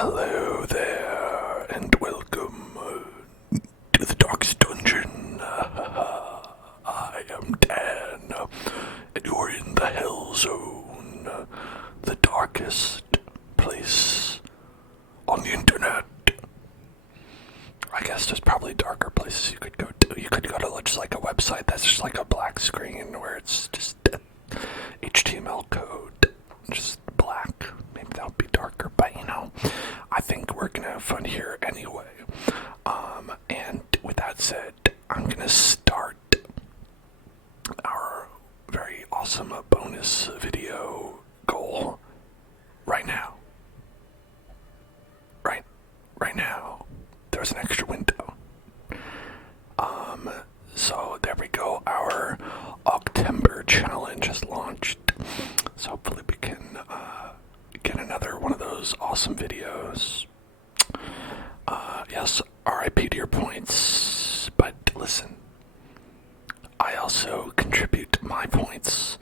Hello there, and welcome to the Darkest Dungeon. I am Dan, and you're in the Hell Zone, the darkest place on the internet. I guess there's probably darker places you could go to. You could go to just like a website that's just like a black screen where it's just HTML code, just black. Maybe that would be darker, but I think we're gonna have fun here anyway. And with that said, I'm gonna start our very awesome bonus video goal right now. Right now. There's an extra window. So there we go. Our October challenge has launched. So hopefully we can get another one of those awesome videos. Yes, RIP to your points. But listen, I also contribute my points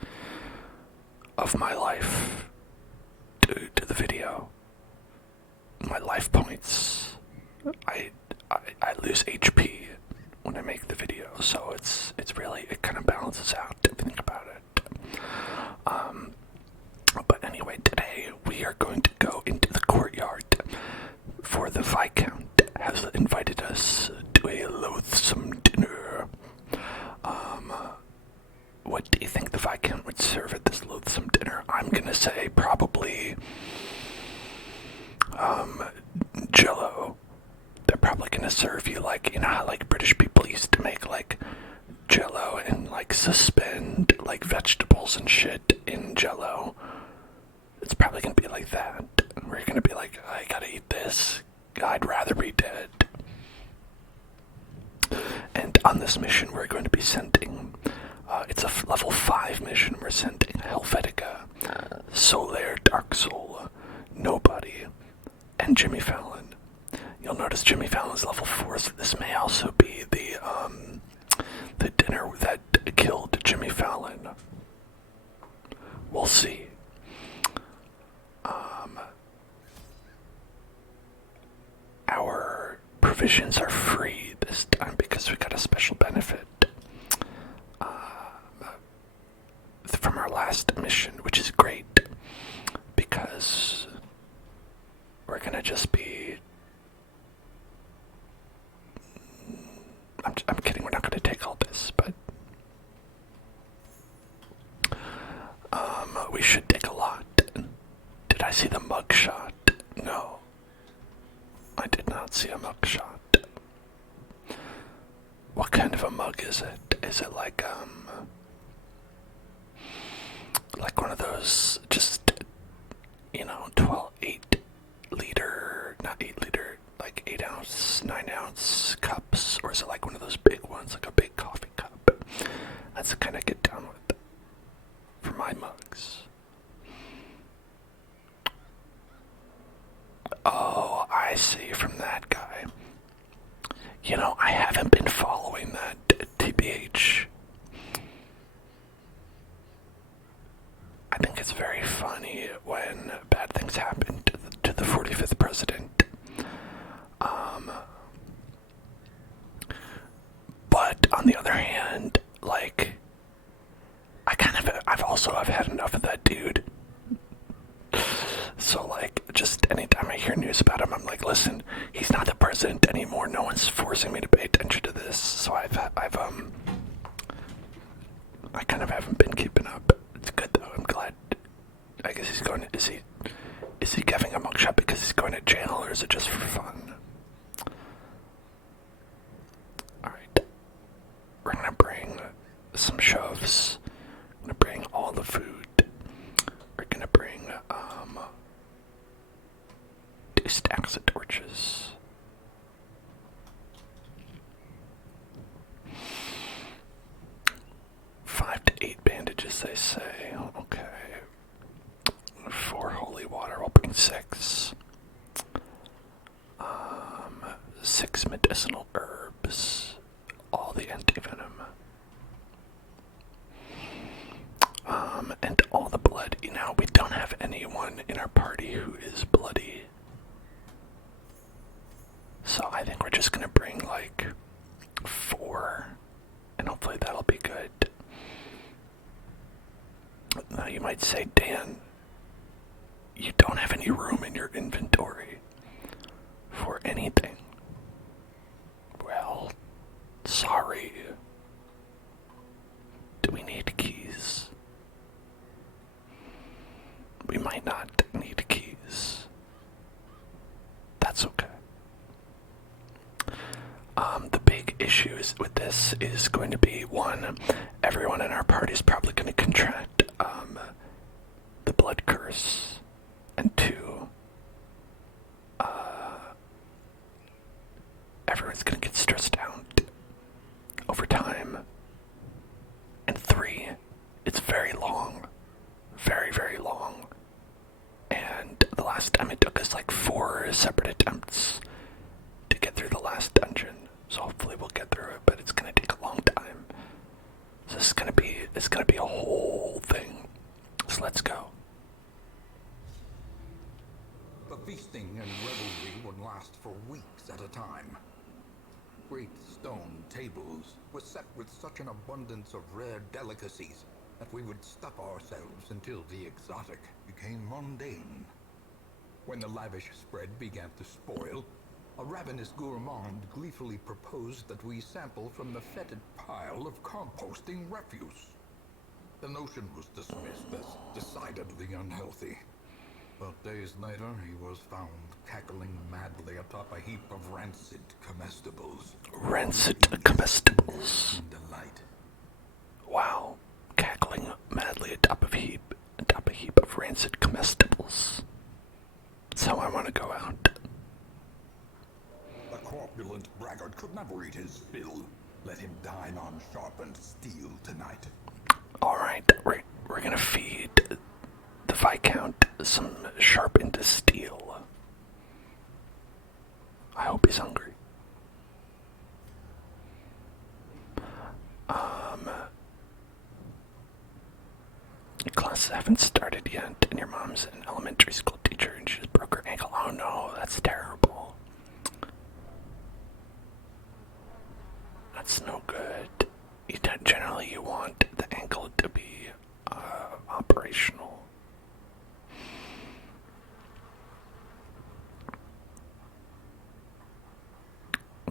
of my life to the video. My life points. I lose HP when I make the video, so it's really, it kind of balances out if you think about it. But anyway, today we are going to go into the courtyard, for the Viscount has invited us to a loathsome dinner. What do you think the Viscount would serve at this loathsome dinner? I'm gonna say probably Jello. They're probably gonna serve you like, how like British people used to make like Jello and like suspend like vegetables and shit in Jello. It's probably gonna be like that, where you're gonna be like, I gotta eat this, I'd rather be dead. And on this mission we're going to be sending, it's a level 5 mission, we're sending Helvetica, Solaire, Dark Soul, Nobody, and Jimmy Fallon. You'll notice Jimmy Fallon's level 4, so this may also be the dinner that killed Jimmy Fallon. We'll see. Our provisions are free this time because we got a special benefit from our last mission, which is great because we're gonna just be. I'm kidding. We're not gonna take all this, but we should take a lot. Did I see the mugshot? No. I did not see a mugshot. What kind of a mug is it? Is it like one of those just 8 liter, not 8 liter, like 8 ounce, 9 ounce cups, or is it like one of those big ones, like a big coffee cup? That's the kind I get down with for my mugs. Oh, I see, from that guy. I haven't been following that, TBH. I think it's very funny when bad things happen to the 45th president. But on the other hand, like, I've had enough of that dude. So like, just anytime I hear news about him, I'm like, listen, he's not the president anymore. No one's forcing me to pay attention to this. So I kind of haven't been keeping up. It's good though. I'm glad. I guess he's going. Is he giving a mugshot because he's going to jail, or is it just for fun? All right, we're gonna bring some shoves. We're gonna bring all the food. We're gonna bring 2 stacks of torches. Five to 8 bandages, they say. Okay. 4 holy water. We'll bring 6. 6 medicinal herbs. All the antivenom. And all the blood. We don't have anyone in our party who is bloody. like 4, and hopefully that'll be good. Now you might say, Dan, you don't have any room in your inventory for anything. Well, sorry. Do we need keys? We might not need keys. That's okay. The big issues with this is going to be, one, everyone in our party is probably going to contract the blood curse, and 2, everyone's going to get stressed out over time, and 3, it's very long, very, very long, and the last time it took us like 4 separate attempts to get through the last dungeon. So hopefully we'll get through it, but it's gonna take a long time. So it's gonna be a whole thing. So let's go. The feasting and revelry would last for weeks at a time. Great stone tables were set with such an abundance of rare delicacies that we would stuff ourselves until the exotic became mundane. When the lavish spread began to spoil, a ravenous gourmand gleefully proposed that we sample from the fetid pile of composting refuse. The notion was dismissed as decidedly unhealthy. But days later, he was found cackling madly atop a heap of rancid comestibles. Rancid comestibles. Delight. Wow. Cackling madly atop a heap of rancid comestibles. That's how I want to go out. The corpulent braggart could never eat his fill. Let him dine on sharpened steel tonight. Alright, we're gonna feed the Viscount some sharpened steel. I hope he's hungry. Classes haven't started yet, and your mom's an elementary school teacher and she just broke her ankle. Oh no, that's terrible. That's no good. Generally you want the ankle to be operational.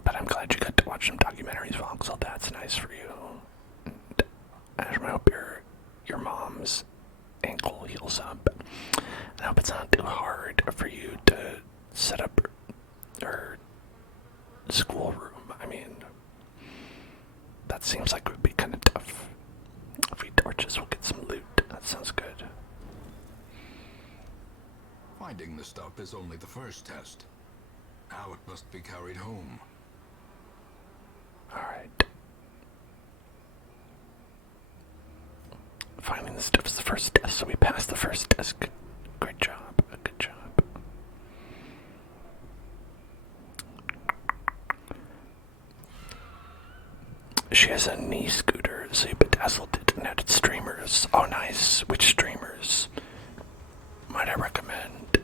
But I'm glad you got to watch some documentaries, Voxel. That's nice for you. And I hope your mom's ankle heals up. And I hope it's not too hard for you to set up her schoolroom. I mean, that seems like it would be kind of tough. If we torches, we'll get some loot. That sounds good. Finding the stuff is only the first test. Now it must be carried home. Alright. Finding the stuff is the first test, so we passed the first test. Great job. Good job. She has a knee scooter, so you bedazzled it and added streamers. Oh, nice. Which streamers might I recommend?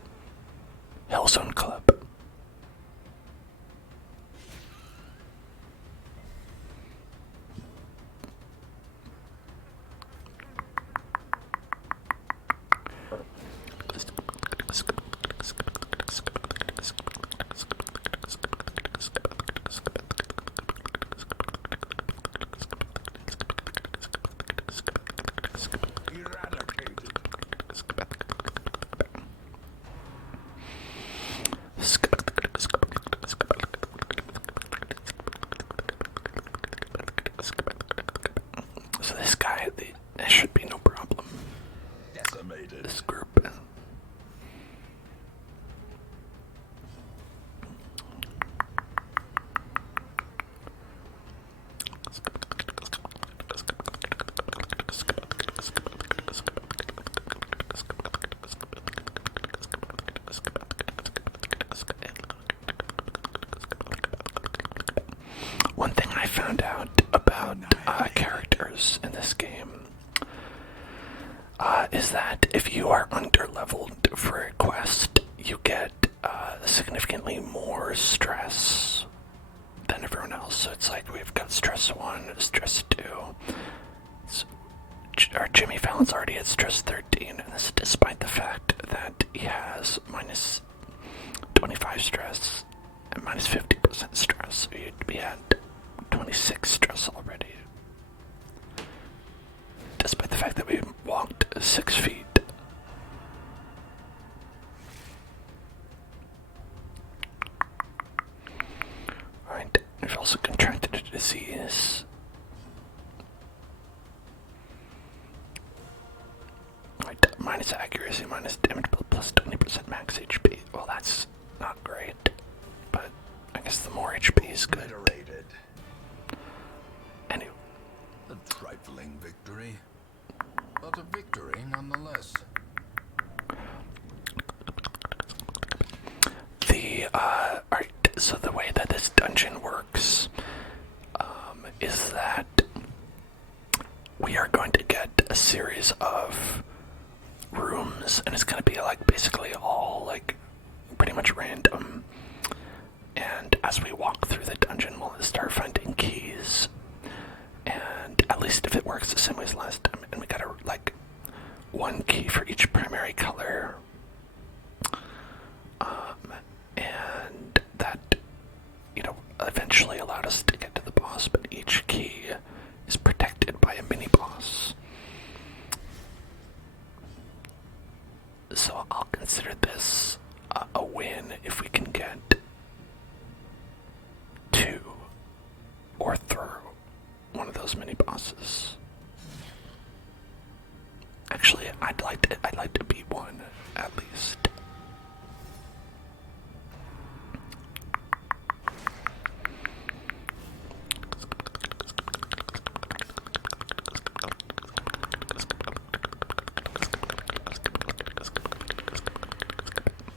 Hellzone Club. So this guy, there should be no problem. Decimated. This group. One thing I found out about characters in this game is that if you are under-leveled for a quest, you get significantly more stress than if everyone else. So it's like we've got stress 1, stress 2. So our Jimmy Fallon's already at stress 13, and this is despite the fact that he has minus 25 stress and minus 50% stress. So he'd be at 26 stress already. Despite the fact that we walked 6 feet. Alright, we've also contracted a disease. Right, minus accuracy, minus damage, plus 20% max HP. Well, that's not great, but I guess the more HP is good. Anyway. A trifling victory, but a victory nonetheless. Alright, so the way that this dungeon works, is that we are going to get a series of rooms, and it's going to be like basically all like pretty much random, and as we walk through the dungeon we'll start finding keys, and at least if it works the same way as last time, and we got like one key for each primary color, and that, you know, eventually allowed us to get to the boss, but each key is protected by a mini boss. So I'll consider this a win if we can get 2 or through one of those mini bosses. Actually, I'd like to beat one at least.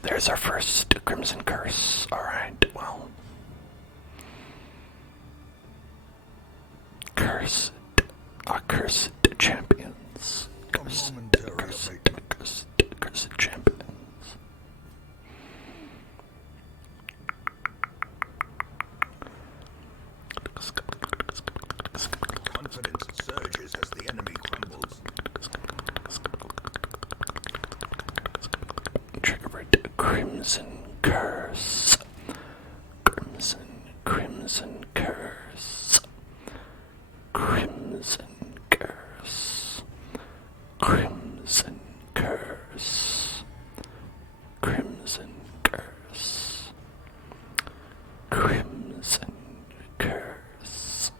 There's our first Crimson Curse. Alright, well. Cursed champions. Cursed champions. Confidence surges as the enemy crumbles. Triggered Crimson Curse. Crimson Curse. Crimson Curse. Crimson Curse. Crimson Curse. Crimson Curse.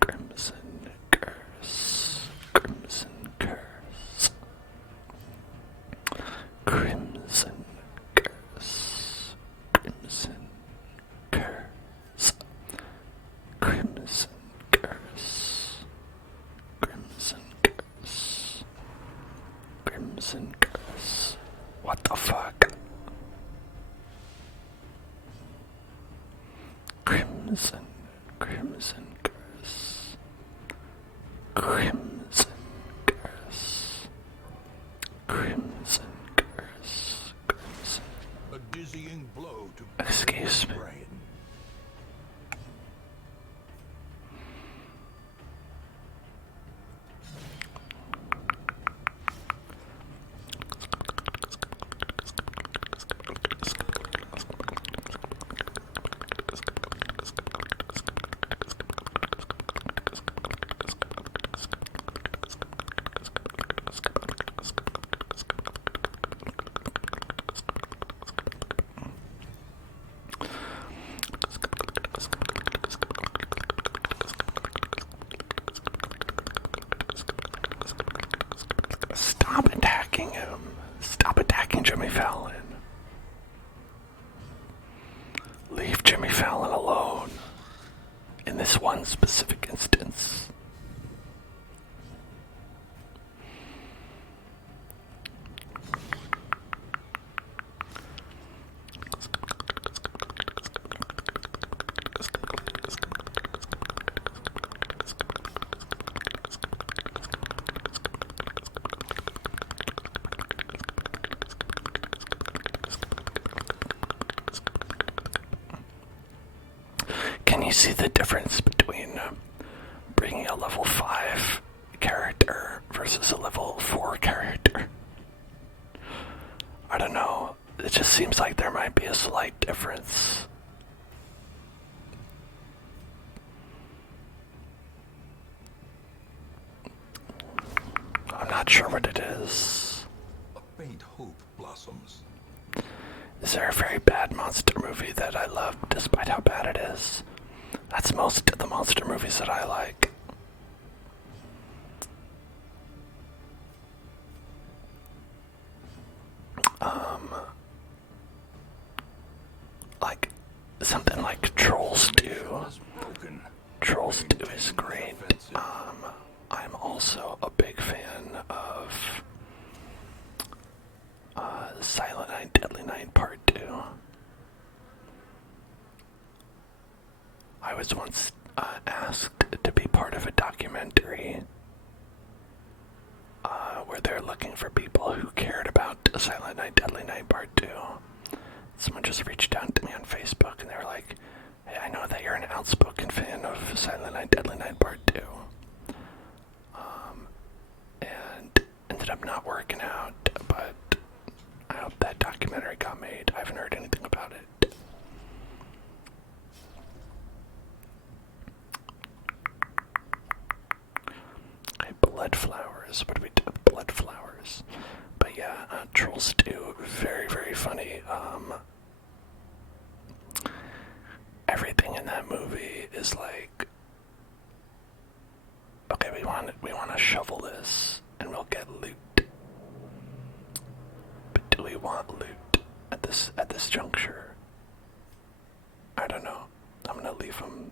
Crimson Curse. Crimson Curse. Crimson Curse. Crimson Curse. Crimson Curse. Crimson Curse. Crimson Curse. What the fuck? Crimson Curse. Crimson Curse. Crimson Curse. Crimson. A dizzying blow to Excuse me. brain. Stop attacking him. Stop attacking Jimmy Fallon. Leave Jimmy Fallon alone. In this one specific instance. you see the difference between bringing a level 5 character versus a level 4 character. I don't know. It just seems like there might be a slight difference. I'm not sure what it is. A faint hope blossoms. Is there a very bad monster movie that I love despite how bad it is? That's most of the monster movies that I like. Like something like Trolls 2. Trolls 2 is great. I'm also a big fan of Silent Night, Deadly Night Part 2. I was once asked to be part of a documentary where they're looking for people who cared about Silent Night, Deadly Night Part 2. Someone just reached out to me on Facebook and they were like, hey, I know that you're an outspoken fan of Silent Night, Deadly Night Part 2. And ended up not working out, but I hope that documentary got made. I haven't heard anything about it. Okay, Blood Flowers. What do we do with Blood Flowers? But yeah, Trolls 2, very, very funny. Everything in that movie is like, okay, we want to shovel this and we'll get loot. But do we want loot at this juncture? I don't know. I'm gonna leave them.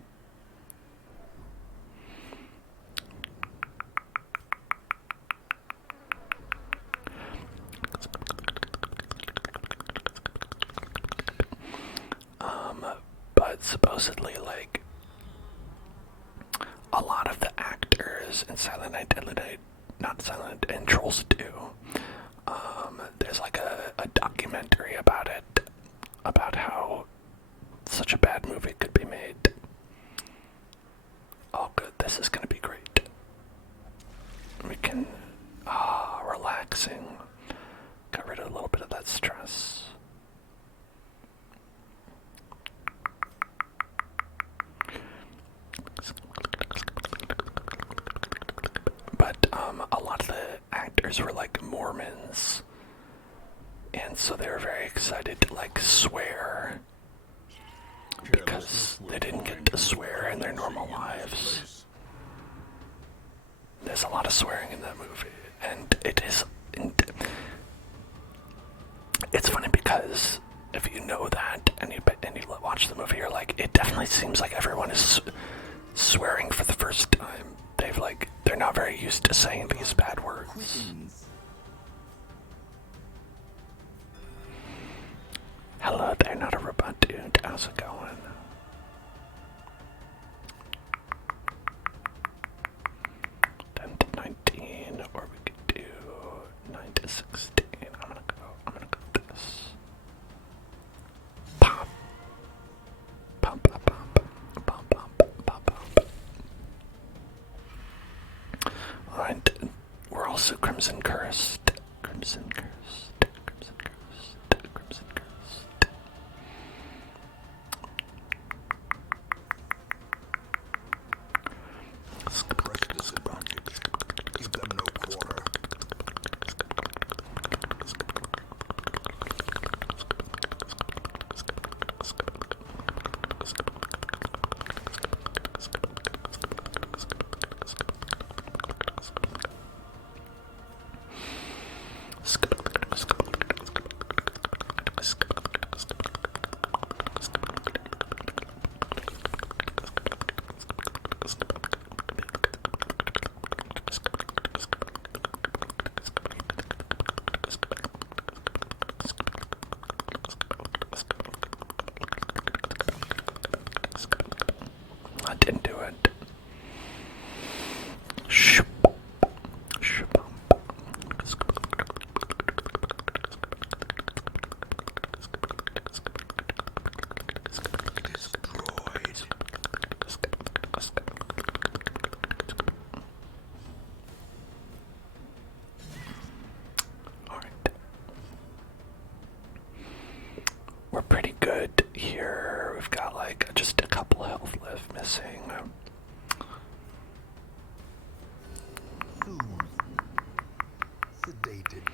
But supposedly, like, a lot of the actors in Silent Night, Deadly Night, not Silent, and Trolls 2, there's like a documentary about it, about how such a bad movie could be made. Oh good, this is gonna be great. We can, relaxing. Got rid of a little bit of that stress. But a lot of the actors were like Mormons, and so they were very excited to like swear because they didn't get to swear in their normal lives. There's a lot of swearing in that movie, and it's funny because if you know that and you watch the movie, you're like, it definitely seems like everyone is swearing for the first time. They're not very used to saying these bad words. Hello there, not a robot dude. How's it going? 10 to 19, or we could do 9 to 16. I'm gonna go this. Pop. Pop, pop, pop. Pop, pop, pop, pop. Alright, we're also Crimson Cursed. Crimson Cursed. Crimson Cursed. Crimson Cursed. Give them no quarter. missing. Soothed. Sedated.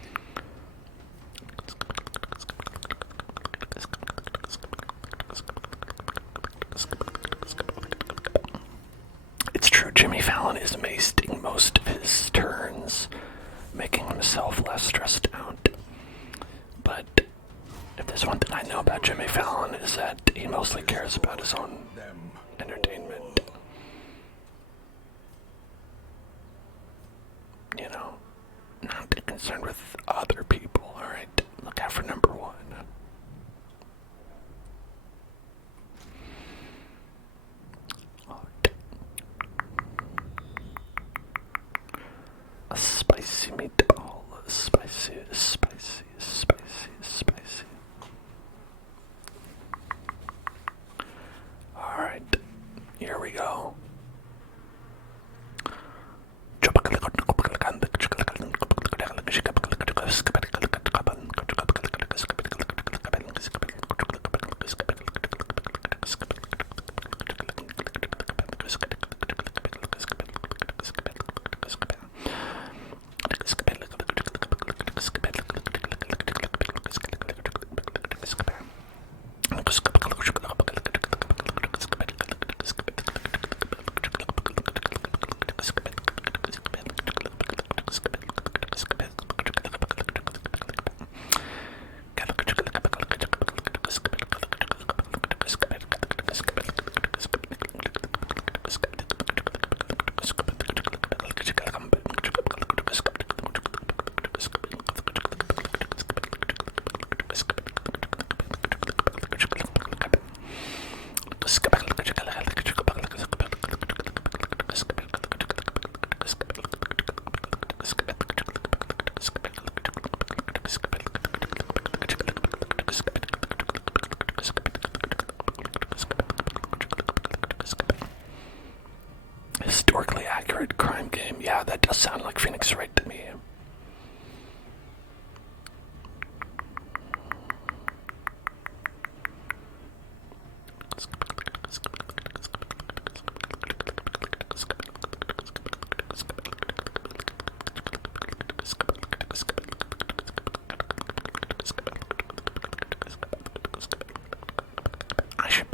It's true, Jimmy Fallon is wasting most of his turns, making himself less stressed out. But if there's one thing I know about Jimmy Fallon is that he mostly cares about his own entertainment. You know, not too concerned with other people, alright? Look out for number one. A spicy meatball. Spicy, spicy, spicy, spicy. Alright, here we go. Historically accurate crime game. Yeah, that does sound like Phoenix Wright to me.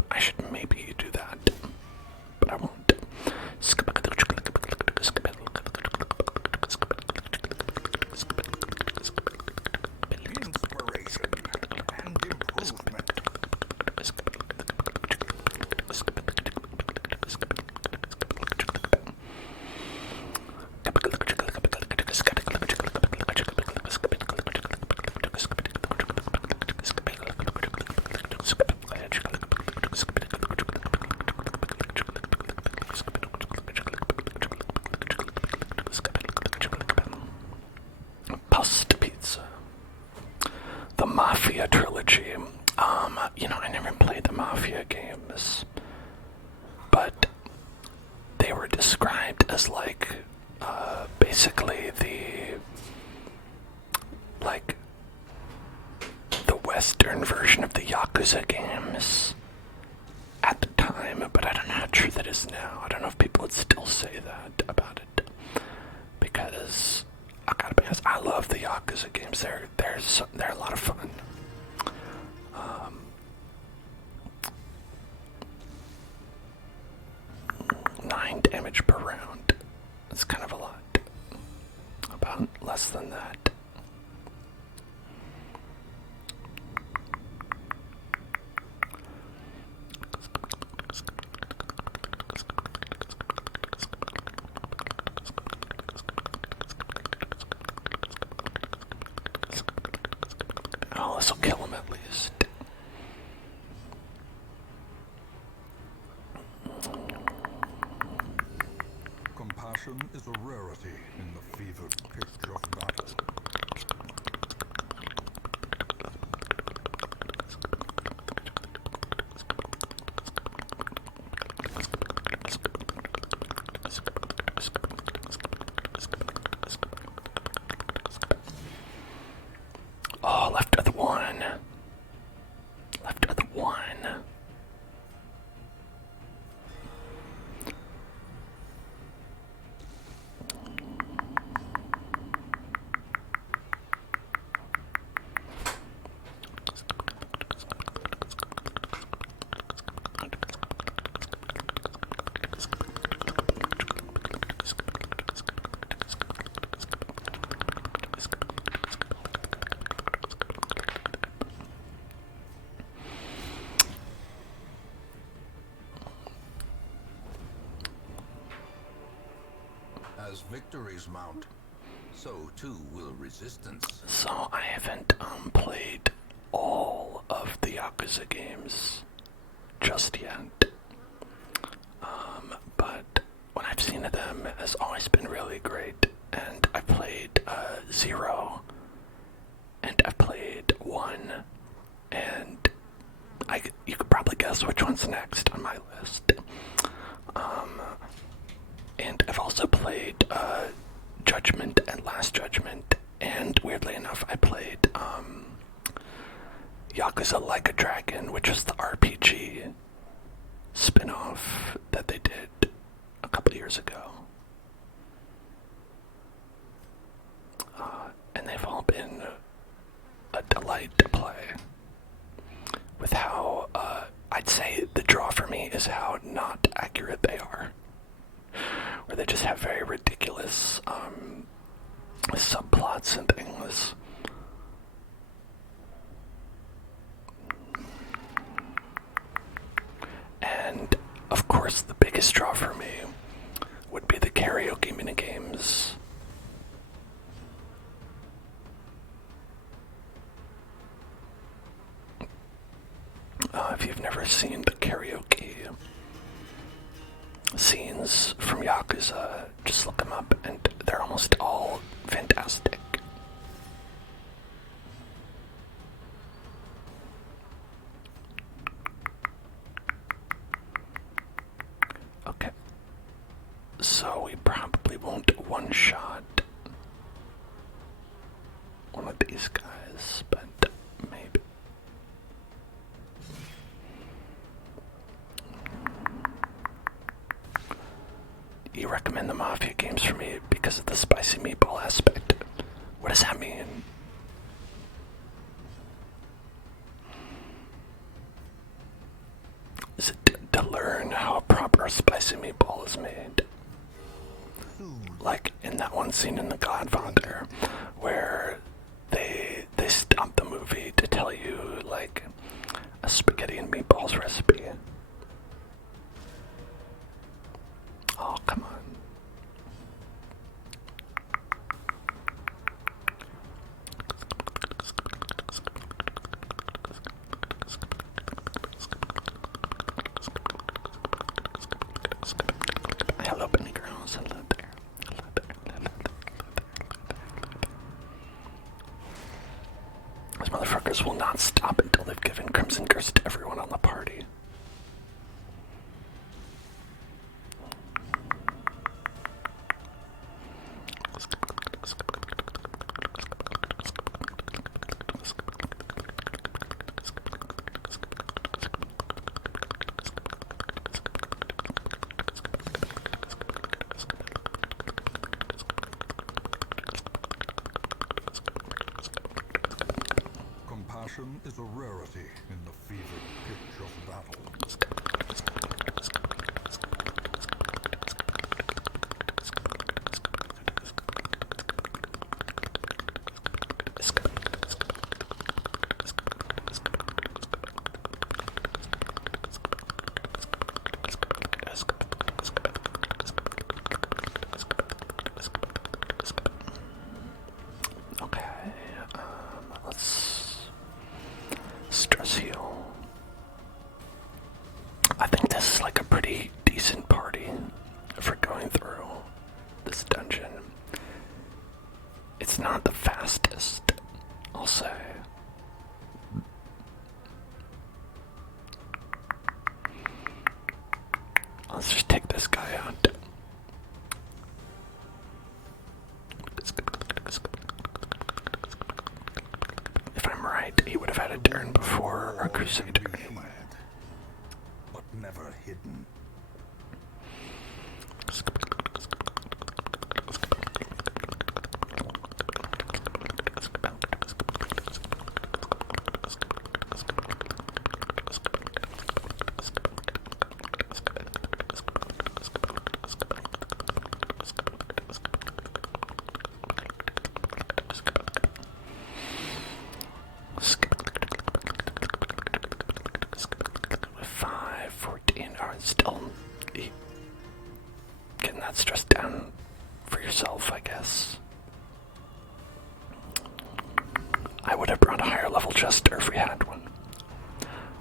I should maybe do that, but I won't. Inspiration and improvement. Pasta pizza. The Mafia trilogy. I never played the Mafia games, but they were described as basically the Western version of the Yakuza games at the time, but I don't know how true that is now. I don't know if people would still say that about it, because I gotta be honest, I love the Yakuza games. They're a lot of fun. 9 damage per round. That's kind of a lot. About less than that. Oh, this will kill him at least. Compassion is a rarity in the fevered pitch of battle. Oh, left with one. Left with one. As victories mount, so too will resistance. So I haven't played all of the Yakuza games just yet. But what I've seen of them has always been really great. And I played 0, and I played 1, and you could probably guess which one's next on my list. And I've also played Judgment and Last Judgment, and weirdly enough, I played Yakuza Like a Dragon, which was the RPG spin-off that they did a couple years ago. And they've all been a delight to play. With how, I'd say the draw for me is how not accurate they are. Where they just have very ridiculous subplots and things. And, of course, the biggest draw for me would be the karaoke minigames. If you've never seen the karaoke scenes from Yakuza, just look them up, and they're almost all fantastic. Okay, so we probably won't one-shot one of these guys, but maybe. You recommend the Mafia games for me because of the spicy meatball aspect. What does that mean? Is it to learn how a proper spicy meatball is made? Like in that one scene in The Godfather, where they stop the movie to tell you, like, a spaghetti and meatballs recipe. Oh, come on. Hello, Benny Girls. Hello there. Hello there. Hello there. These motherfuckers will not stop until they've given Crimson Curse to everyone on the party. Compassion is a rarity in the fevered pitch of battle. Okay, let's stress heal. I think this is like a pretty decent party for going through this dungeon. It's not the fastest, I'll say. Let's just take this guy out. If I'm right, he would have had a turn before our Crusader. But never hidden. Still getting that stress down for yourself, I guess. I would have brought a higher level jester if we had one,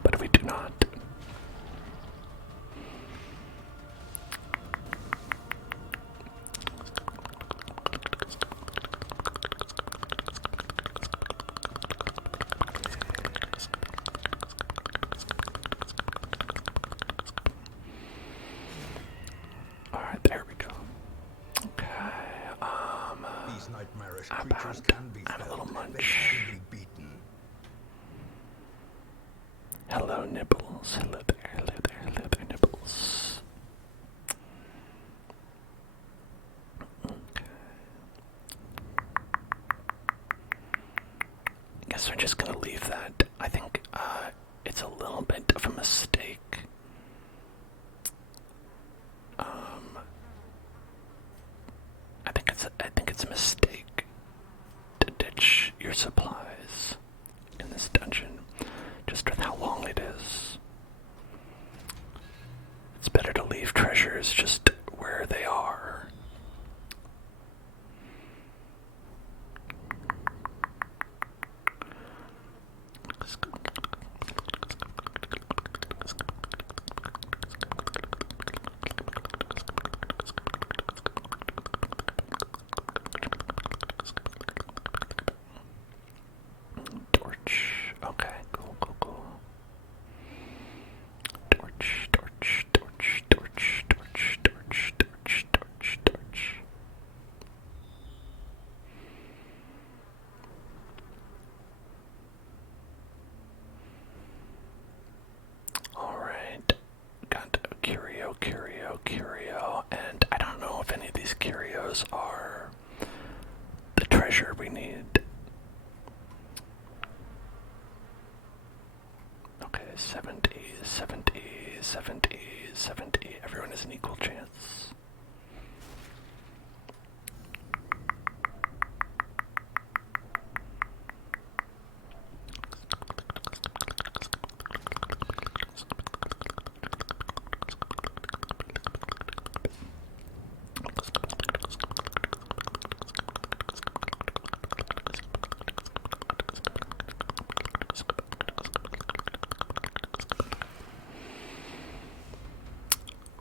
but we do not. Alright, there we go. Okay, These nightmarish how creatures about can be add a felt. little They munch? can be beaten. Hello, Nibbles. Hello there, hello there, hello there, Nibbles. Okay. I guess we're just gonna leave that. I think it's a little bit of a mistake. I think it's a mistake to ditch your supplies in this dungeon, just with how long it is. It's better to leave treasures just where they are. Torch. Okay, cool, cool, cool. Torch, torch, torch, torch, torch, torch, torch, torch, torch. Alright. Got a curio, curio, curio, and I don't know if any of these curios are the treasure we need. Okay, 70, 70, 70, 70. Everyone has an equal chance.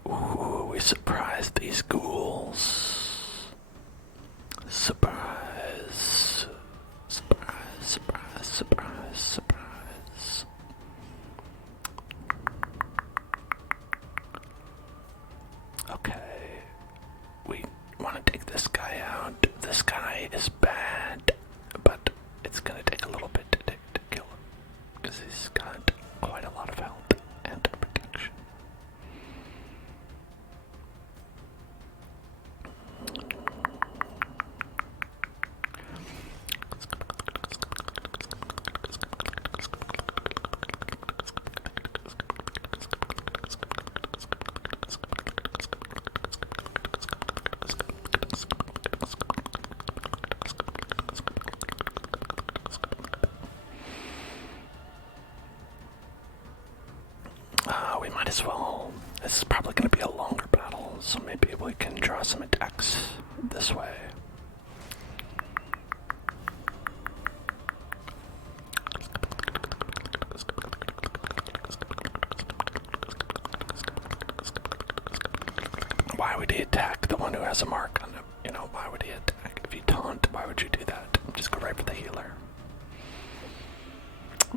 Ooh, we surprised these ghouls. Surprise. Surprise, surprise, surprise, surprise. Okay. We want to take this guy out. This guy is bad, but it's gonna take a little bit to kill him, because he's got quite a lot of health and protection. We might as well. This is probably going to be a longer battle, so maybe we can draw some attacks this way. Why would he attack the one who has a mark on him? You know, why would he attack? If you taunt, why would you do that? Just go right for the healer.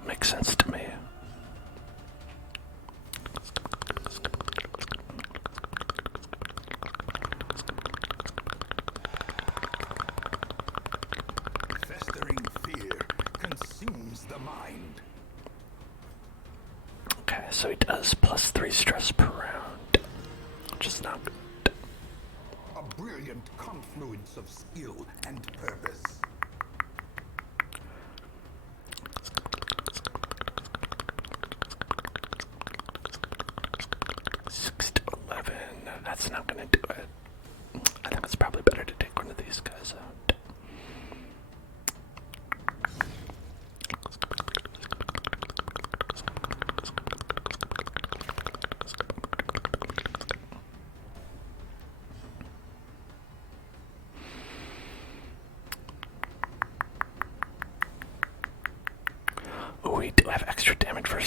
Makes sense to me. Festering fear consumes the mind. Okay, so he does +3 stress per round, which is not good. A brilliant confluence of skill and purpose. 6 to 11. That's not gonna do it. I think it's probably better to take one of these guys out.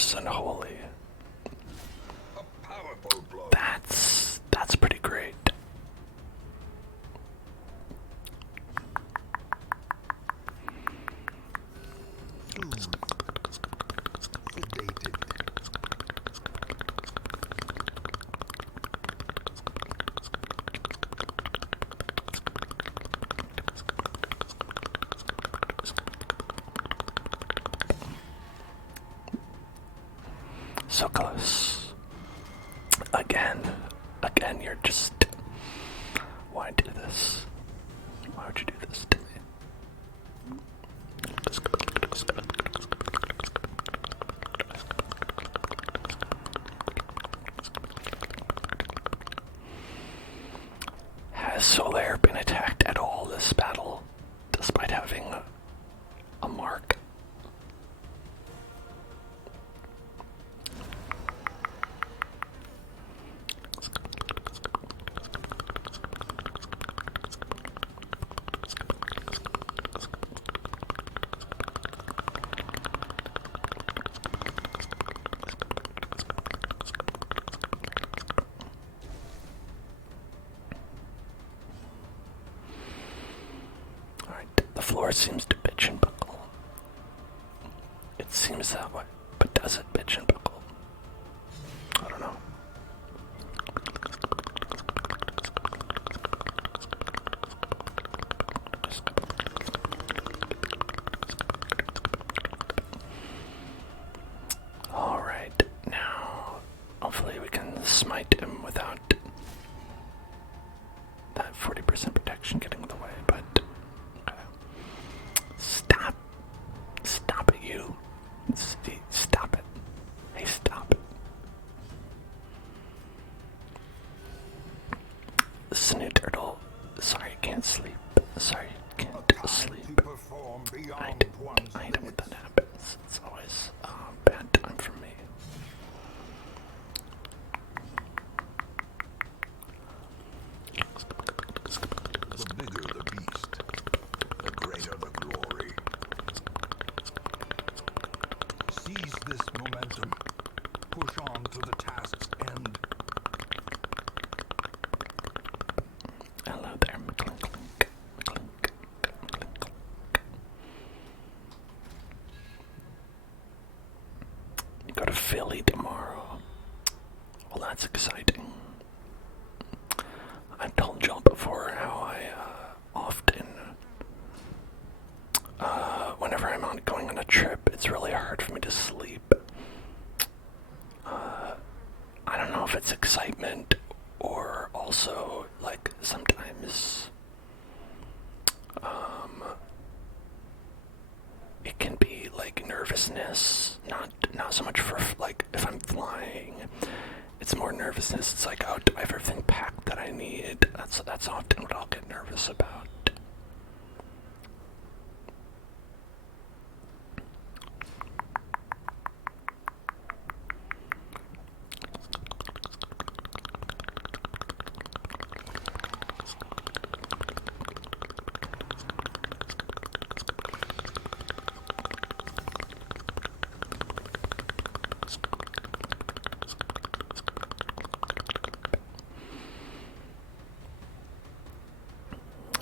fierce and holy. A powerful blow. That's pretty great. Soothed, sedated. So close. Again, you're just... Why do this? Why would you do this to me? Has Solaire been attacked at all this battle, despite having a mark? The floor seems to bitch and buckle. It seems that way, but does it bitch and buckle? I don't know. Alright, now hopefully we can smite him without that 40% protection getting in the way, but Stop it, you. Stop it. Hey, stop it. Snoo Turtle. Sorry, can't sleep. Sorry, can't sleep. I hate when that happens. It's always a bad time for me. The bigger the beast, the greater the glory. Seize this momentum. Push on to the task's end. Hello there, McClink, clink, McClink, McClink. You go to Philly tomorrow. Well, that's exciting. I've told y'all before how I often, whenever I'm going on a trip, it's really hard for me to sleep. I don't know if it's excitement or also, like, sometimes it can be like nervousness, not so much for like if I'm flying. It's more nervousness. It's like, oh, do I have everything packed that I need? That's often what I'll get nervous about.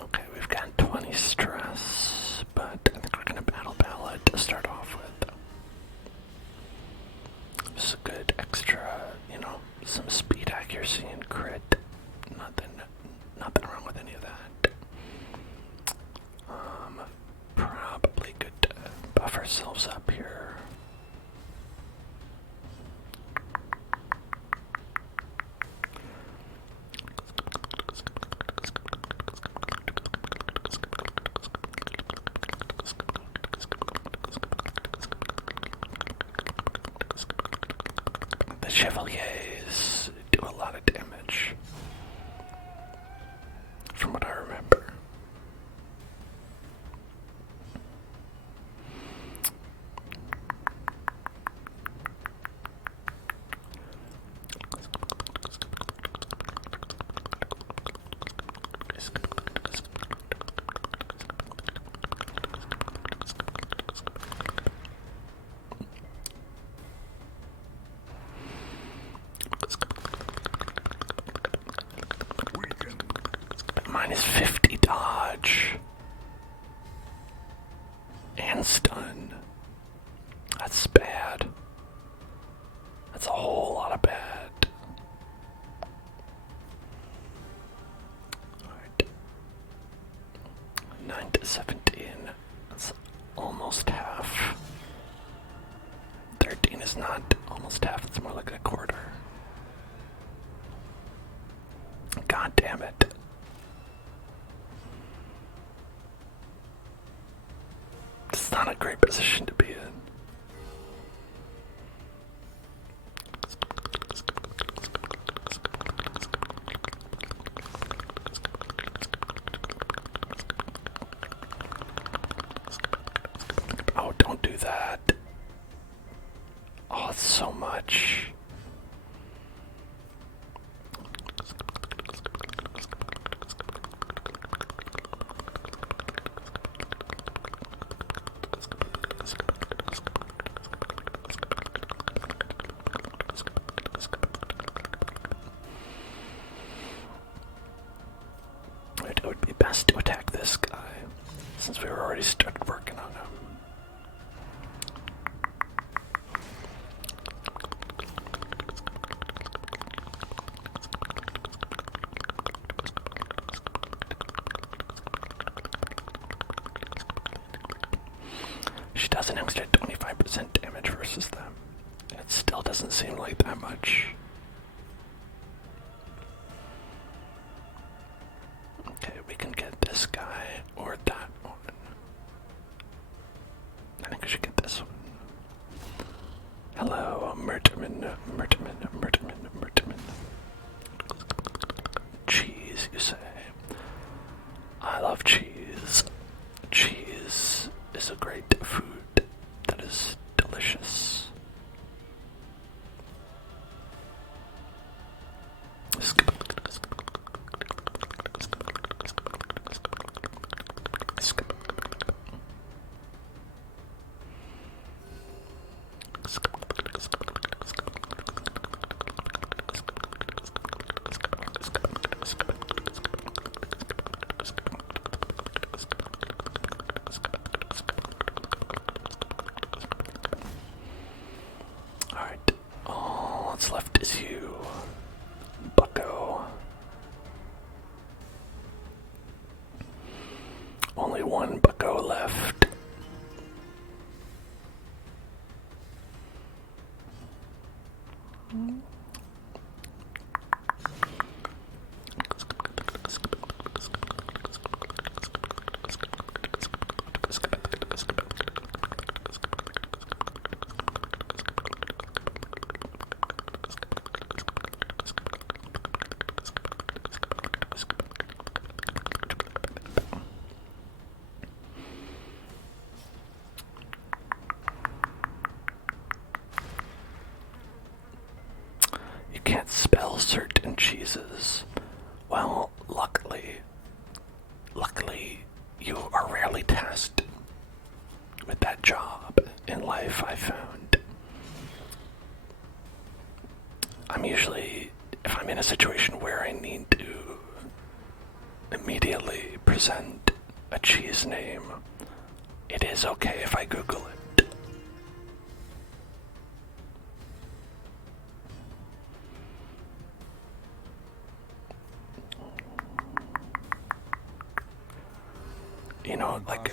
Okay, we've got 20 stress, but I think we're gonna battle ballad to start off with. Just a good extra, some speed, accuracy, and crit. Nothing wrong with any of that. Probably good to buff ourselves up here. The Chevaliers do a lot of damage, from what I remember. Minus 50 dodge. And stun. That's bad. That's a whole lot of bad. Alright. 9 to 17. That's almost half. 13 is not almost half, it's more like a quarter. God damn it. It's not a great position to be in. Oh, don't do that. Oh, it's so much. It would be best to attack this guy, since we were already started working on him. She does an extra 25% damage versus them. It still doesn't seem like that much. Okay, we can get this guy or that one. I think we should get this one. Hello, Merterman. Cheese, you say? I love cheese. Cheese is a great food that is delicious. Alright, all that's left is you, bucko. Only one bucko left. You can't spell certain cheeses. Well, luckily, you are rarely tasked with that job in life, I found. I'm usually, if I'm in a situation where I need to immediately present a cheese name, it is okay if I Google it. You know, like,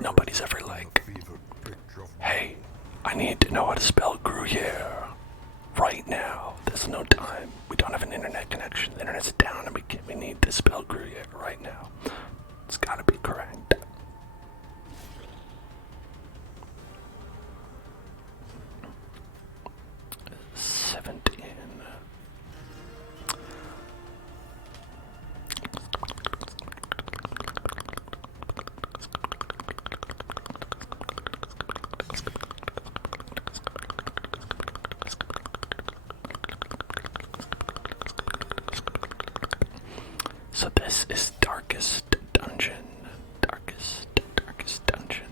nobody's ever like, hey, I need to know how to spell Gruyere right now. There's no time. We don't have an internet connection. The internet's down and we need to spell Gruyere right now. It's gotta be correct. So this is darkest dungeon. Darkest dungeon.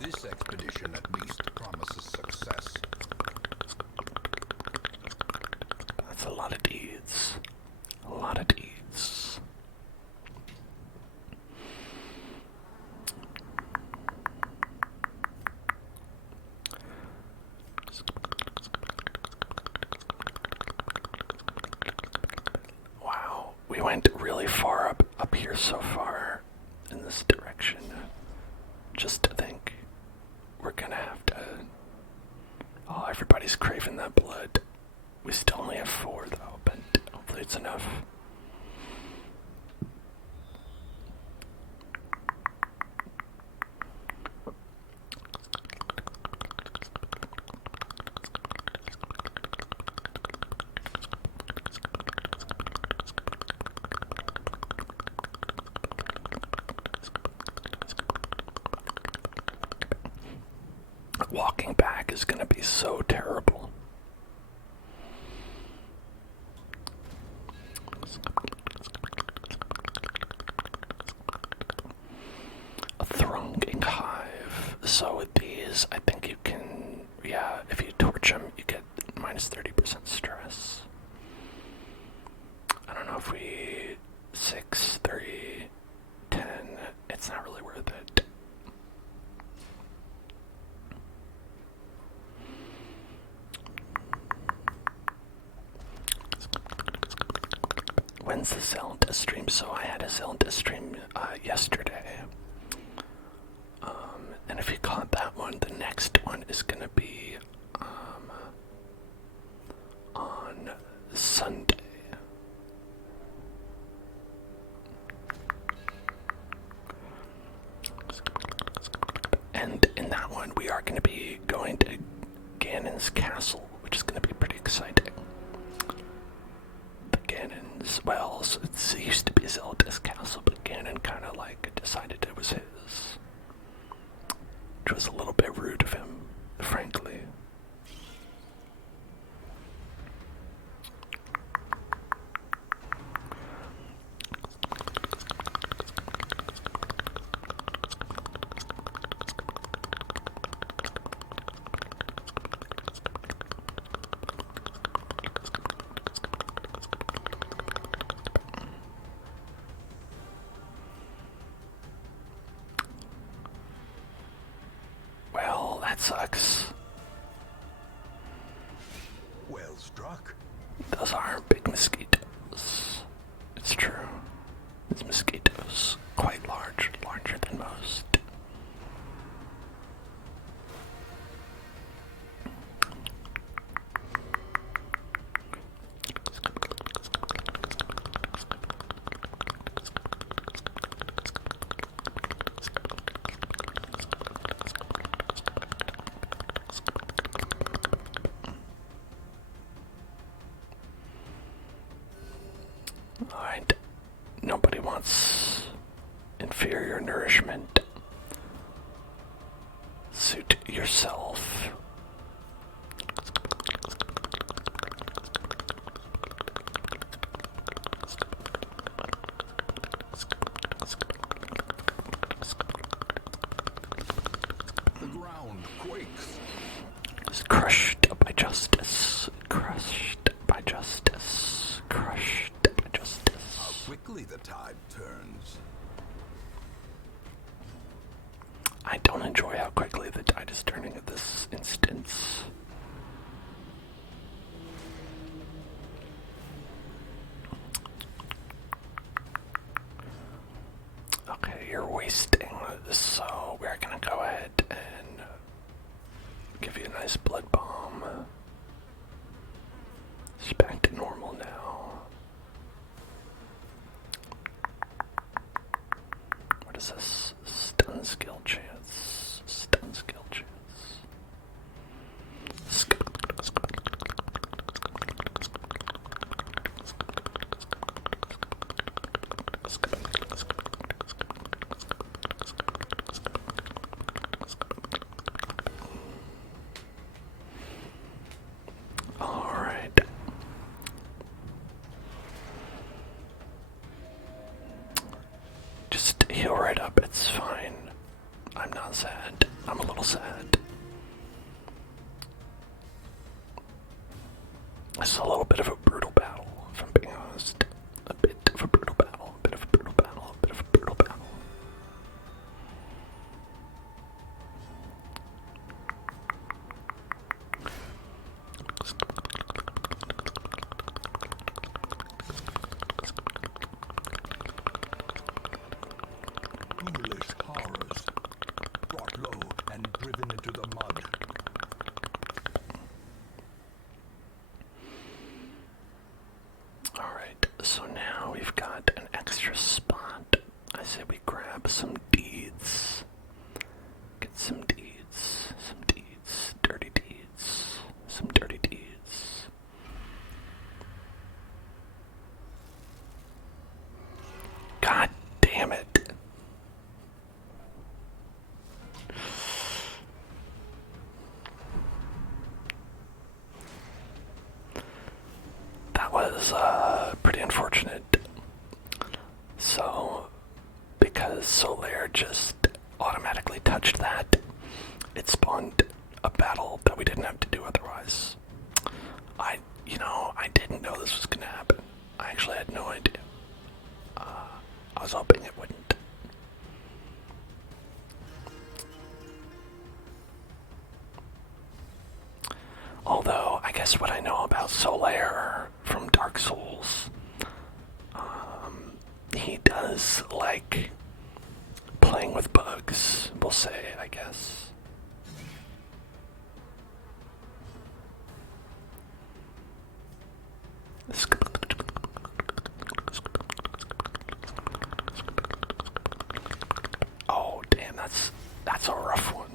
This expedition at least promises success. this direction. Just to think we're gonna have to... Oh, everybody's craving that blood. We still only have 4 though, but hopefully it's enough. Walking back is going to be so terrible. A thronging hive. So with these, I think you can, yeah, if you torch them, you get minus 30% stress. I don't know if we 6, 3, 10, it's not really worth it. When's the Zelda stream? So I had a Zelda stream yesterday. And if you caught that one, the next one is going to be on Sunday. And in that one, we are going to be going to Ganon's castle, which is going to be pretty exciting. Well, it used to be Zelda's castle, but Ganon kind of like decided it was his. Which was a little bit rude of him, frankly. That sucks. Well struck. Those are big mosquitoes. It's true. These mosquitoes, quite large, larger than most. Alright, nobody wants inferior nourishment. Suit yourself. The ground quakes. Crushed by justice. Crushed by justice. Crushed by justice. How quickly the tide turns. I don't enjoy how quickly the tide is turning at this instance. Okay, you're wasting, so we're gonna go ahead and give you a nice blood bomb. It's back to normal now. What is this? Stun skill chance. Stun skill chance. Alright. Just heal right up, it's fine. I'm horrors, brought low and driven into the mud. Alright, so now we've got an extra spot. I say we grab some deeds. Get some deeds, dirty deeds, some dirty deeds. God damn it. That was pretty unfortunate. So, because Solaire just automatically touched that, it spawned a battle that we didn't have to do otherwise. I didn't know this was gonna happen. I actually had no idea. I was hoping it wouldn't. Although, I guess what I know about Solaire from Dark Souls, he does like playing with bugs, we'll say, I guess. Oh, damn, that's a rough one.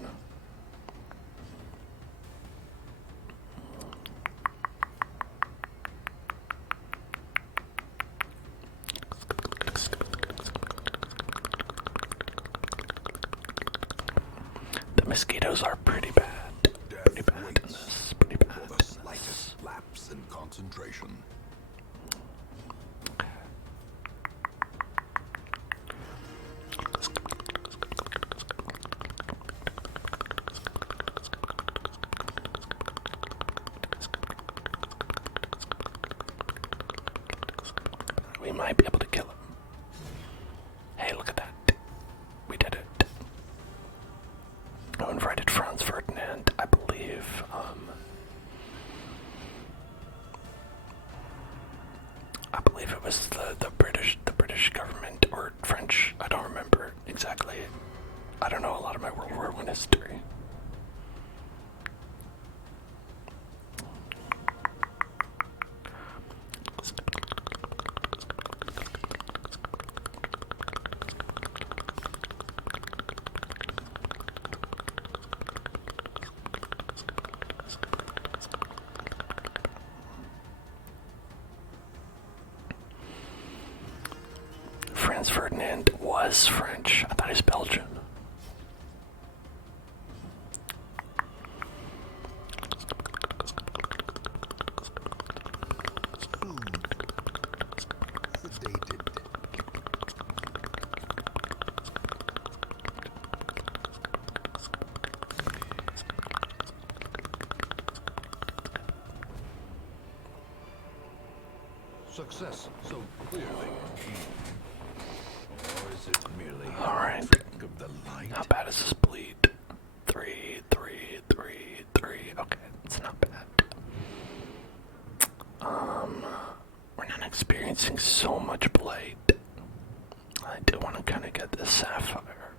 The mosquitoes are pretty bad. Pretty bad in this. Pretty bad in this. Slightest lapse in concentration. We might be able to kill him. Hey, look at that. We did it. I invited Franz Ferdinand, I believe. I believe it was the British government or French. I don't remember exactly. I don't know a lot of my World War I history. Franz Ferdinand was French. I thought he was Belgian. Sedated. Success so clearly achieved. Or is it merely All right. trick of the light? How bad is this bleed? 3, 3, 3, 3. Okay, it's not bad. We're not experiencing so much blight. I do want to kind of get this sapphire.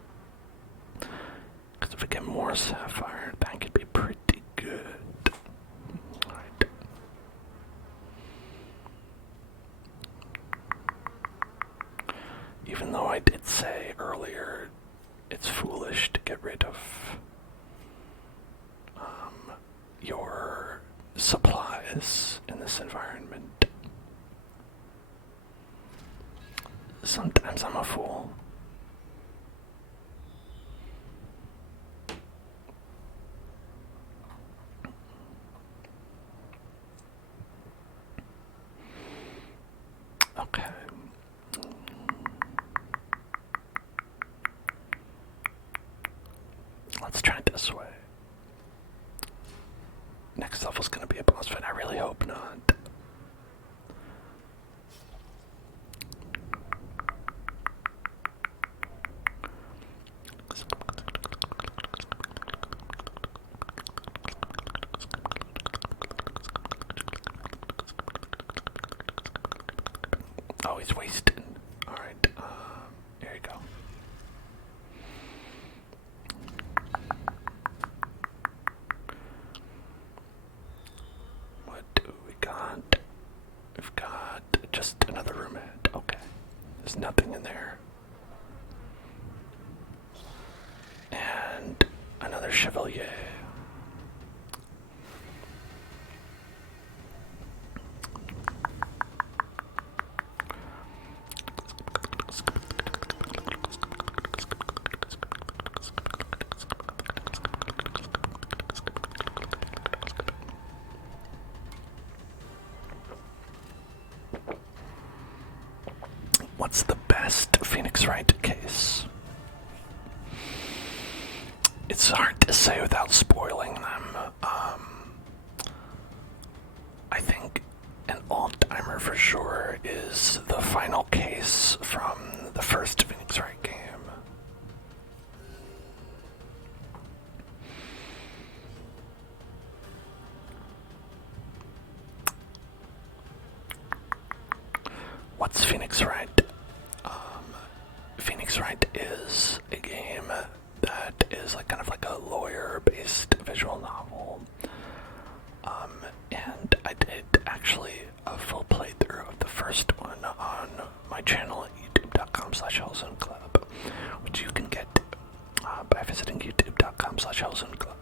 Because if we get more sapphire, that could be pretty good. Alright. Even though I did say earlier, it's foolish to get rid of your supplies in this environment. Sometimes I'm a fool. Okay. Let's try it this way. Next level's gonna be a boss fight. I really hope not. Oh, he's wasted. Alright, here you go. Mother Chevalier. What's the best Phoenix Wright case? It's hard to say without spoiling them. I think an all-timer for sure is the final case from the first Phoenix Wright game. What's Phoenix Wright? Phoenix Wright is a game that is kind of like a lawyer-based visual novel. And I did actually a full playthrough of the first one on my channel at youtube.com/hellzoneclub, which you can get by visiting youtube.com/hellzoneclub.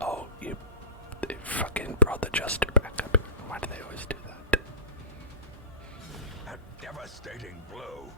Oh, they fucking brought the jester back up. Why do they always do that? A devastating blow.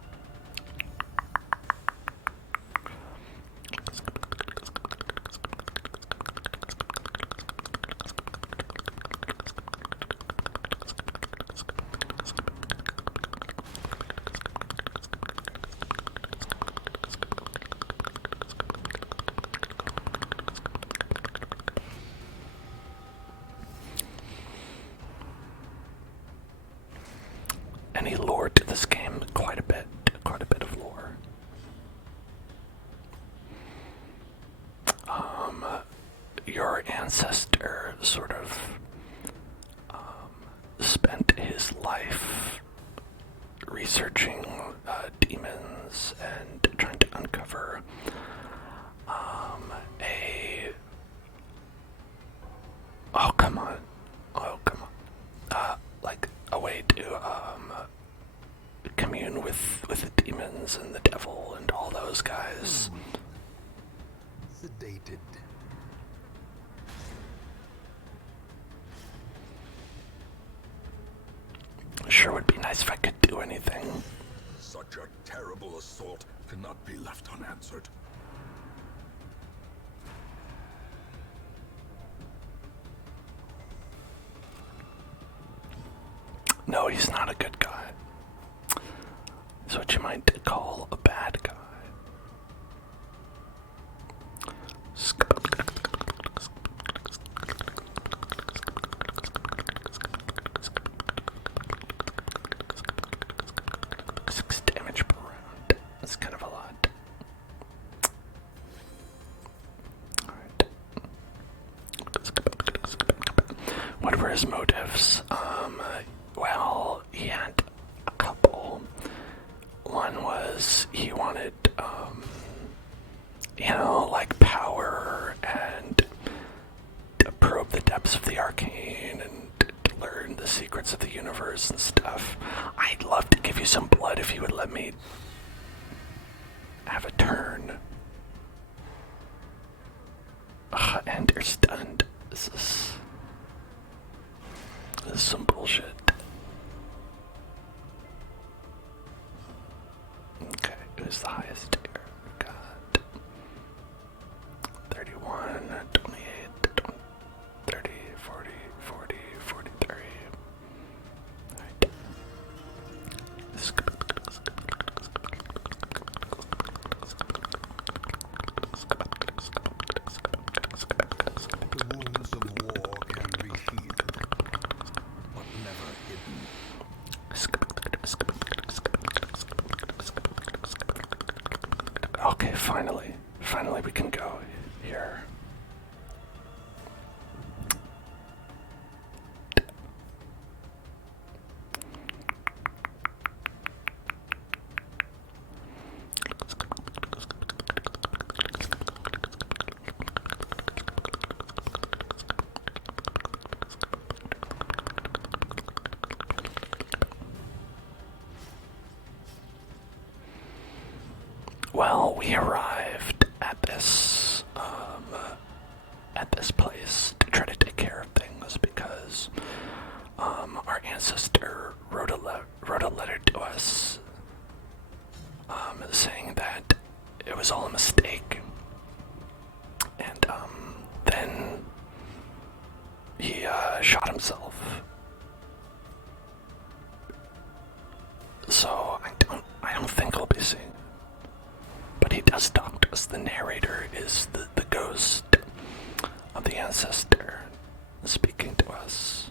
Any lore to this game? Quite a bit of lore. Your ancestor sort of spent his life researching demons and trying to uncover a way to commune with the demons and the devil and all those guys. Sedated. Sure would be nice if I could do anything. Such a terrible assault cannot be left unanswered. No, he's not a good guy. He's what you might call a bad guy. Six damage per round. That's kind of a lot. Alright. What were his motives? Well, he had a couple. One was he wanted, like power and to probe the depths of the arcane and to learn the secrets of the universe and stuff. I'd love to give you some blood if you would let me have a turn. And you're stunned. This is some bullshit. Okay, who's the highest here? We've got 31, 28, 30, 40, 40, 43. Alright. The wounds of war can be healed, but never hidden. Okay, finally we can go here. Well, we arrived at this place to try to take care of things because our ancestor wrote a letter to us saying that it was all a mistake, and then he shot himself. So I don't think he'll be seen. But he does talk to us. The narrator is the ghost of the ancestor speaking to us.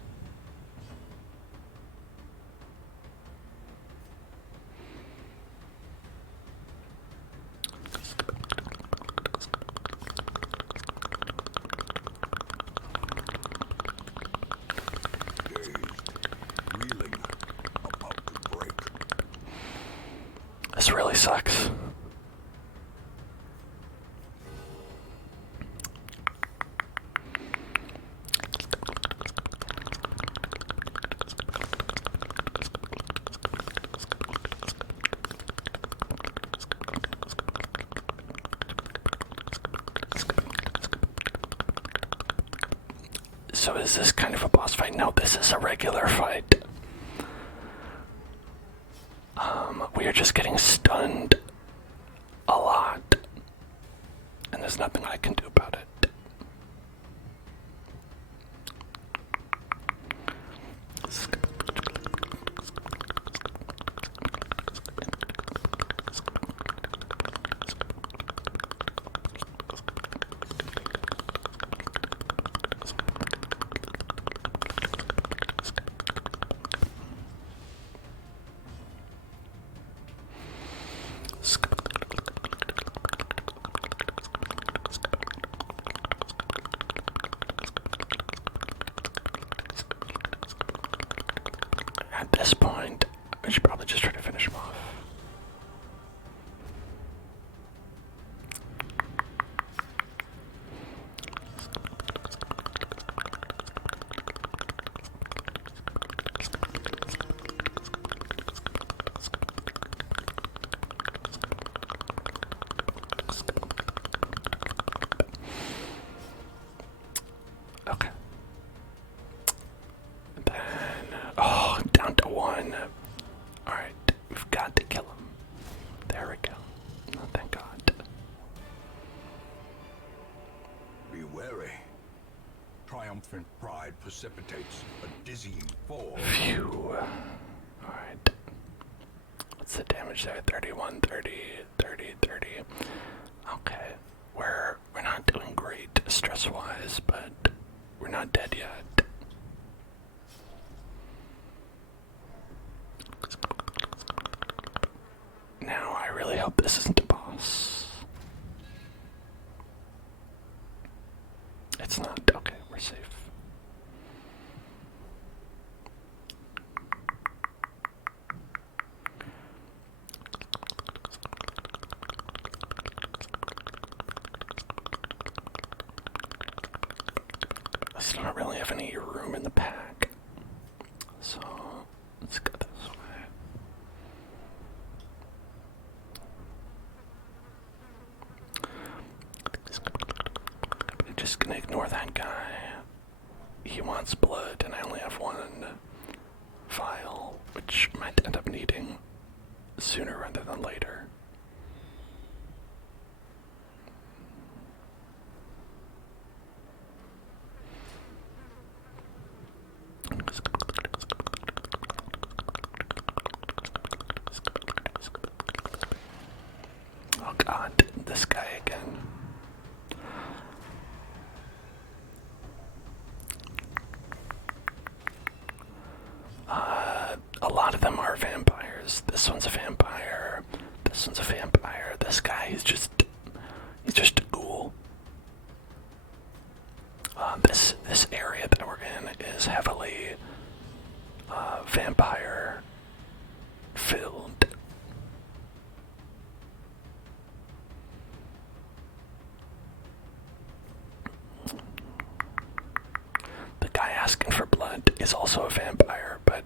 Reeling, about to break. This really sucks. So is this kind of a boss fight? No, this is a regular fight. We are just getting stunned a lot, and there's nothing I can do about it. At this point, I should probably just try to finish him off. Okay. Then, oh, down to one. Alright, we've got to kill him. There we go. Oh, thank God. Be wary. Triumphant pride precipitates a dizzying fall. Phew. Alright. What's the damage there? 31, 30, 30, 30. Okay. We're not doing great stress-wise, but we're not dead yet. Now, I really hope this isn't a boss. It's not. Okay, we're safe. I still don't really have any room in the pack, so let's go this way. I'm just gonna ignore that guy. He wants blood, and I only have one vial, which might end up needing sooner rather than later. Oh God, this guy again. A lot of them are vampires. This one's a vampire. This one's a vampire. This guy is just a ghoul. This area that we're in is heavily vampire filled. The guy asking for blood is also a vampire, but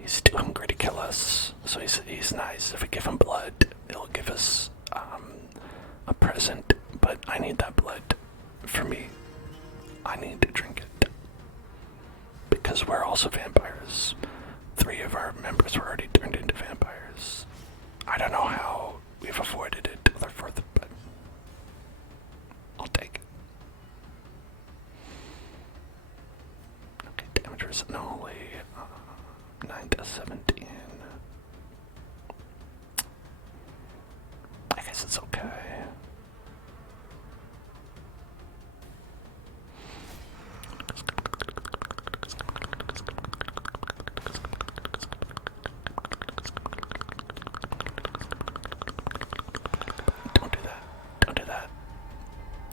he's too hungry to kill us. So he's nice. If we give him blood, he'll give us present, but I need that blood for me. I need to drink it. Because we're also vampires. 3 of our members were already turned into vampires. I don't know how we've avoided it till the 4th, but I'll take it. Okay, damage resistance only 9 to 17. I guess it's okay. Don't do that. Don't do that.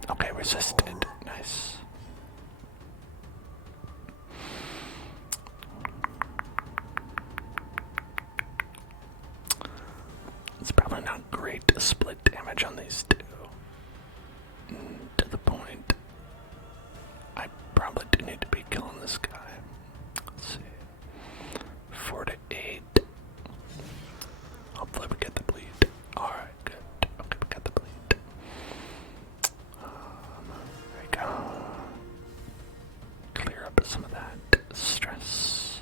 Okay, resisted. Nice. It's probably not great to split damage on these 2. To the point, I probably do need to be killing this guy. Let's see. 4 to 8. Hopefully we get the bleed. Alright, good. Okay, we got the bleed. There we go. Clear up some of that stress.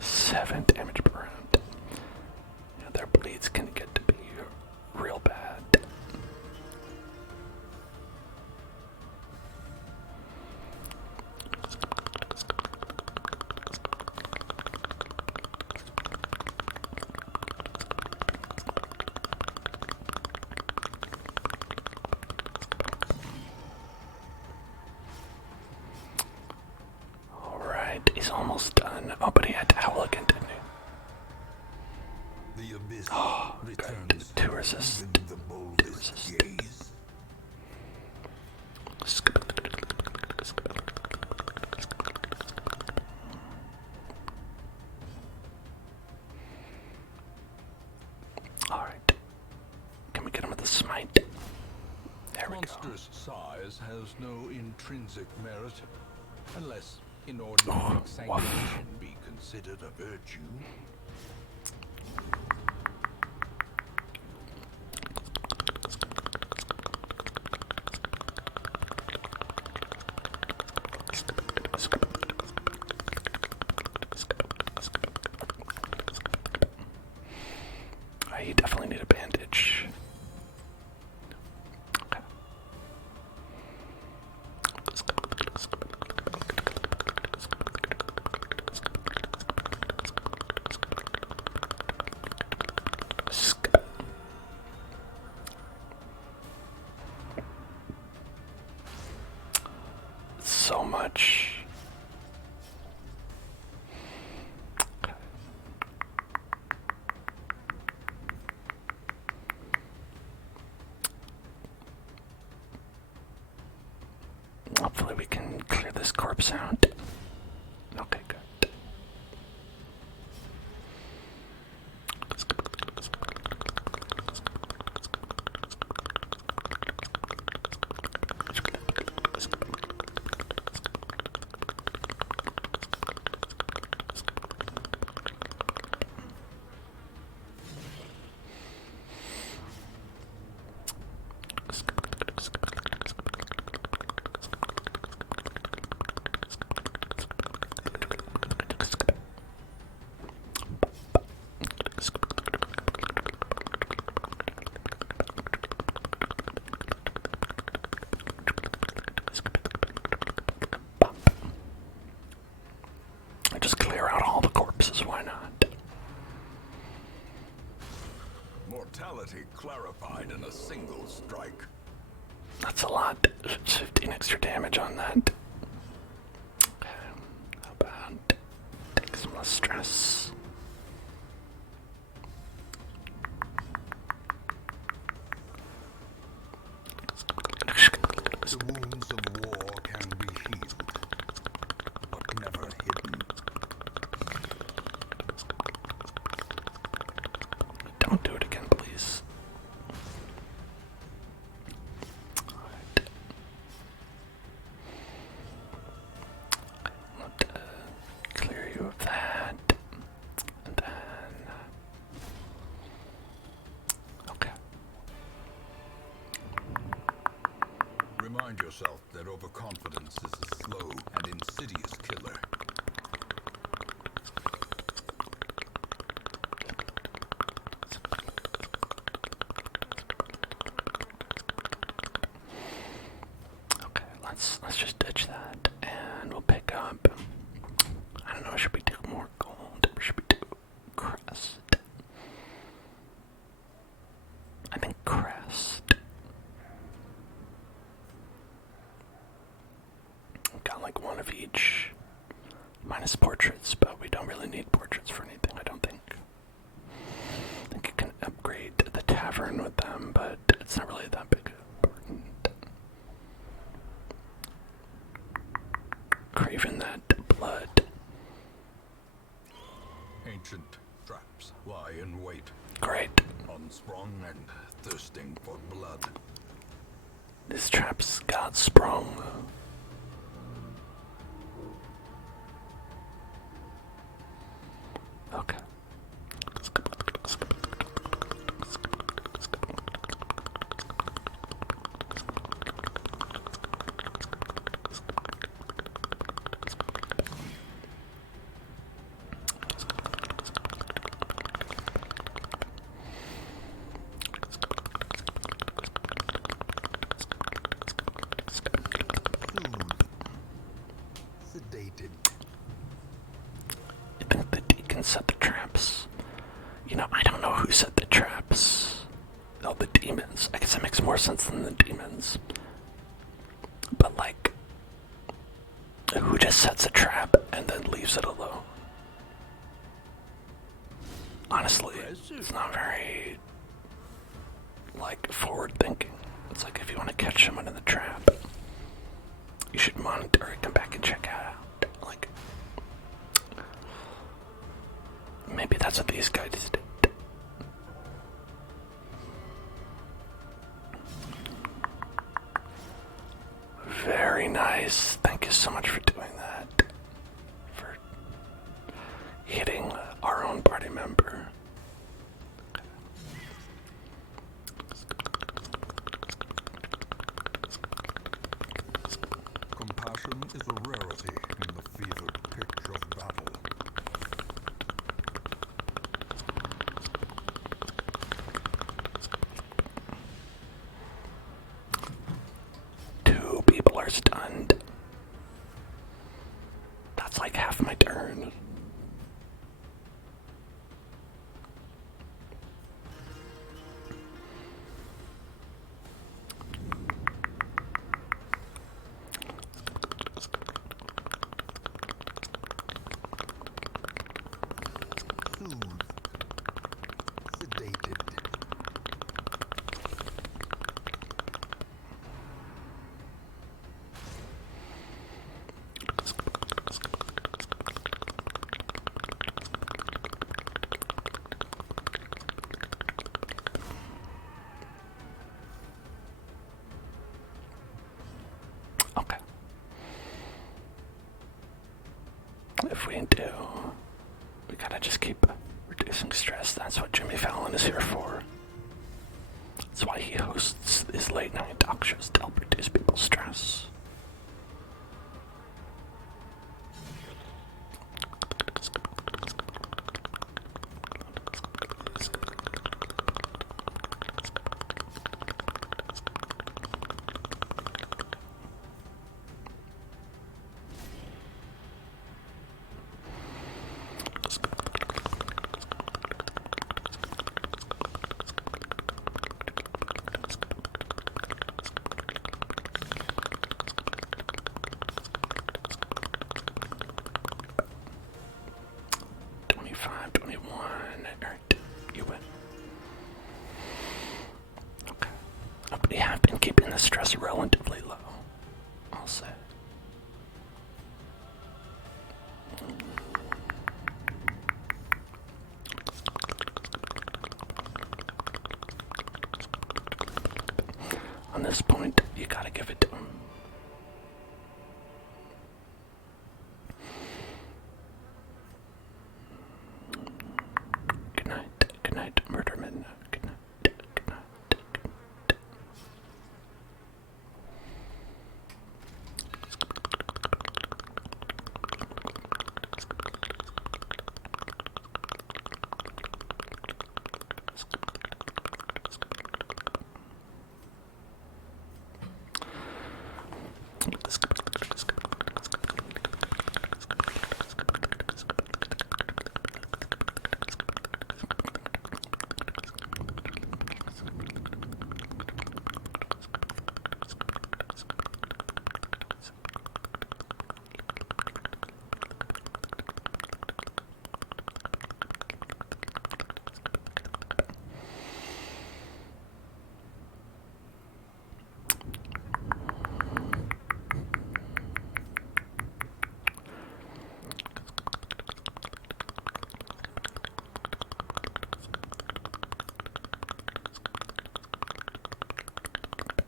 Seven damage per round. Yeah, their bleeds can get to be real bad. Alright, he's almost done. Oh, but he had to howl again, didn't he? The abyss Good. returns 2 resist. even the boldest gaze. Alright. Can we get him with the smite? There we go. Monstrous size has no intrinsic merit, unless inordinate sanctification be considered a virtue. You definitely need a bandage. Okay. So much. Hopefully we can clear this corpse out. Okay, good. Just clear out all the corpses, why not? Mortality clarified in a single strike. That's a lot. 15 extra damage on that. Okay, how about take some less stress? The wounds of war can be healed, but never hidden. that. And then... Okay. Remind yourself that overconfidence is a slow and insidious killer. Okay, let's just ditch that, and we'll pick up. I don't know. Should we do more gold? Or should we do crest? I think crest. Got like one of each, minus portraits, but we don't really need portraits for anything. I don't think. I think you can upgrade the tavern with them, but it's not really that big important. Craving that blood. Ancient traps lie in wait, Great. unsprung and thirsting for blood. These traps got sprung. Okay. Sedated. I think the deacon set the traps. You know, I don't know who set the traps. Oh, the demons. I guess that makes more sense than the demons. But, like, who just sets a trap and then leaves it alone? Honestly, it's not very, like, forward thinking. It's like if you want to catch someone in the trap, you should monitor it, come back and check it out. Like, maybe that's what these guys did. Very nice. Thank you so much for doing that. For hitting our own party member. Compassion is a rarity in the fevered pitch of battle. Two people are stunned. That's like half my turn. Soothed. Sedated. Okay. If we do, we gotta just keep reducing stress. That's what Jimmy Fallon is here for. That's why he hosts his late night talk shows to help reduce people's stress. We have been keeping the stress relatively low, I'll say. On this point, you gotta give it to him.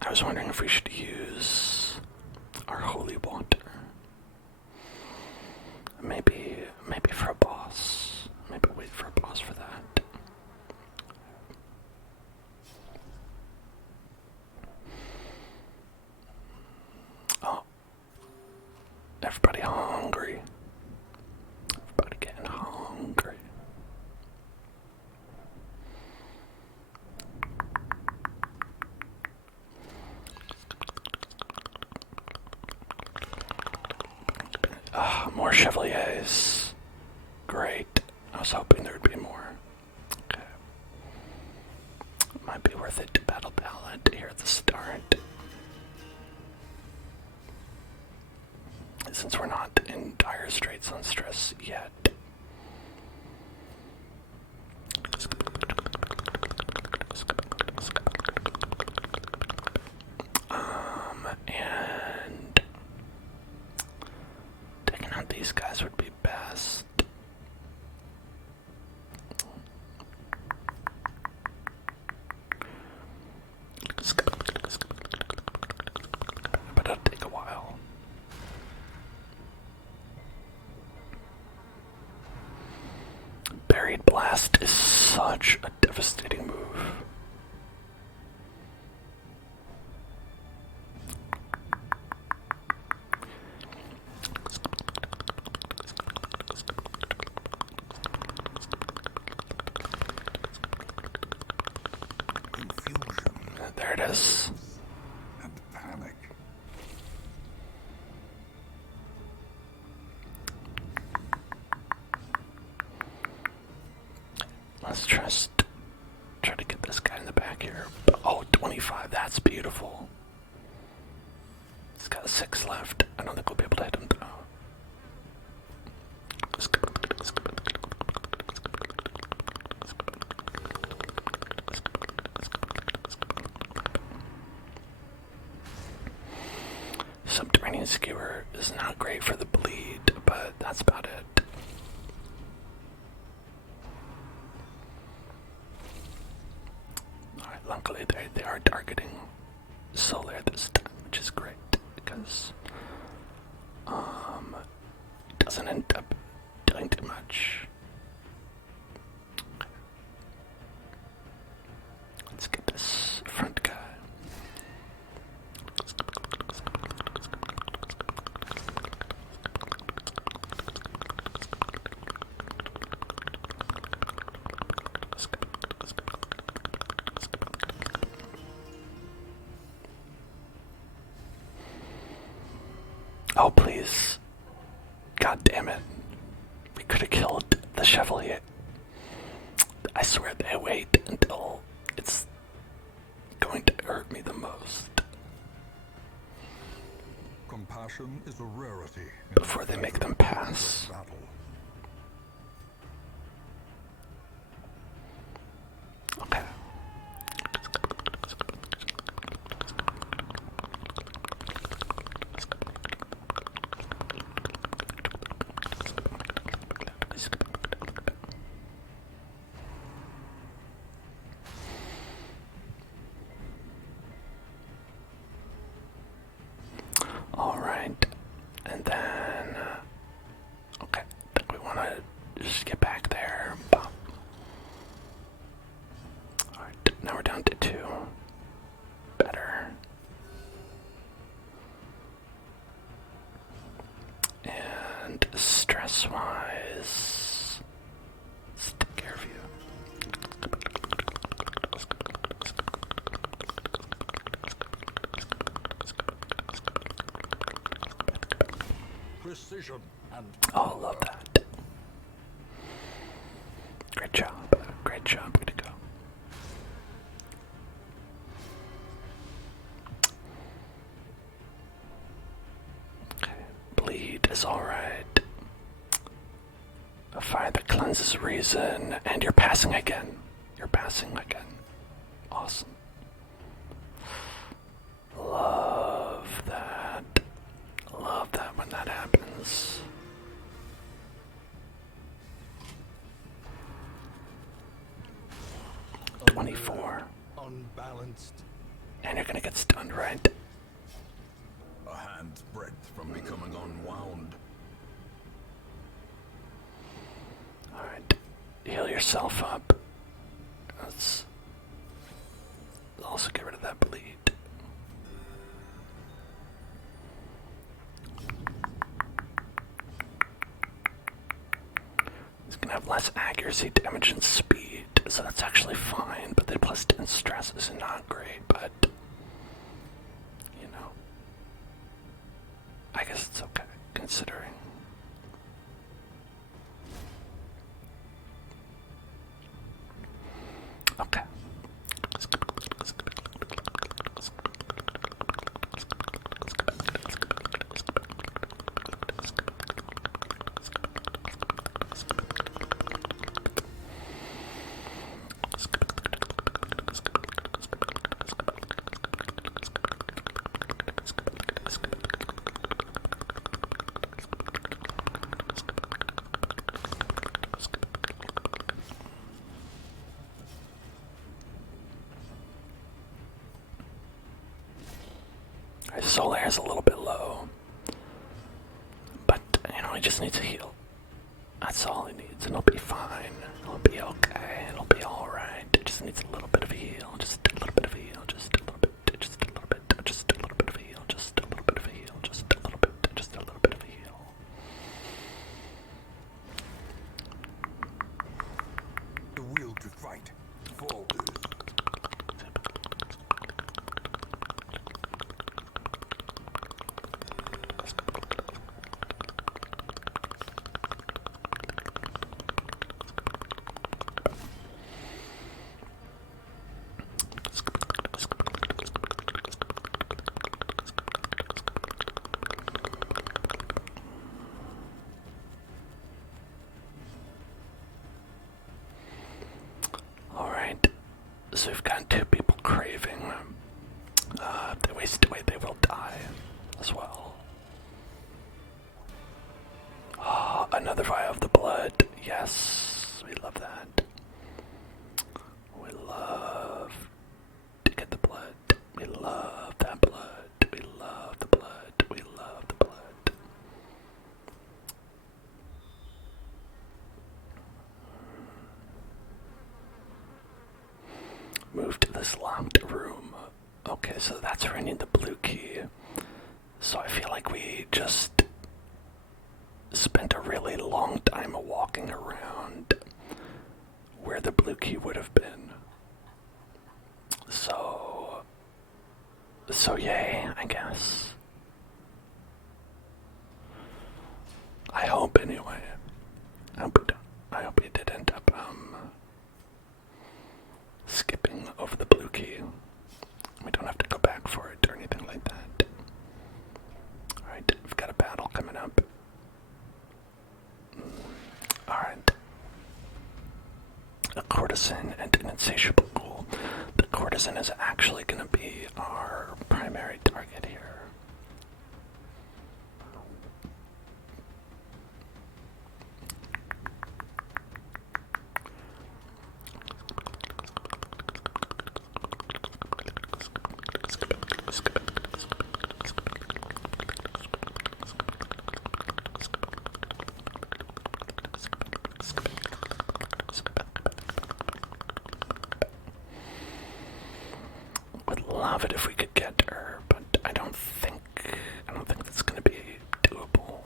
I was wondering if we should use our holy water. Maybe for a boss. Maybe wait for a boss for that. Oh. Everybody hungry. Everybody getting hungry. More chevaliers. Great. I was hoping there would be more. Okay. Might be worth it to battle ballad here at the start. Since we're not in dire straits on stress yet. And taking out these guys would be best. But it'll take a while. Buried Blast is such a devastating move. There it is. And panic. Let's just try to get this guy in the back here. Oh, 25, that's beautiful. He's got 6 left. I don't think we'll be able to hit him though. Subterranean Skewer is not great for the bleed, but that's about it. Alright, luckily they are targeting Solar this time, which is great, because it doesn't end up doing too much. Let's get this front guy. Oh, please. God damn it. We could have killed the Chevalier. I swear they wait until it's going to hurt me the most. Compassion is a rarity Before they make them pass. battle. Okay. Alright, and then, okay, I think we want to just get back there. Bop. Alright, now we're down to 2. Better. And stress-wise, let's take care of you. Precision and Oh, love that. Great job. Great job. Way to go. Okay. Bleed is alright. A fire that cleanses reason. And you're passing again. You're passing again. Awesome. Love that. Love that when that happens. Unbalanced And you're gonna get stunned, right? A hand's breadth from becoming unwound. Alright. Heal yourself up. Let's also get rid of that bleed. He's gonna have less accuracy, damage, and speed, so that's actually fine, but the plus 10 stress is not great, but you know, I guess it's okay, considering. Okay. His soul air is a little bit low, but you know, he just needs to heal. That's all he needs, and he'll be fine. He'll be okay. It'll be all right. It just needs a little bit of a heal, just a little bit of a heal, just a little bit, just a little bit, just a little bit of a heal, just a little bit of a heal, just a little bit, just a little bit of a heal. The will to fight falters. Alright, so we've got two people craving. If they waste away, they will die as well. Ah, another vial of the blood. Yes, we love that. We love to get the blood. We love that blood. We love the blood. We love the blood. Move to this locked room. Okay, so that's where I need the blue key. So I feel like we just spent a really long time walking around where the blue key would have been. So yay, I guess. I hope anyway. I hope we did end up skipping over the blue key. We don't have to go back for it or anything like that. Alright, we've got a battle coming up. Alright. A courtesan and an insatiable ghoul. The courtesan is actually going to be our primary target here. Would love it if we could get her, but I don't think that's gonna be doable.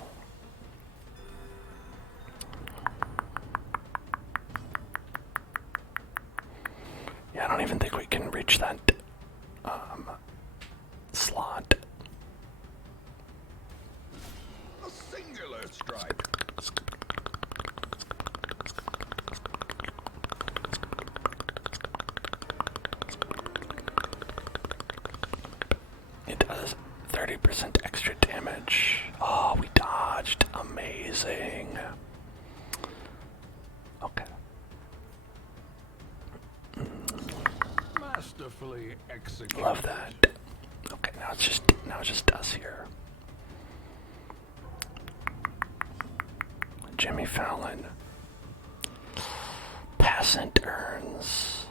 Yeah, I don't even think we can reach that slot. A singular strike. It does 30% extra damage. Oh, we dodged. Amazing. Okay. Masterfully executed. Love that. Okay, now it's just us here. Jimmy Fallon. Passant earns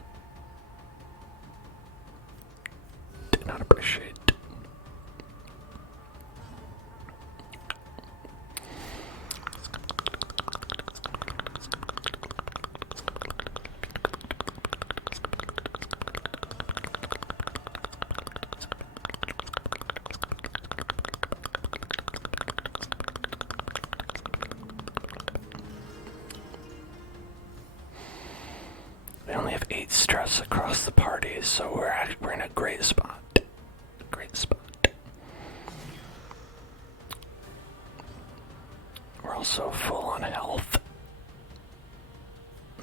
only have 8 stress across the party, so we're in a great spot. Great spot. We're also full on health.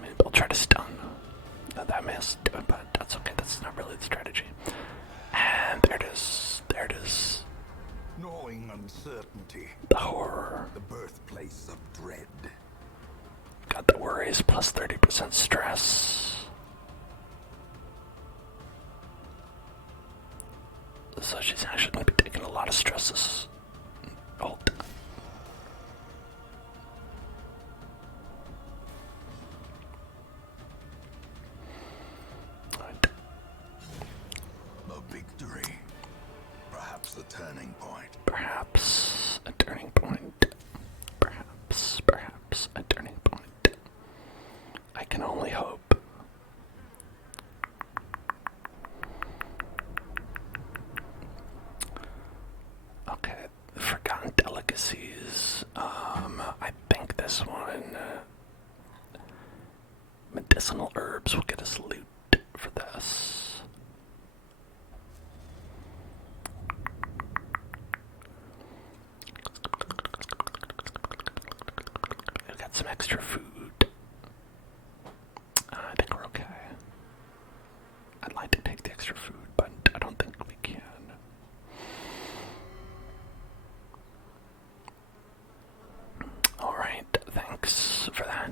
Maybe I'll try to stun. No, that missed, but that's okay. That's not really the strategy. And there it is. There it is. Gnawing uncertainty. The horror. The birthplace of dread. Got the worries plus 30% stress. So she's actually going to be taking a lot of stresses. Hold. Right. A victory. Perhaps a turning point. Perhaps a turning point. Perhaps a turning point. I can only hope. Okay, forgotten delicacies. I think this one, medicinal herbs will get us loot for this. We've got some extra food. I think we're okay. I'd like to take the extra food, but I don't think we can. Alright, thanks for that.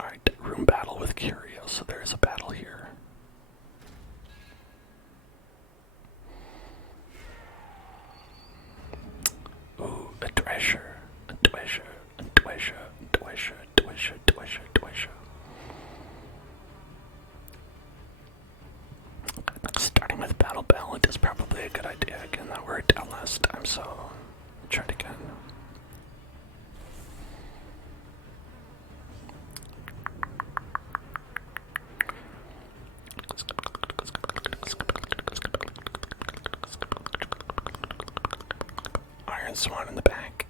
Alright, room battle with Curio, so there's a battle here. Ooh, a treasure, a treasure, a treasure, a treasure, a treasure, a treasure, a treasure. Starting with Battle Ballad is probably a good idea. Again, that worked out last time, so try it again. Iron Swan in the back.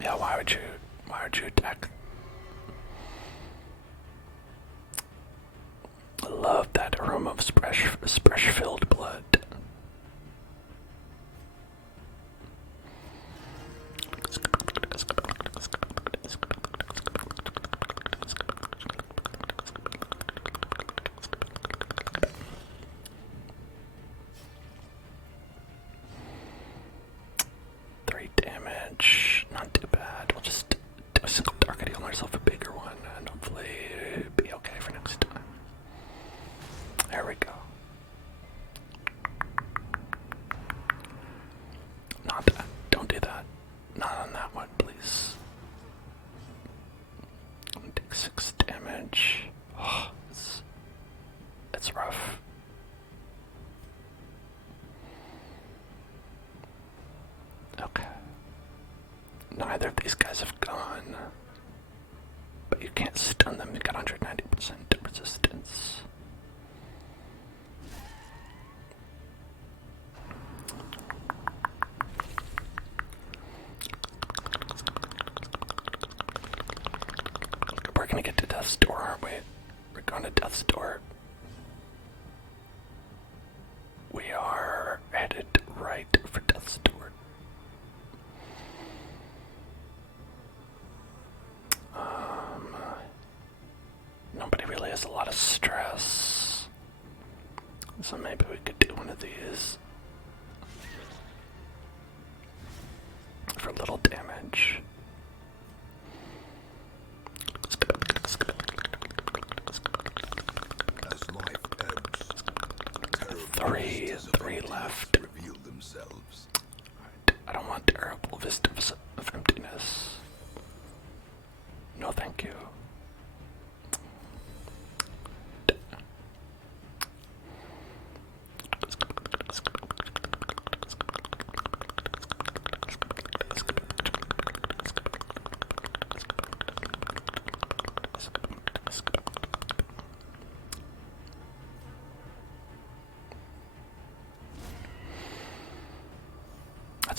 Yeah, why would you attack? I love that aroma of fresh-filled blood. Three damage, not too bad. We'll just do a single target, heal myself a bigger one, and hopefully be okay for next time. There we go. Not that. Don't do that. Not on that one, please. I'm gonna take 6 damage. Oh, it's rough. Okay. Neither of these guys have gone. But you can't stun them, you got 190% resistance. We're gonna get to Death's Door, aren't we? We're going to Death's Door. We are headed right for Death's Door. Nobody really has a lot of stress, so maybe we could do one of these for little damage. As life ebbs, Three left. reveal themselves. I don't want terrible vistas of emptiness. No, thank you.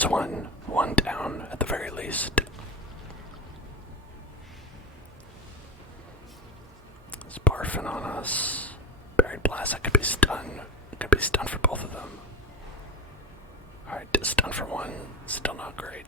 That's one. One down at the very least. It's barfing on us. Buried blast. I could be stunned. Could be stunned for both of them. Alright, stun for one. Still not great.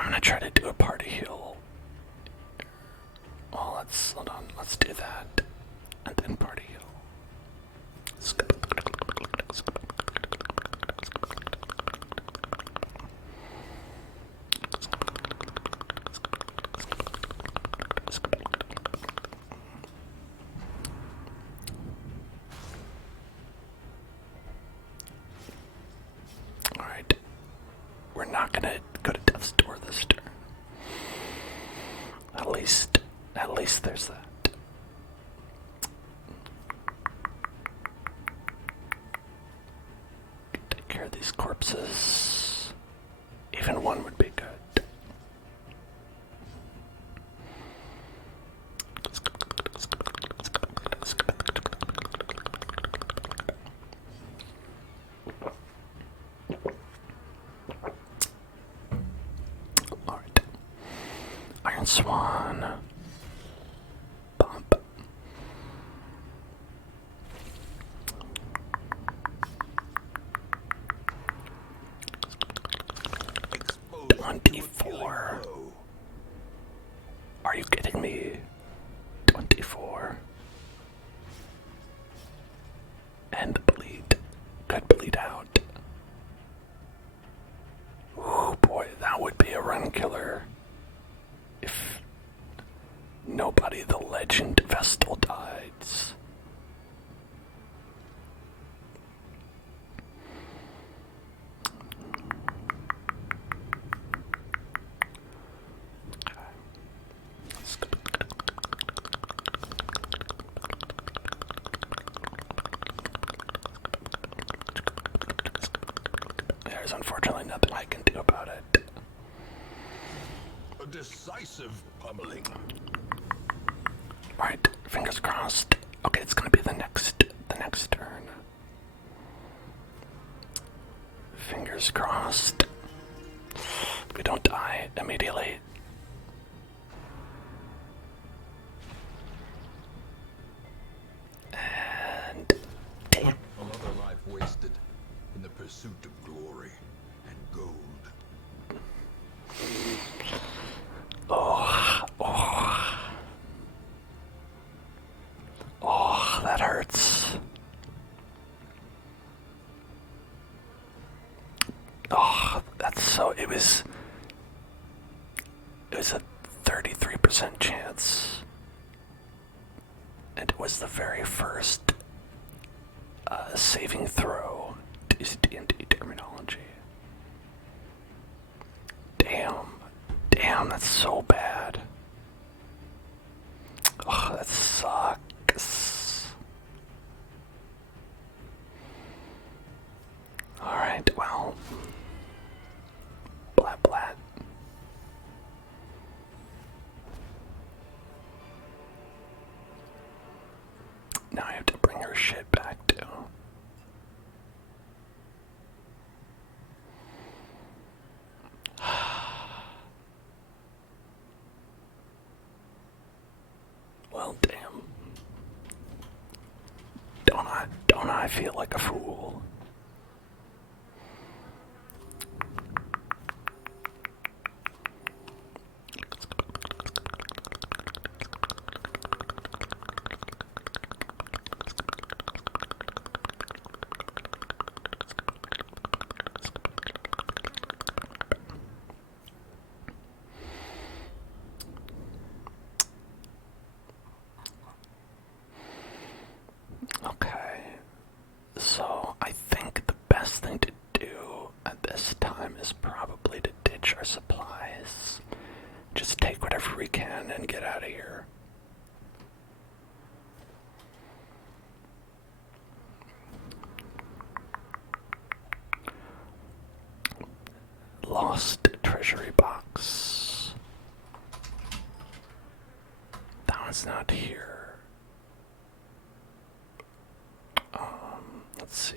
I'm gonna try to do a party heal. Well, hold on, let's do that. And then party heal. Alright. We're not gonna go to death's door this turn. At least there's that. Take care of these corpses. Even one would be good. Alright. Iron Swan. Bump. 24. Are you kidding me? 24. And bleed. Could bleed out. Oh boy, that would be a run killer. If nobody the legend Vestal dies. There's unfortunately nothing I can do about it. A decisive pummeling. Alright, fingers crossed. Okay, it's gonna be the next turn. Fingers crossed. We don't die immediately. And damn. Another life wasted in the pursuit of glory and gold. Oh, that hurts. Oh, that's so. It was a 33% chance, and it was the very first saving throw to use D&D terminology. Damn, that's so bad. Oh, that sucks. Alright, well. Blat blat. Now I have to bring her shit back too. Well, damn. Don't I feel like a fool? Okay. So I think we can and get out of here. Lost treasury box. That one's not here. Let's see.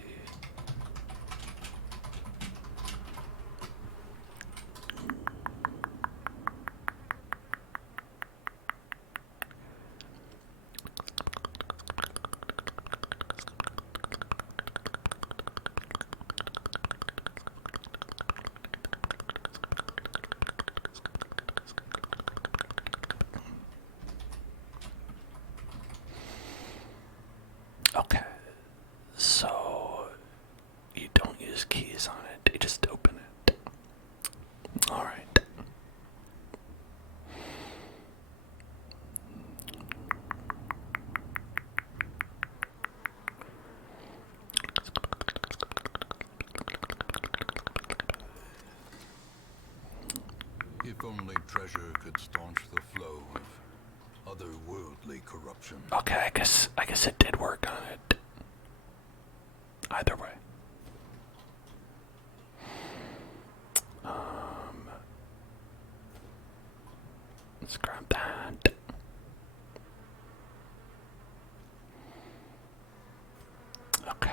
Okay, so you don't use keys on it, you just open it. Alright. If only treasure could staunch the flow of otherworldly corruption. Okay, I guess it did work on it. Either way. Let's grab that. Okay.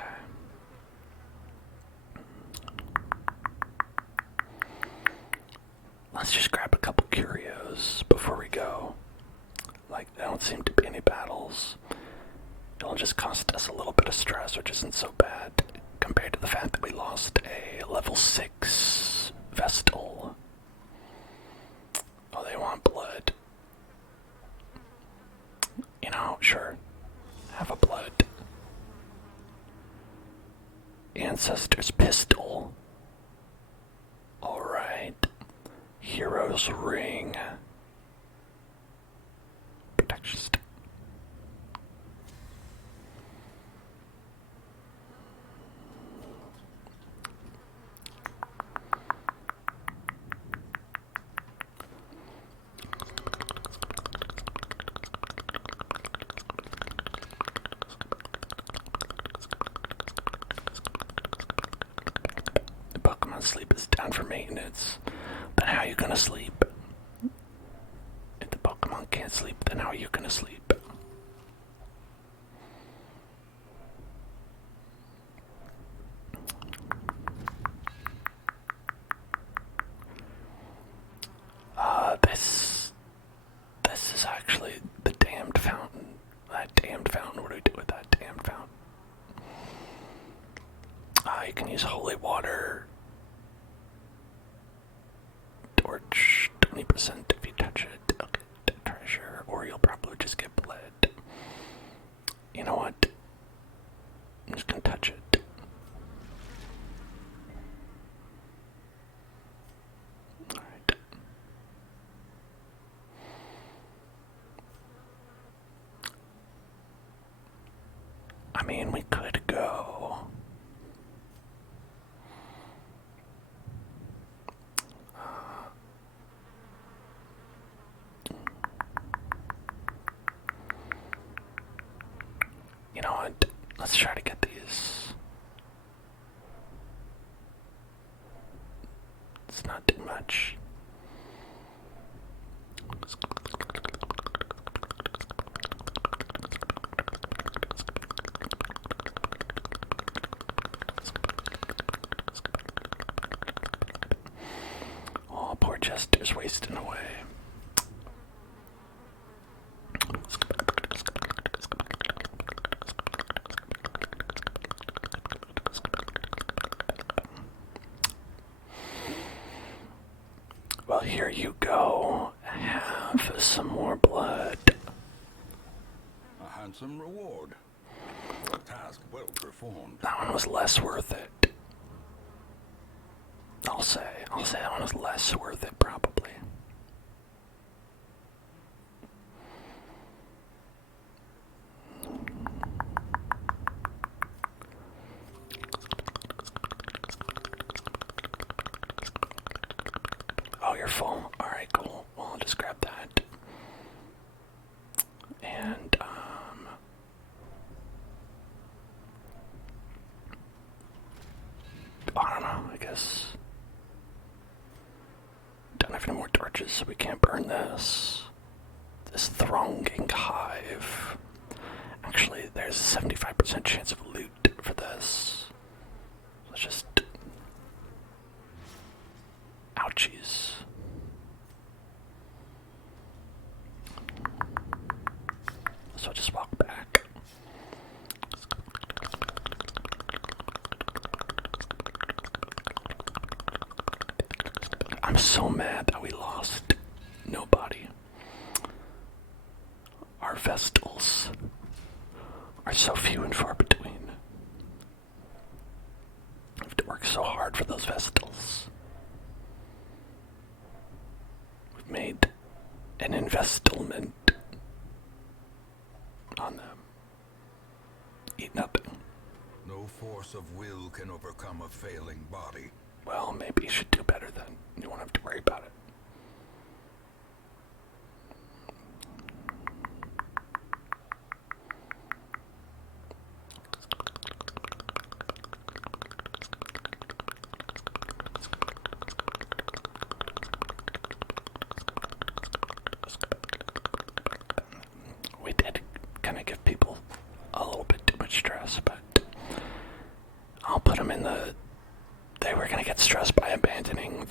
Let's just grab a couple curios before we go. Like, there don't seem to be any battles. It'll just cost us a little bit of stress, which isn't so bad compared to the fact that we lost a level 6 Vestal. Oh, they want blood. You know, sure. Have a blood. Ancestor's Pistol. Alright. Hero's Ring. Protection stick. The Pokemon sleep is down for maintenance. But how are you gonna sleep? If the Pokemon can't sleep, then how are you gonna sleep? This is actually the damned fountain. That damned fountain, what do we do with that damned fountain? You can use holy water. Torch, 20% if you touch it. Okay, treasure, or you'll probably just get bled. You know what? I'm just gonna touch it. Alright. I mean, we could go. You know what? Let's try to get these. It's not too much. Oh, poor Chester's wasting away. Well, here you go. Have some more blood. A handsome reward. A task well performed. That one was less worth it. I'll say that one was less worth it, probably. Oh, you're full. Alright, cool. Well, I'll just grab that. torches, so we can't burn this. This thronging hive. Actually, there's a 75% chance of loot for this. Let's just... Ouchies. So I'll just walk back. I'm so mad that we lost nobody. Our vestals are so few and far between. I have to work so hard for those vestals. We've made an investment on them. Eat nothing. No force of will can overcome a failing body. Well, maybe you should do better then. You won't have to worry about it. We did kind of give people a little bit too much stress, but I'll put them in the... They were going to get stressed by abandoning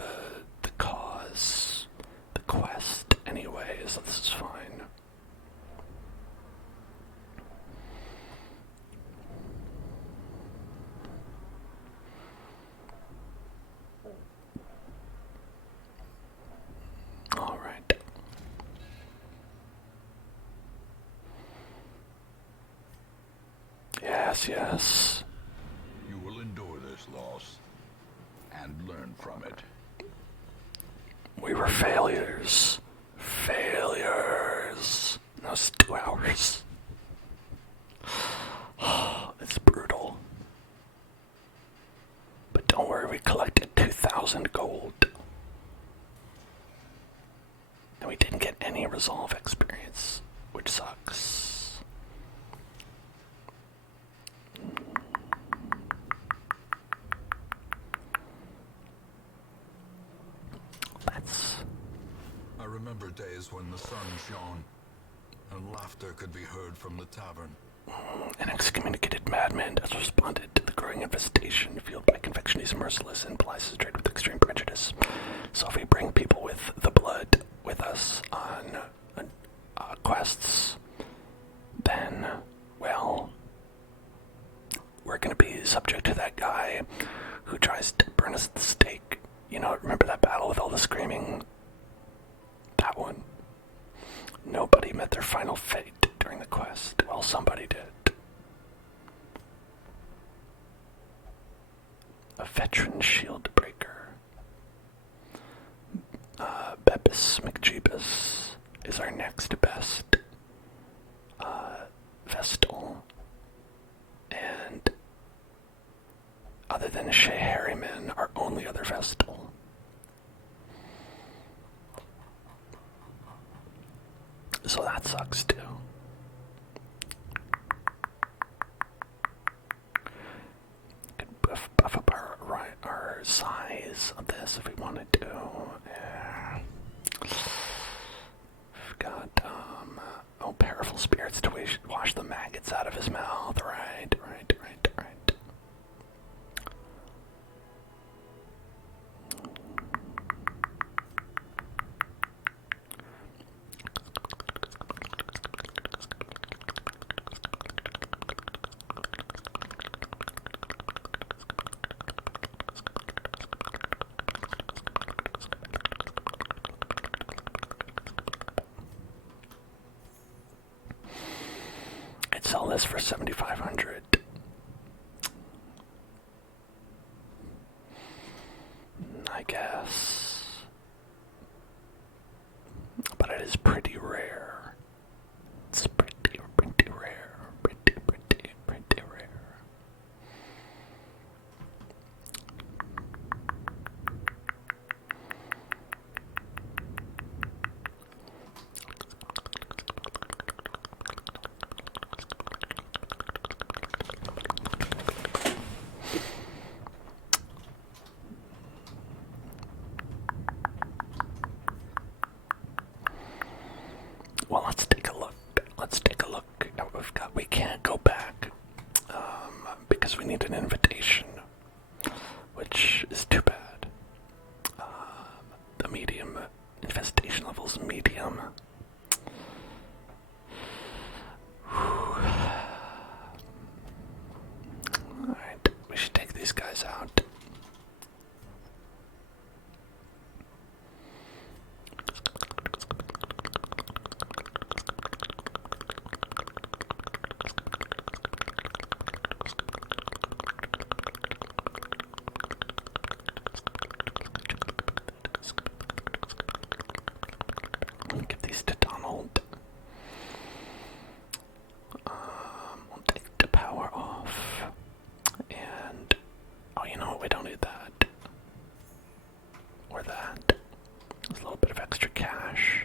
the cause, the quest anyway, so this is fine. All right. Yes, yes. You will endure this loss and learn from it. We were failures. Failures. That was 2 hours. It's brutal. But don't worry, we collected 2,000 gold. And we didn't get any resolve experience, which sucks. I remember days when the sun shone and laughter could be heard from the tavern. An excommunicated madman has responded to the growing infestation fueled by conviction. He's merciless and plies his trade with extreme prejudice. So if we bring people with the blood with us on quests, then, well, we're going to be subject to that guy who tries to burn us at the stake. You know, remember that battle with all the screaming? That one. Nobody met their final fate during the quest. Well, somebody did. A veteran shield breaker. Beppis McJeebus is our next best Vestal. And other than Shea Harriman, our only other Vestal. So that sucks too. Could buff up our size of this if we wanted to. Yeah. We've got powerful spirits to wash the maggots out of his mouth. Right. I'd sell this for 7,500. I guess. But it is pretty rare. It's pretty rare. Pretty rare. because we need an invitation, which is too bad. The medium infestation level's medium. Alright, we should take these guys out. Give these to Donald. We'll take the power off. And, oh, you know what? We don't need that. Or that. There's a little bit of extra cash.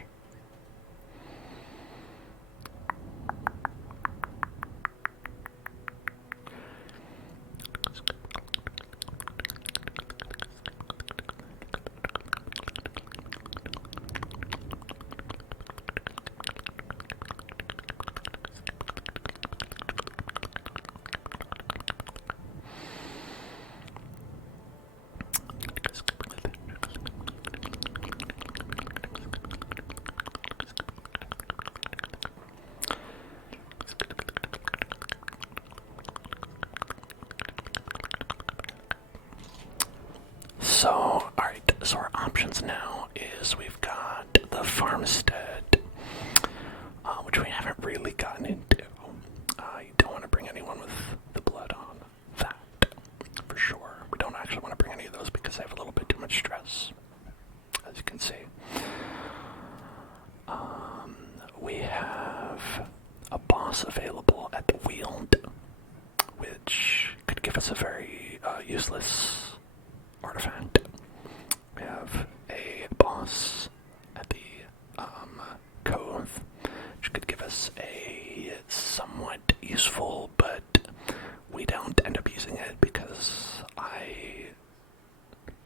So, alright, so our options now is we've got the farmstead, which we haven't really gotten into. You don't want to bring anyone with the blood on that, for sure. We don't actually want to bring any of those because they have a little bit too much stress, as you can see. We have a boss available at the Weald, which could give us a very useless artifact. We have a boss at the Cove, which could give us a somewhat useful, but we don't end up using it because I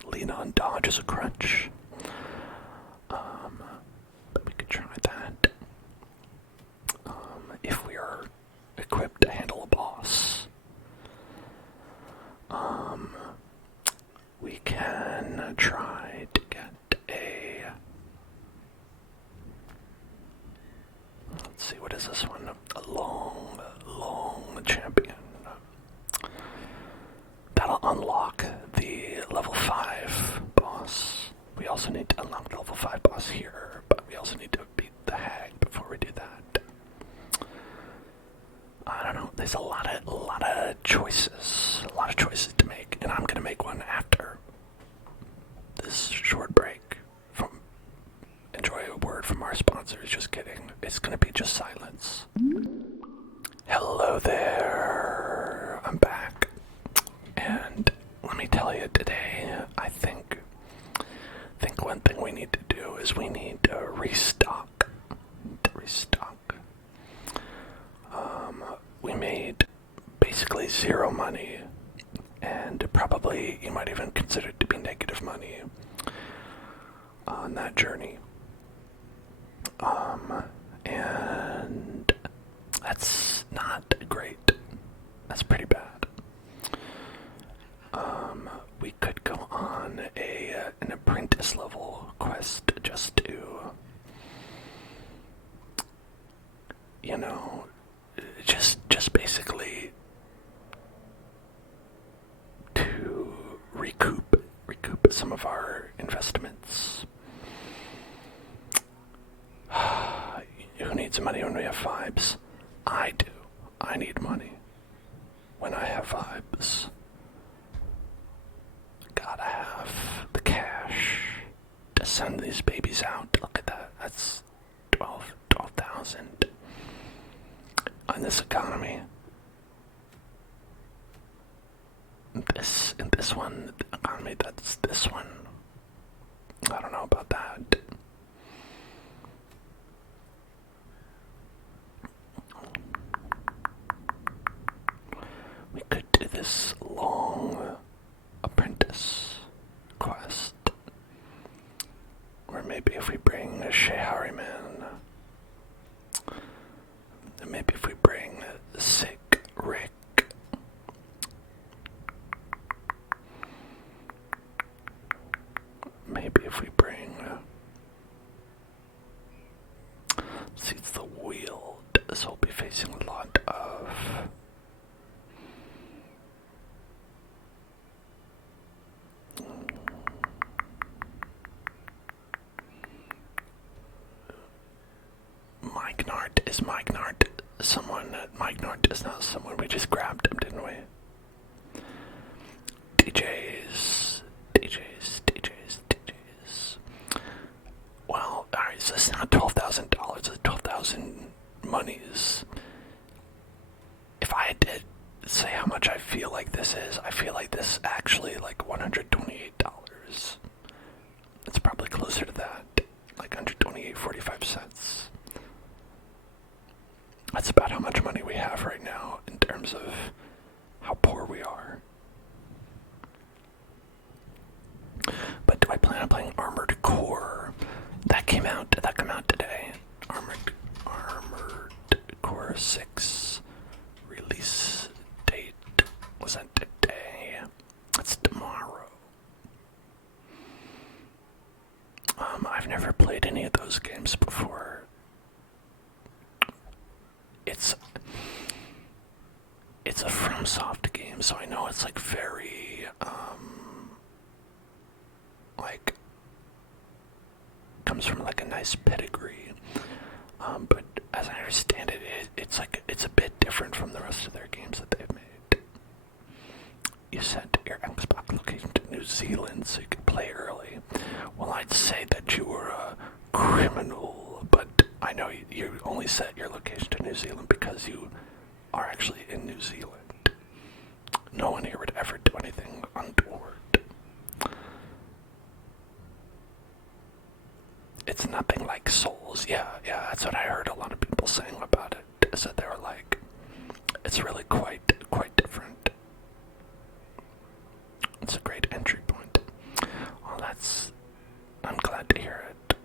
lean on dodge as a crutch. But we could try that. If we are equipped to handle a boss. We can try to get a... Let's see, what is this one? A long champion. That'll unlock the level 5 boss. We also need to unlock the level 5 boss here, but we also need to beat the hag before we do that. I don't know, there's a lot of choices to make, and I'm gonna make one after this short break. Enjoy a word from our sponsors. Just kidding, it's gonna be just silence. Hello there, I'm back, and let me tell you today, I think one thing we need to do is we need to restock. We made basically zero money, and probably you might even consider it to be negative money on that journey. And that's not great. That's pretty bad. We could go on an apprentice level quest just to, you know, just basically to recoup some of our investments. Who needs money when we have vibes? I do. I need money when I have vibes. Gotta have the cash to send these babies out. Look at that. That's 12,000 in this economy. In this one, the economy, that's this one. I don't know about that. We could do this long apprentice quest. Or maybe if we bring a Shehariman. Maybe if we bring Sick Rick. using a lot of Mignard. Is Mignard someone? Mignard is not someone. We just grabbed him, didn't we? DJs. Well, alright, so it's not $12,000, it's 12,000 monies. If I had to say how much I feel like this is, I feel like this is actually like $128. It's probably closer to that, like $128.45. That's about how much money we have right now in terms of how poor we are. But do I plan on playing Armored Core? That came out today. Armored Core 6 release date was that today? It's tomorrow. I've never played any of those games before. It's a FromSoft game, so I know it's like very like comes from like a nice pedigree, but as I understand it, it's a bit different from the rest of their games that they've made. You sent your Xbox location to New Zealand so you could play early. Well, I'd say that you were a criminal, but I know you only set your location to New Zealand because you are actually in New Zealand. No one here would ever do anything untoward. It's nothing like Souls. Yeah, that's what I heard a lot of people saying about it. Is that they were like, it's really quite different. It's a great entry point. Well, I'm glad to hear it.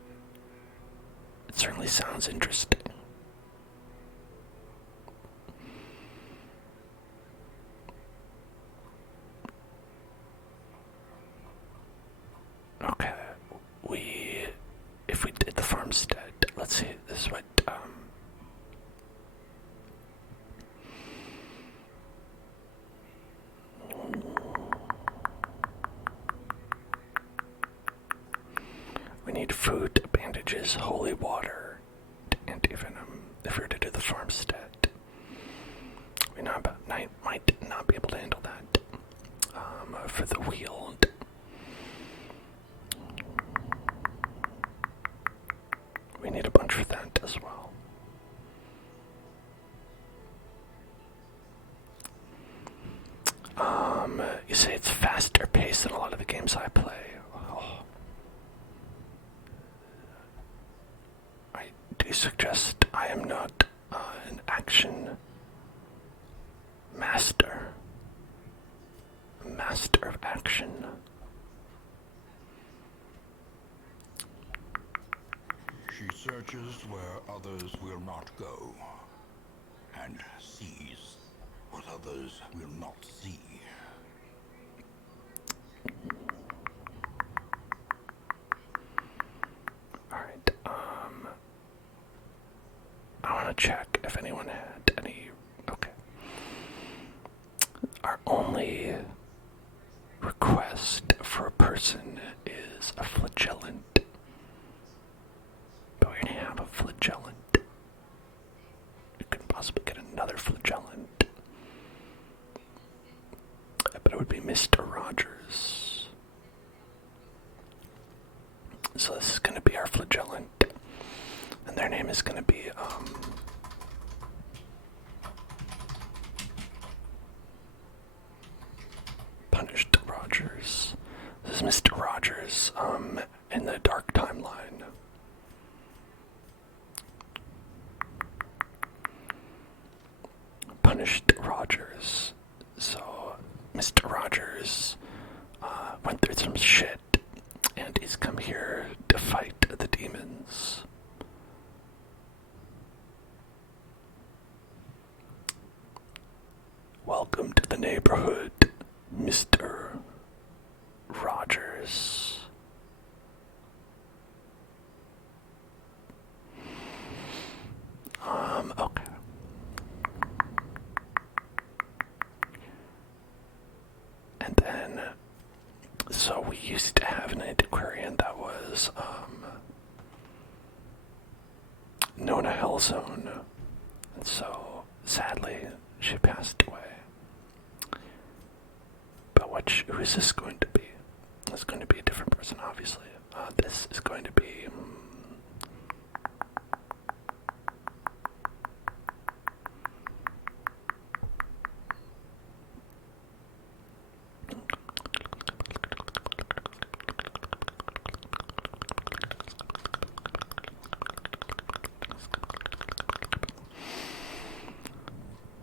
It certainly sounds interesting. Okay, if we did the farmstead, let's see, this is what, we need food, bandages, holy water, anti-venom, if we were to do the farmstead. We know about night might not be able to handle that. For the wheel, we need a bunch for that as well. You say it's faster paced than a lot of the games I play. Oh. I do suggest I am not an action master. A master of action. She searches where others will not go, and sees what others will not see. Alright, I want to check if anyone had any. Okay. Our only request for a person is a flagellant. But we're gonna have a flagellant. We could possibly get another flagellant. But it would be Mr. Rogers. So this is gonna be our flagellant. And their name is gonna be, Punished Rogers. This is Mr. Rogers, in the Dark Timeline. Punished Rogers. So, Mr. Rogers went through some shit, and he's come here to fight the demons. Welcome to the neighborhood, Mr. Rogers. Okay. And then, so we used to have an antiquarian that was known a Hellzone, and so sadly she passed away. But who is this going to be? It's going to be a different person, obviously. This is going to be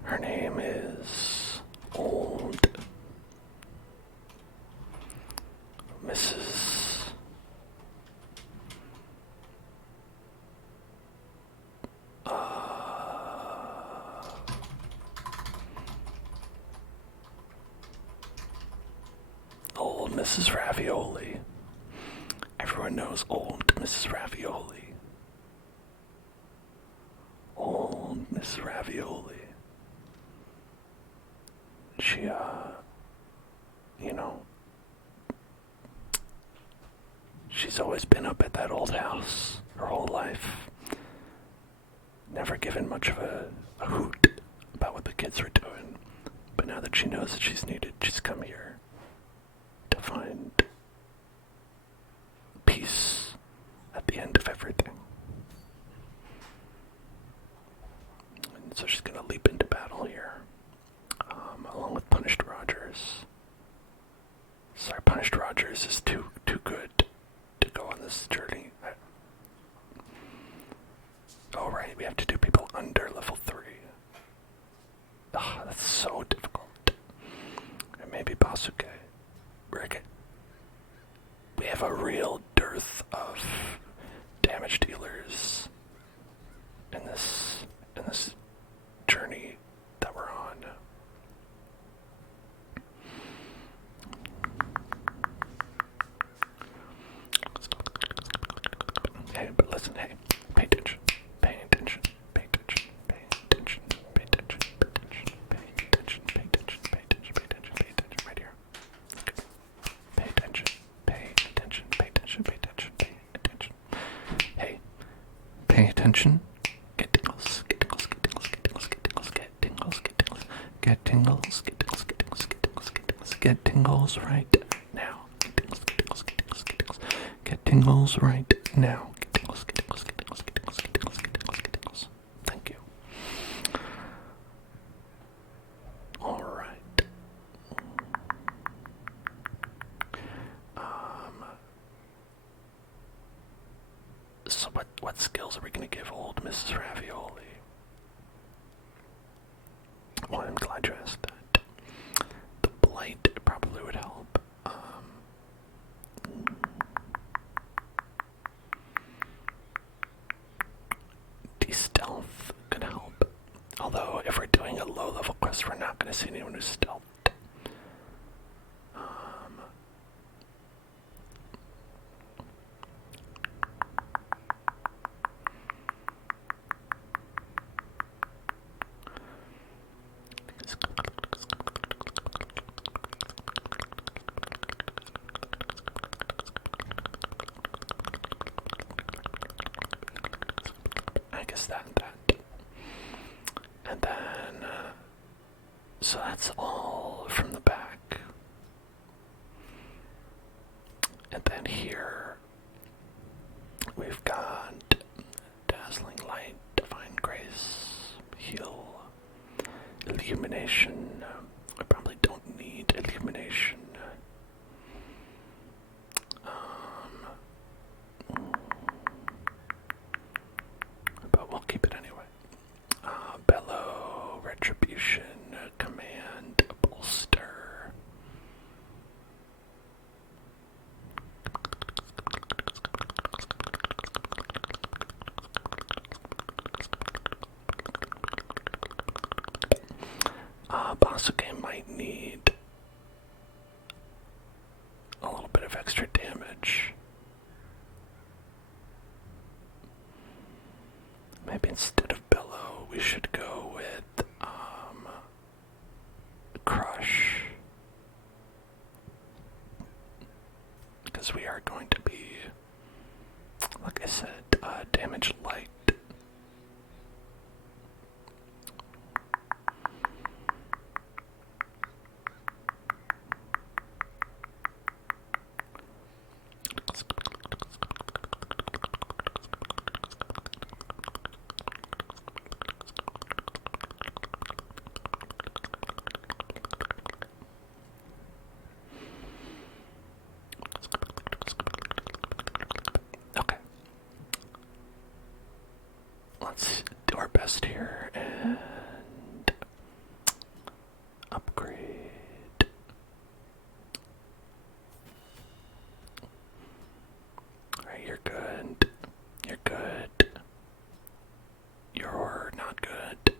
her name is Old Mrs. Old Mrs. Ravioli. Everyone knows Old Mrs. Ravioli. Old Mrs. Ravioli. She, you know, she's always been up at that old house her whole life. Never given much of a hoot about what the kids were doing. But now that she knows that she's needed, she's come here to find peace at the end of everything. And so she's gonna leap into battle here, along with Punished Rogers. Sorry, Punished Rogers is too good to go on this journey. Oh right, we have to do people under level 3. Oh, that's so difficult. And maybe Basuke. We have a real dearth of damage dealers in this journey that we're on. Hey, but listen, hey, pay attention, pay attention, pay attention, pay attention, pay attention, pay attention, pay attention, pay attention, pay attention, pay attention, pay attention, right here. Okay. Pay attention, pay attention, pay attention, pay attention, pay attention. Hey, pay attention. Get tingles, get tingles, get tingles, get tingles, get tingles, get tingles, get tingles, get tingles, get tingles, get tingles, get tingles, get tingles, get tingles right now. Get tingles, get tingles, get tingles, get tingles, get tingles right now. Get tingles, get tingles, get tingles, get tingles, get tingles, get tingles, get tingles. Thank you. All right. So what skills are we going to give old Mrs. Ravioli? Well, I'm glad you asked that. The blight probably would help. De-stealth could help. Although, if we're doing a low-level quest, we're not going to see anyone who's stealthed. I guess that and that. And then, so that's all from the back. And then here, we've got Dazzling Light, Divine Grace, Heal, Illumination. I probably don't need Illumination. But we'll keep it anyway. Bellow, Retribution, Command, Bolster. Basuke might need a little bit of extra damage. Maybe instead of Bellow, we should go with Crush. because we are going to be, like I said, damage light. Okay. Let's do our best here and upgrade. Alright, you're good. You're good. You're not good.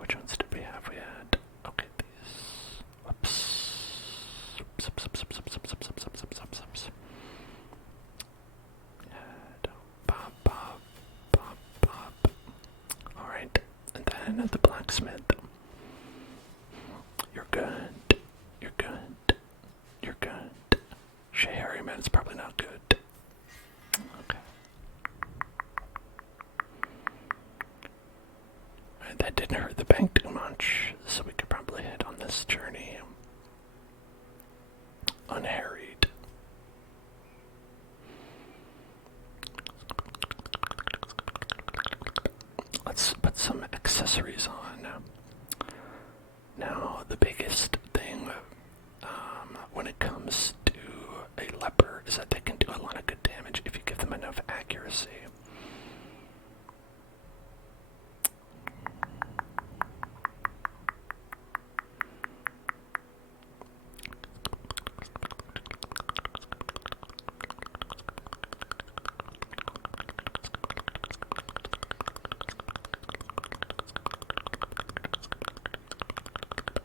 Which ones did we have? We had, okay, these. Whoops. Whoops, whoops, whoops, whoops, whoops, whoops, whoops, whoops, whoops, whoops. Pop, pop, pop, pop. Alright, and then at the blacksmith. You're good. You're good. You're good. Harry, man, it's probably not good. Okay. Alright, that didn't hurt the bank too much, so we could probably head on this journey unharried. Let's put some accessories on. Now, the biggest thing when it comes to a leper is that they can do a lot of good damage if you give them enough accuracy.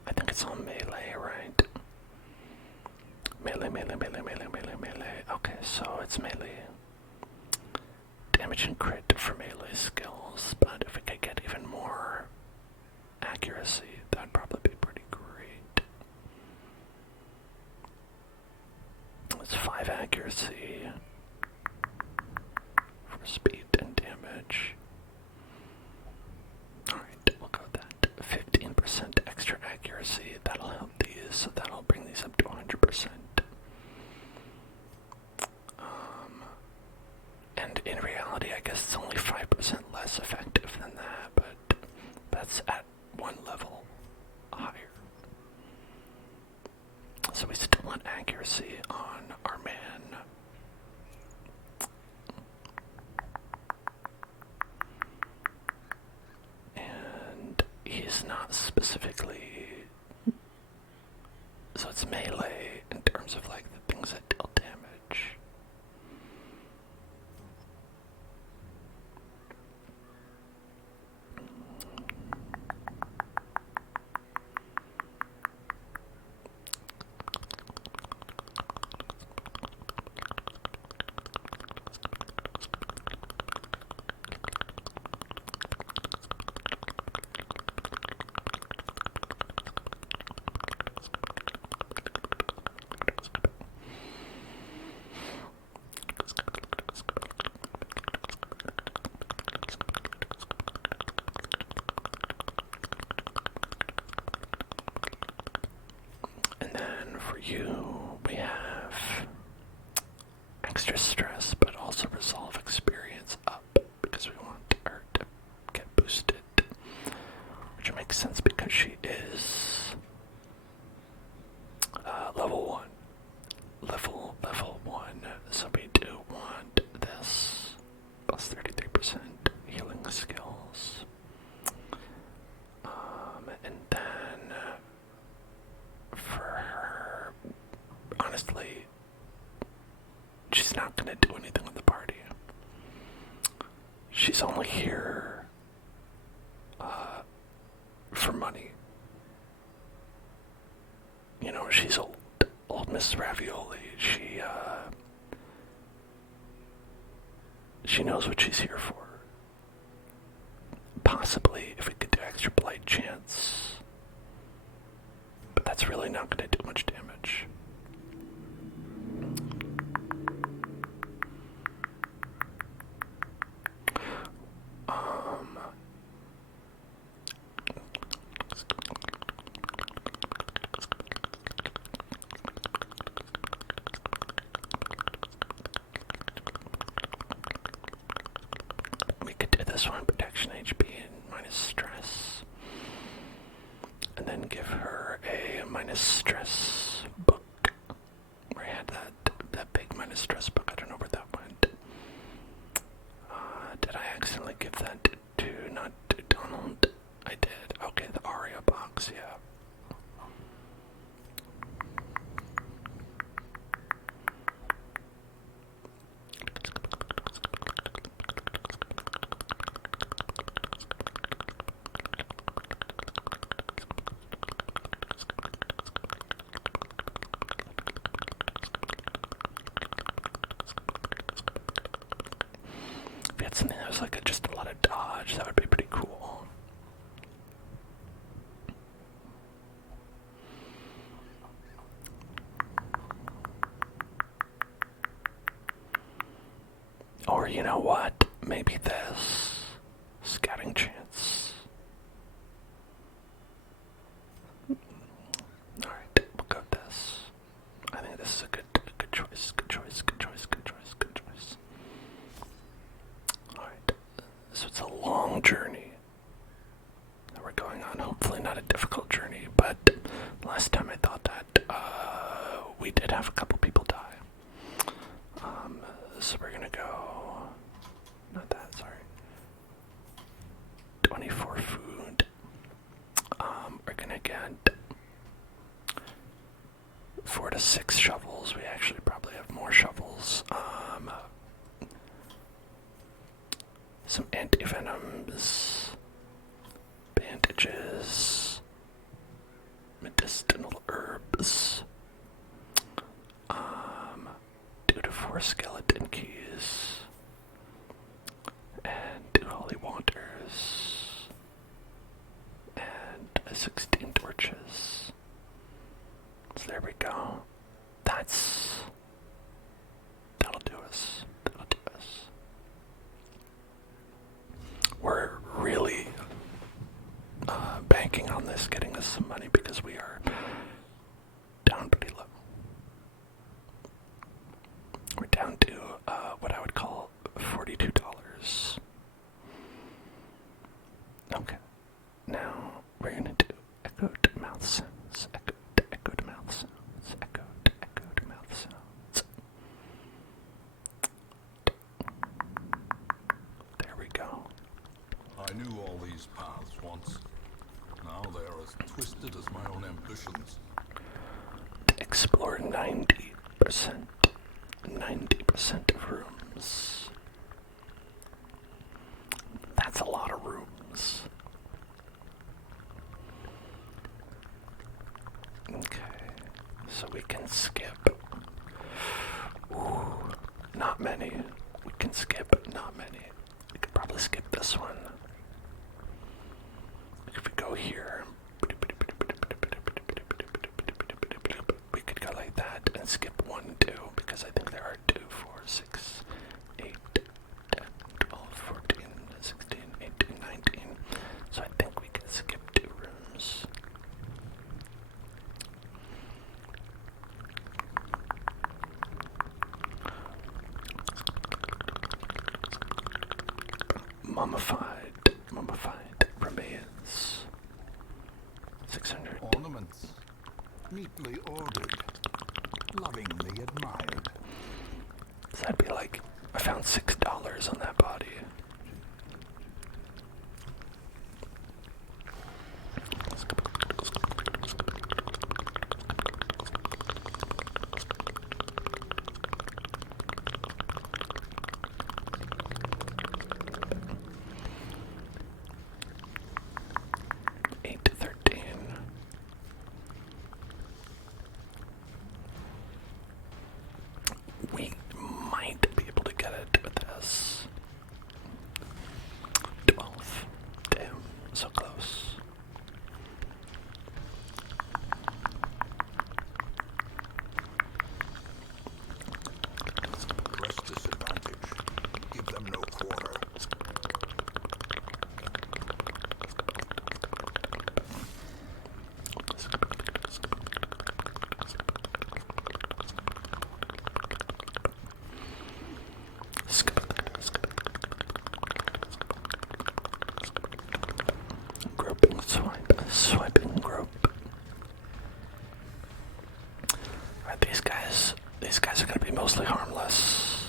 I think it's all melee, right? Melee, melee, melee, melee, melee, melee. Okay, so it's melee. Damage and crit for melee skills, but if we could get even more accuracy, that'd probably be pretty great. It's 5 accuracy for speed and damage. Alright, we'll go with that. 15% extra accuracy, that'll help these, so that'll bring these up to 100%. And in reality, I guess it's only 5% less effective than that, but that's at one level higher. So we still want accuracy on our man. And he's not specifically, so it's melee in terms of like the things that deal damage. And then for you, we have extra stress, but also resolve experience up, because we want her to get boosted. Which makes sense because she is level 1. Level 1. So we do want this plus 33% healing skills. And then for her, honestly, she's not gonna do anything with the party. She's only here for money. You know, she's old Miss Ravioli. She knows what she's here for. Possibly if we could do extra blight chance, but that's really not going to do much damage. minus stress book. Where I had that big minus stress book. I don't know where that went. Did I accidentally give that to not to Donald? I did. Okay, the Aria box, yeah. If we had something that was like just a lot of dodge, that would be pretty cool. Or you know what? Maybe this scouting chance. Alright, we'll go with this. I think this is a good choice. Good choice, good choice, good choice, good choice. Alright. So it's a long journey that we're going on. Hopefully not a difficult journey, but last time I thought that we did have a couple people die. So we're gonna go, not that, sorry. 24 food. We're gonna get 4 to 6 shovels. We actually probably have more shovels. Some antivenoms, bandages, medicinal herbs, 2 to 4 skeleton keys, and 2 holy waters, and 16 torches. So there we go. That'll do us. That'll do us. We're really banking on this getting us some money because we are down pretty low. We're down to what I would call $42. Okay. Now we're gonna do echo to mouth sounds, echo to mouth sounds, echo to mouth sounds. There we go. I knew all these paths once. Now they are as twisted as my own ambitions. To explore 90% of rooms. That's a lot of rooms. Okay, so we can skip. Ooh, not many. We can skip, not many. We could probably skip this one. If we go here, we could go like that and skip 1 and 2 because I think there are 2, 4, 6, 8, 10, 12, 14, 16, 18, 19. So I think we can skip 2 rooms. Mummified remains. 600. Ornaments, neatly ordered, lovingly admired. So that'd be like, I found $6 on that body. We might be able to get it with this. These guys are gonna be mostly harmless.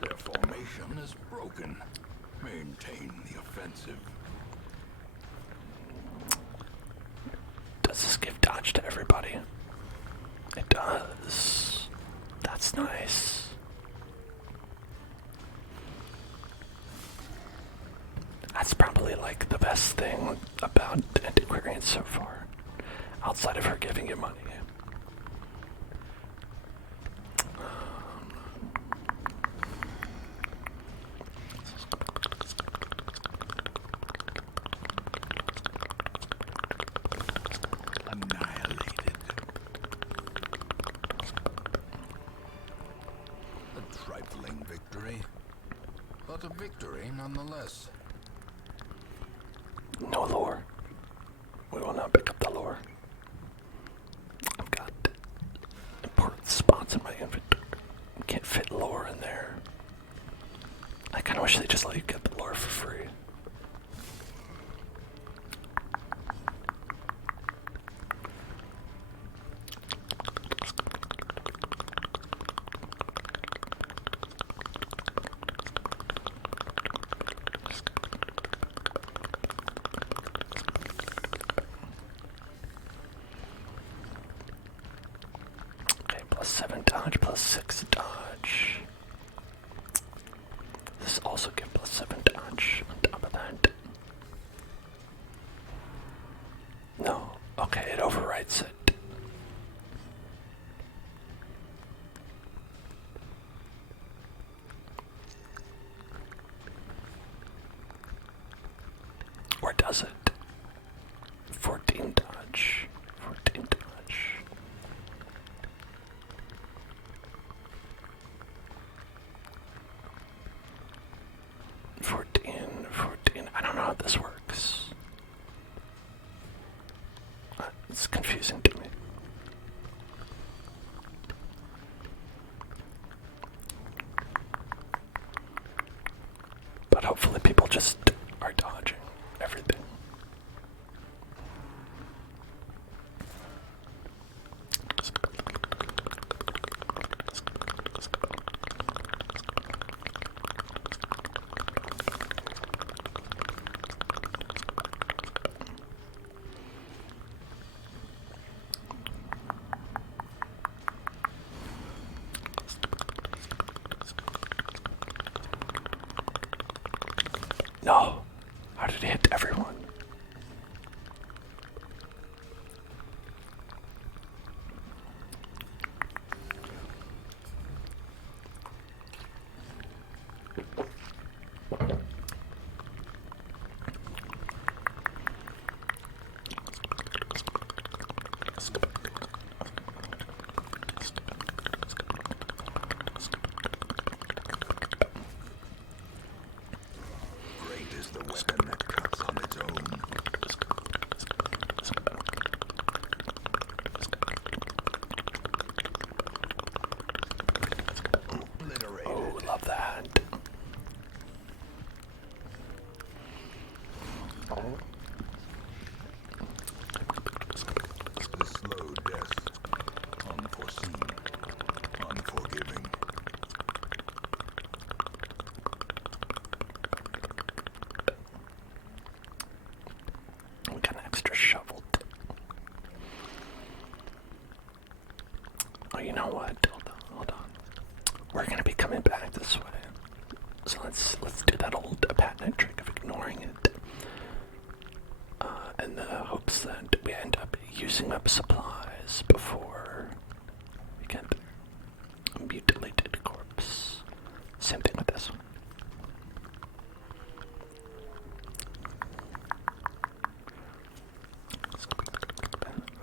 Their formation is broken. Maintain the offensive. Does this give dodge to everybody? It does. That's nice. That's probably like the best thing about antiquarians so far, outside of her giving you money. Annihilated. A trifling victory, but a victory nonetheless. No lore. We will not pick up the lore. I've got important spots in my inventory. Can't fit lore in there. I kind of wish they just let you get the lore for free. Okay, +7 dodge, +6 dodge. This also gives +7 dodge on top of that. No, okay, it overwrites it. Or does it? 14 dodge. 14 dodge. I don't know how this works. It's confusing to me. But hopefully people just are dodging everything. No. How did it hit everyone? Great is the weapon that cuts on its own. Obliterated. Oh, love that. The slow death. Unforeseen. Unforgiving. We got an extra shovel. Oh, you know what? Hold on. We're gonna be coming back this way. So let's do that old patent trick of ignoring it. In the hopes that we end up using up supplies before we get a mutilated corpse. Same thing with this one.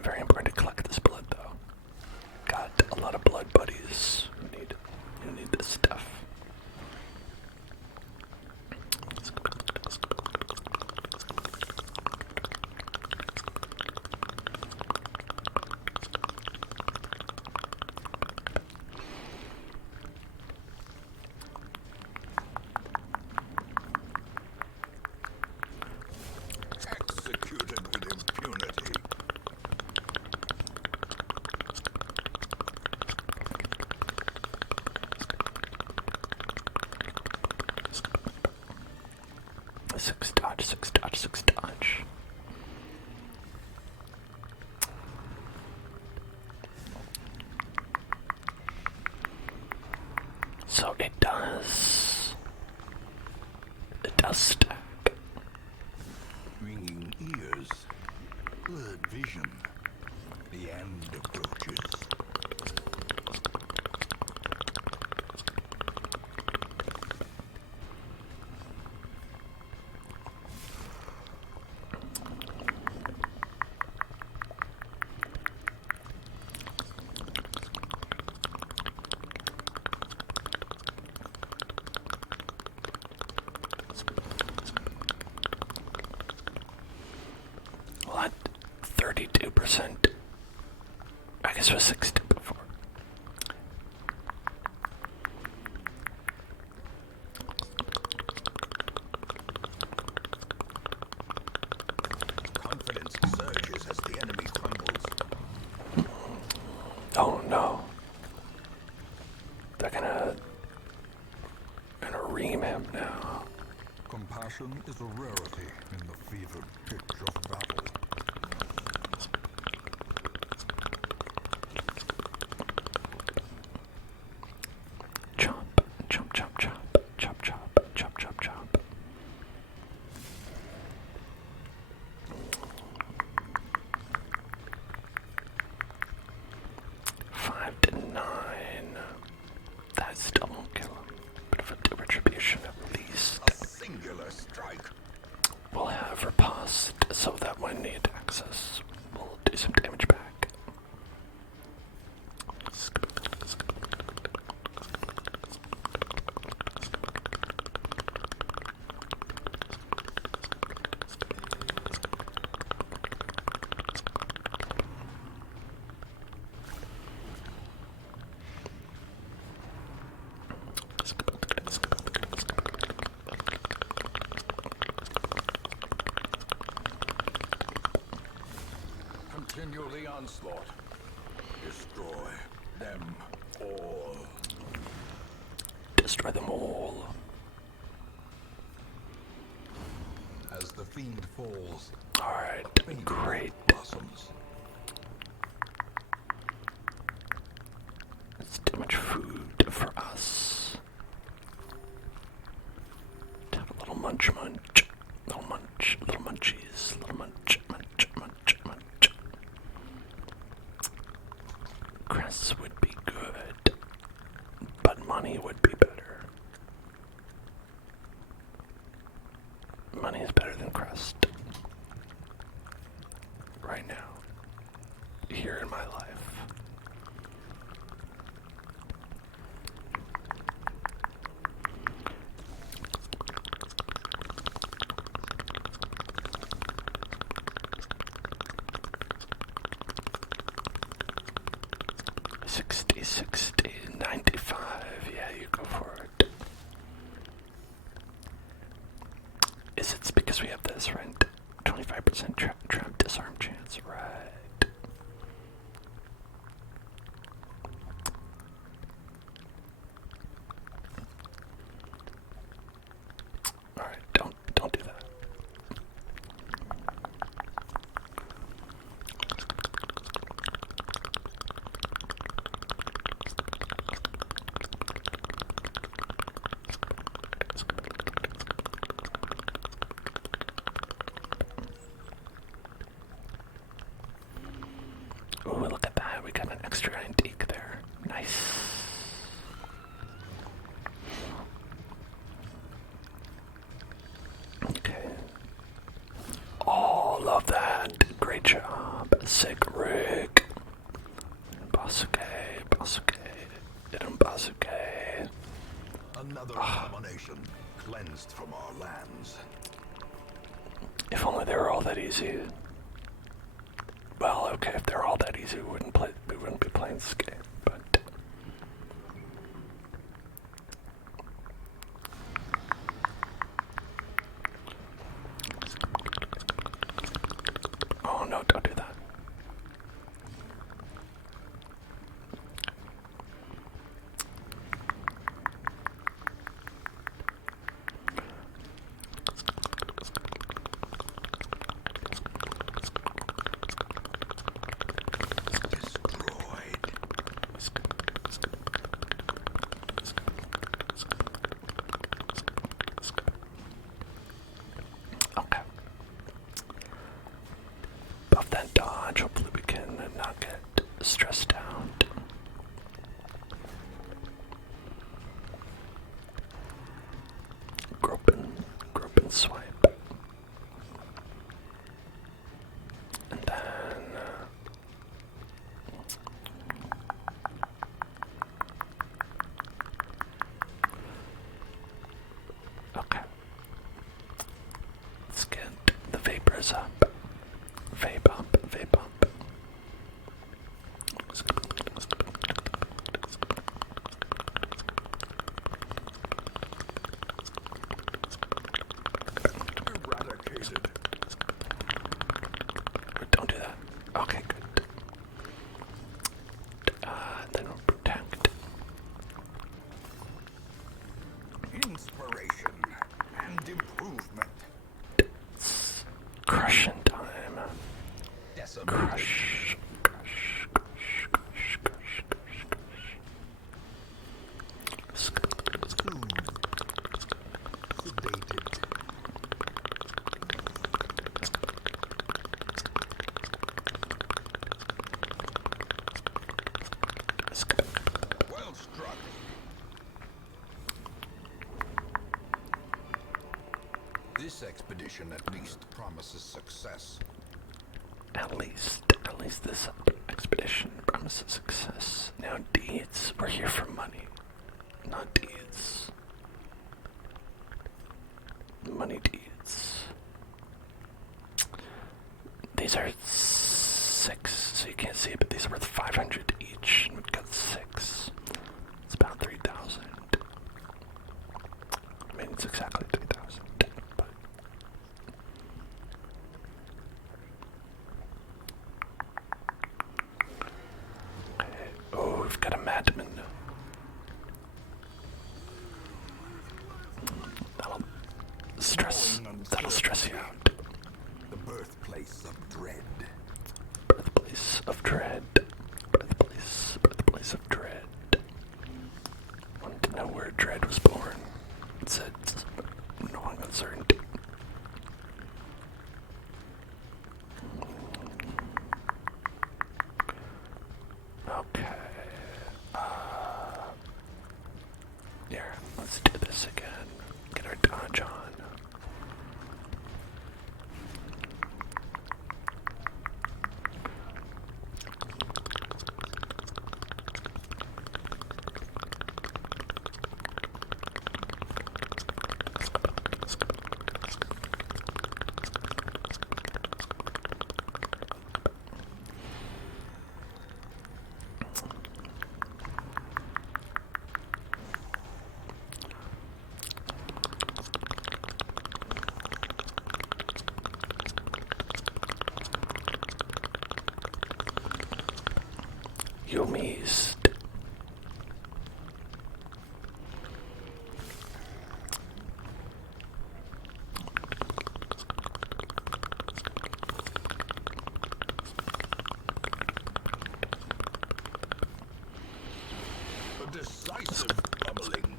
Very important to collect this blood, though. Got a lot of blood buddies who need this stuff. So it does. It does stack. Ringing ears, blurred vision. The end approaches. What? 32%? I guess it was 60 before. Confidence surges as the enemy crumbles. Oh no. They're gonna ream him now. Compassion is a rarity in the fevered pitch of battle. Chop, chop, chop, chop, chop, chop, chop, chop, chop. Five to 9. That still won't kill him. Bit of a retribution at least. A singular strike. We'll have riposte so that when he attacks us, we'll do some damage back. Continue the onslaught. Destroy them all. Destroy them all. As the fiend falls, Alright, faint great. blossoms. It's too much food for us. To have a little munch munch. Little munch, little munchies, little munch, munch, munch, munch. Cress would be good, but money would be better. Money is better than crust. Right now. Here in my life. $60, $60, $95. Yeah, you go for it. Is it because we have this, right? 25% trap disarm chance, right? Alright, don't do that. Ooh, look at that. We got an extra antique there. Nice. Okay. Oh, love that. Great job. Sick rig. Basuke, Basuke. Basuke. Another abomination cleansed from our lands. If only they were all that easy. Well, okay, if they're all that easy, we wouldn't be playing this game, but oh no, don't do that. stressed out. Grope and swipe. And then okay. Let's get the vapors up. Vape up, vape up. Eradicated. Don't do that. Okay, good. Then we'll protect. Inspiration and improvement. It's crushing time. Decimated. Crush, crush, crush, crush, crush, crush, crush. Soothed. Sedated. Well struck. This expedition at least promises success. At least this expedition promises success. Now deeds, we're here for money, not deeds. Money deeds. These are 6, so you can't see it, but these are worth 500 each, and we've got 6. It's about 3,000. I mean, it's exactly 3,000, but oh, we've got a madman. That'll stress you out. The birthplace of dread. Birthplace of dread. Birthplace of dread. Wanted to know where dread was born. It said no uncertainty. Okay. Here, let's do this again. Get our dodge on. Yumi's. A decisive bubbling.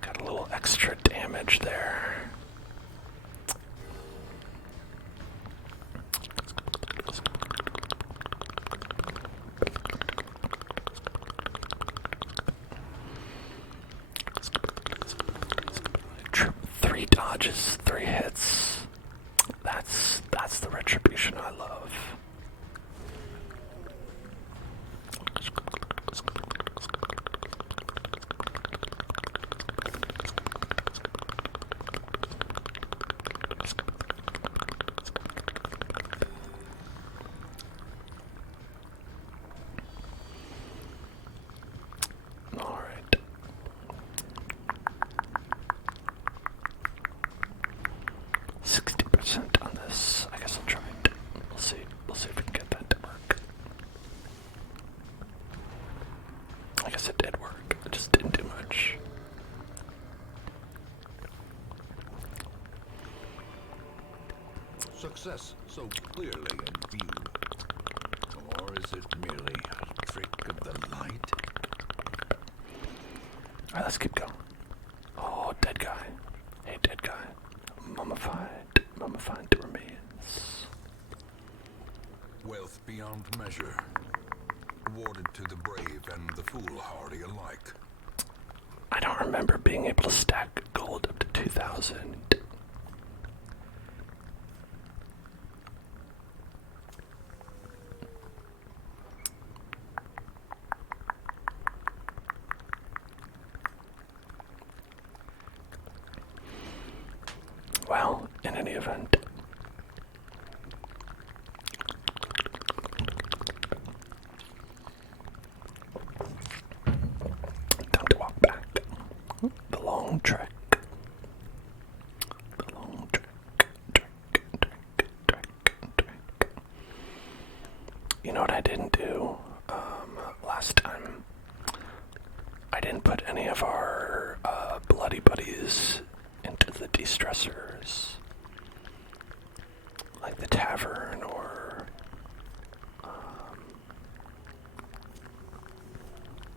Got a little extra damage there. Three dodges, 3 hits. That's the retribution I love. All right. %, on this. I guess I'll try it. We'll see. We'll see if we can get that to work. I guess it did work. It just didn't do much. Success so clearly in view. Or is it merely a trick of the light? Alright, let's keep going. Oh, dead guy. dead guy. Mummified remains. Wealth beyond measure, awarded to the brave and the foolhardy alike. I don't remember being able to stack gold up to 2,000. Well, in any event, time to walk back. The long trek. The long trek. You know what I didn't do last time? I didn't put any of our bloody buddies into the de-stressors, like the tavern or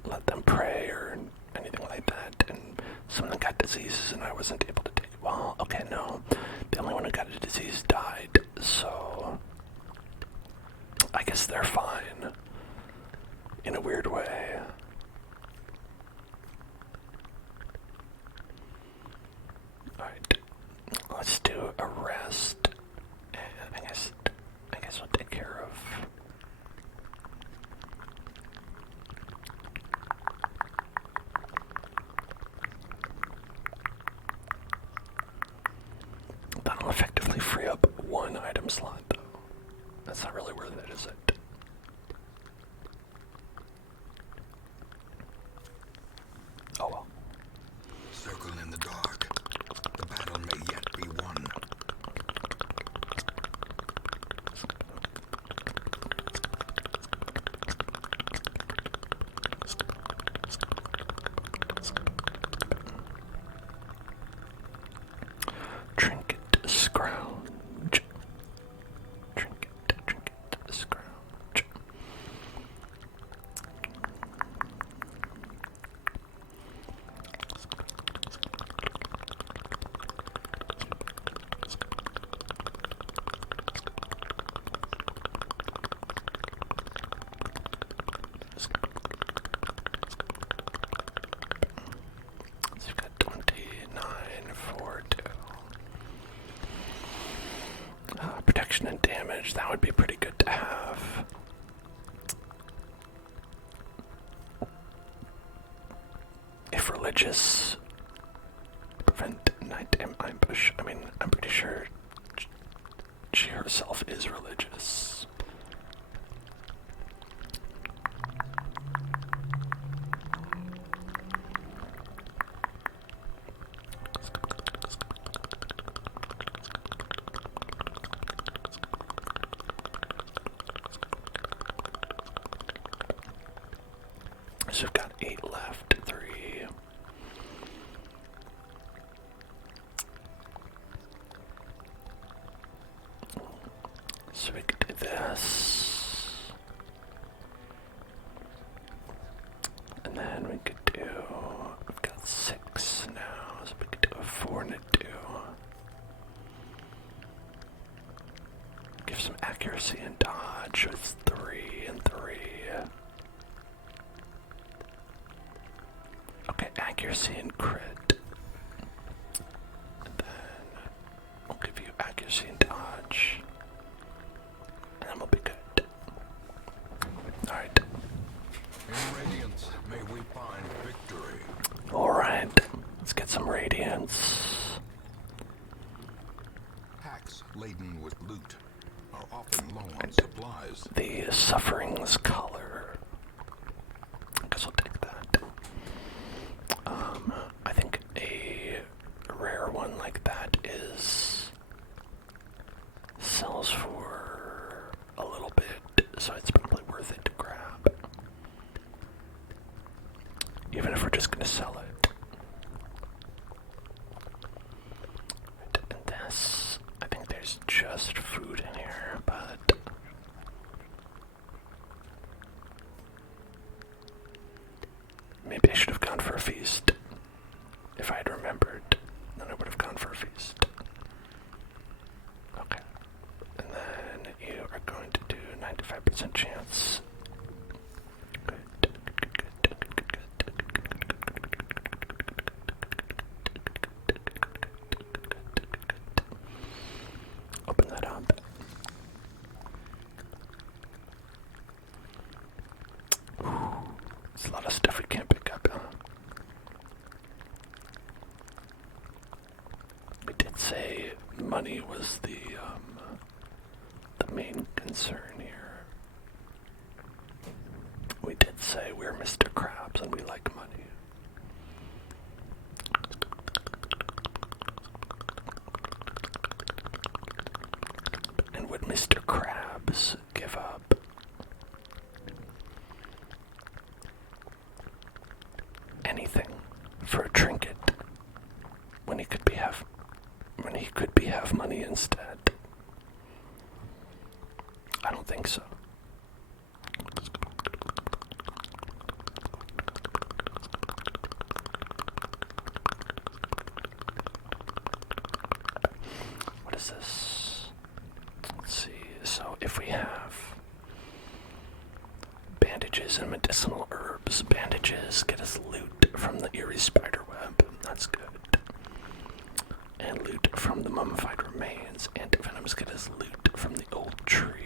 let them pray or anything like that. And some of them got diseases and I wasn't able to take it. Well, okay, no. The only one who got a disease died, so I guess they're fine in a weird way. Alright, let's do a rest, and I guess we'll take care of that'll effectively free up one item slot though. That's not really worth it, is it? Oh well. Circle in the dark. The battle may yet be won. Trinket scrounge. Trinket scrounge. So we've got 29 for 2. Protection and damage, that would be pretty good to have. If religious, prevent nighttime ambush. I mean, I'm pretty sure she herself is religious. So we've got 8 left, 3. So we could do this. And then we could do, we've got 6 now, so we could do a 4 and a 2. Give some accuracy and dodge with 3 and 3. Okay, accuracy and crit. And then we'll give you accuracy and dodge. And then we'll be good. Alright. In radiance, may we find victory. Alright. Let's get some radiance. Packs laden with loot are often low on supplies. The Suffering's color. I guess we'll take that. I think a rare one like that sells for a little bit, so it's probably worth it to grab. Even if we're just gonna sell it. And this, I think there's just food in here, but maybe I should have gone for a feast. If I had remembered, then I would have gone going for a feast. Okay. And then you are going to do 95% chance. Good. Open that up. There's a lot of stuff we can't pick up, huh? We did say money was the main concern here. We did say we're Mr. Krabs and we like money. And would Mr. Krabs give up anything for a trinket when he could have money instead? I don't think so. What is this? Let's see. So if we have bandages and medicinal herbs, bandages get us loot from the eerie spiderweb. That's good. And loot from the mummified remains. Antivenoms get us loot from the old tree.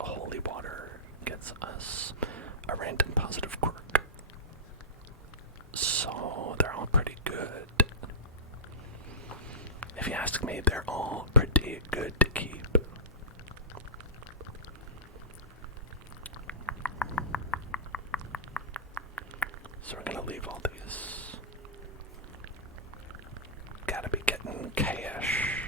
Holy water gets us a random positive quirk. So they're all pretty good. If you ask me, they're all pretty good to keep. So we're gonna leave all these. Gotta be getting cash.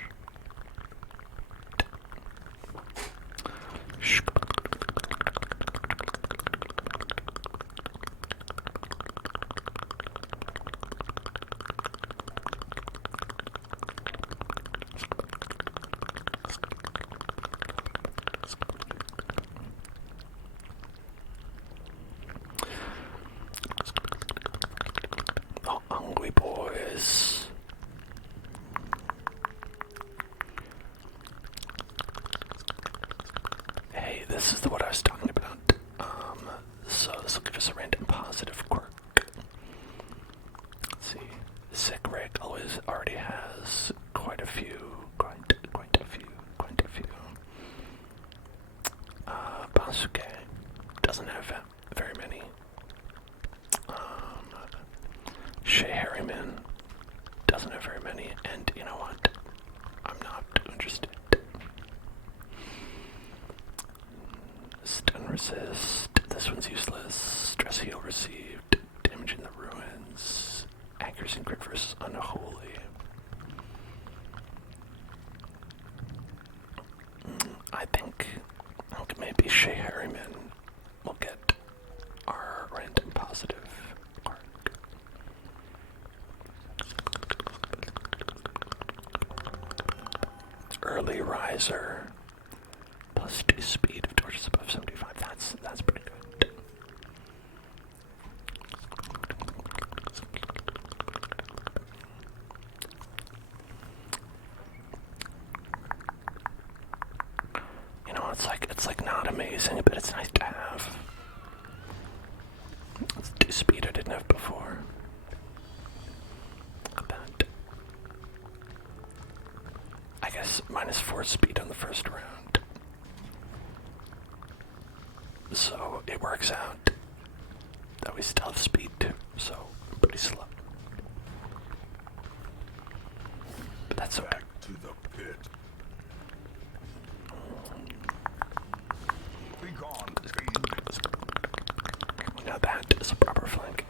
Oh, hungry boys. Hey, this is what I was talking about. So this will give us a random positive quirk. Let's see. Sick Rick already has quite a few. Basuke doesn't have very many. Shea Harriman doesn't have very many, and you know what? I'm not interested. Stun resist. This one's useless. Stress heal received. Damage in the ruins. Accuracy and crit versus unholy. I think maybe Shea Harriman will get our random positive quirk. Early riser. Plus 2 speed of torches above 75. That's pretty good. You know, it's like not amazing, but it's nice to have. It's 2 speed I didn't have before. Look at that. I guess minus 4 speed on the first round. So it works out that we still have speed too, so pretty slow. But that's okay. Back to the pit. Be gone, fiend. Now that is a proper flank.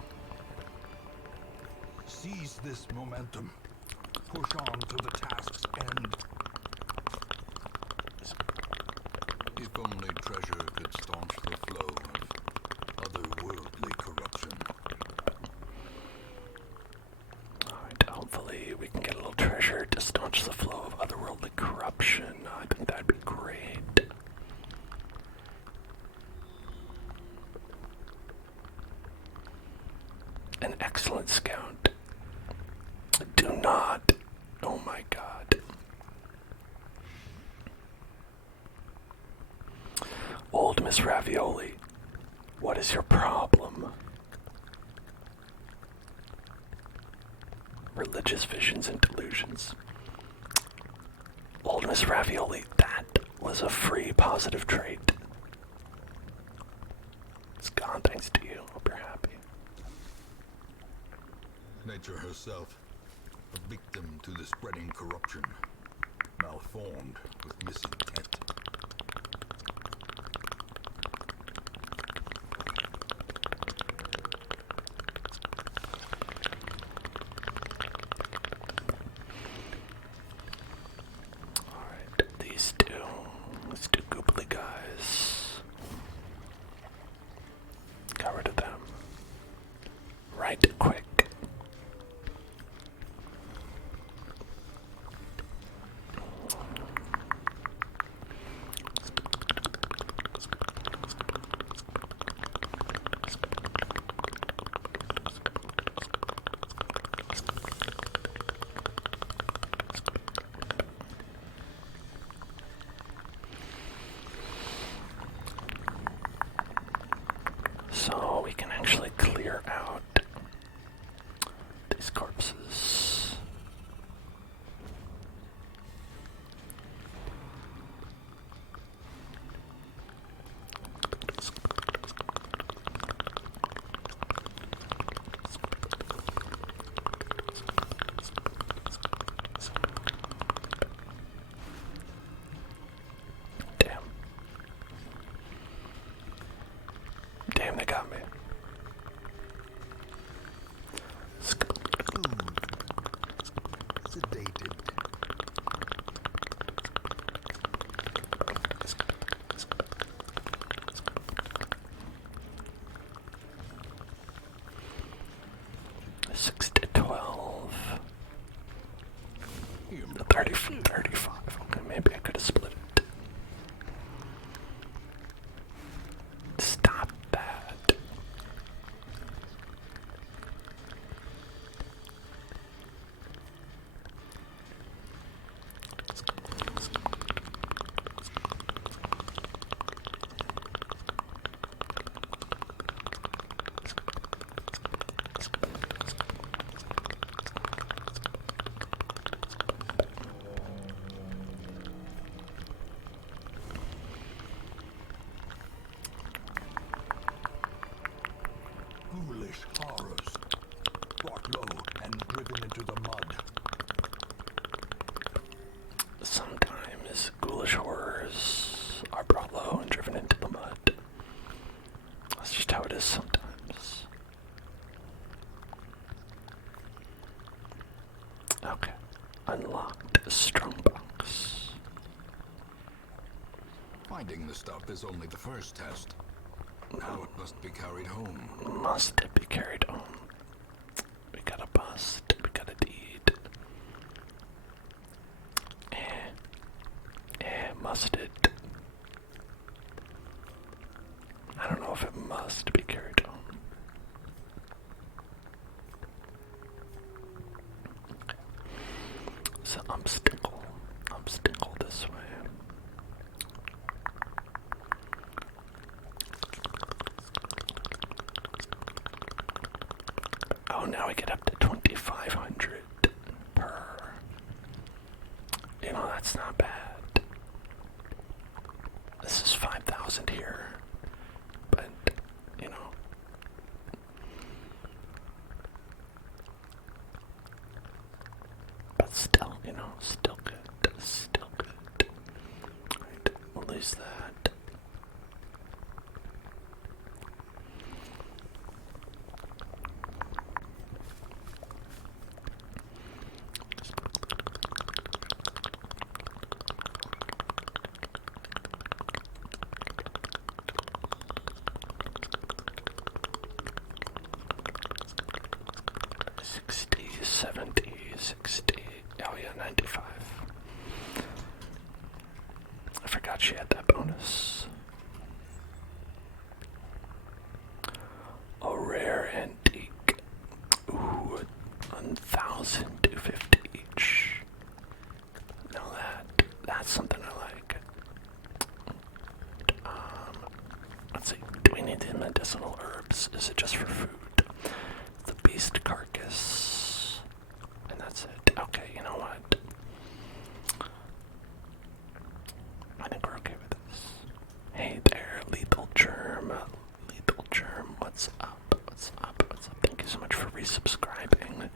Seize this momentum. Push on to the task's end. If only treasure could staunch the flow of otherworldly corruption. Alright, hopefully we can get a little treasure to staunch the flow of otherworldly corruption. I think that'd be great. An excellent scout. Old Miss Ravioli, what is your problem? Religious visions and delusions. Old Miss Ravioli, that was a free positive trait. It's gone thanks to you. Hope you're happy. Nature herself, a victim to the spreading corruption, malformed with misintent. Alright, these two gooply guys. Got rid of them. Right quick. So we can actually clear out these corpses. Damn. Damn, they got me. Sedated. Six to 12. 35. Okay, maybe I could have split it. Stop that. Ghoulish horrors, brought low and driven into the mud. Sometimes ghoulish horrors are brought low and driven into the mud. That's just how it is sometimes. Okay. Unlocked strongbox. Finding the stuff is only the first test. Now it must be carried home. Must it be carried home? We got a bust. We got a deed. Must it? I don't know if it must be carried home. So obstacle this way. Oh, now we get up to 2,500 per. You know, that's not bad. This is 5,000 here. But, you know. But still, you know, still good. Still good. Alright, we'll lose that. Oh yeah, 95. I forgot she had that bonus. A rare antique. Ooh, 1,250 each. Now that's something I like. resubscribing.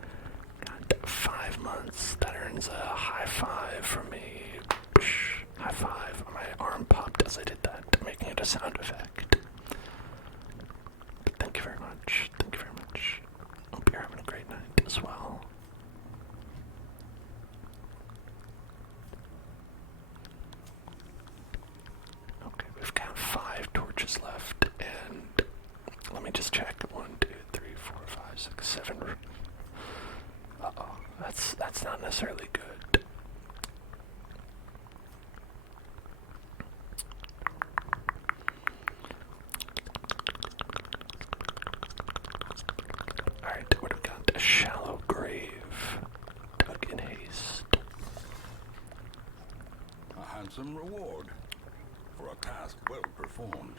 Got 5 months. That earns a high five from me. High five. My arm popped as I did that, making it a sound effect. Thank you very much. Thank you very much. Hope you're having a great night as well. Okay, we've got 5 torches left, and let me just check. 1, 2, 3, 4, 5, 6, 7. Uh-oh, that's not necessarily good. Alright, what do we got? A shallow grave. Dug in haste. A handsome reward for a task well performed.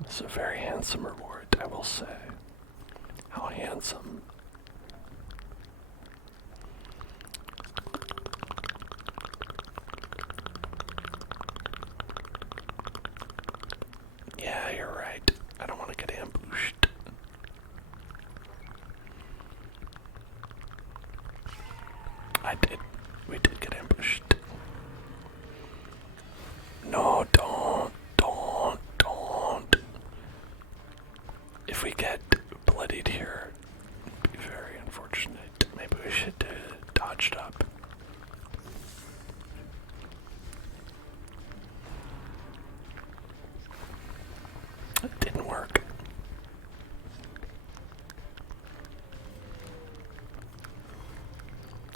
It's a very handsome reward, I will say. How handsome. Yeah, you're right. I don't want to get ambushed. I did. We did get ambushed. No, don't. If we get bloodied here, it'd be very unfortunate. Maybe we should dodge it up. It didn't work.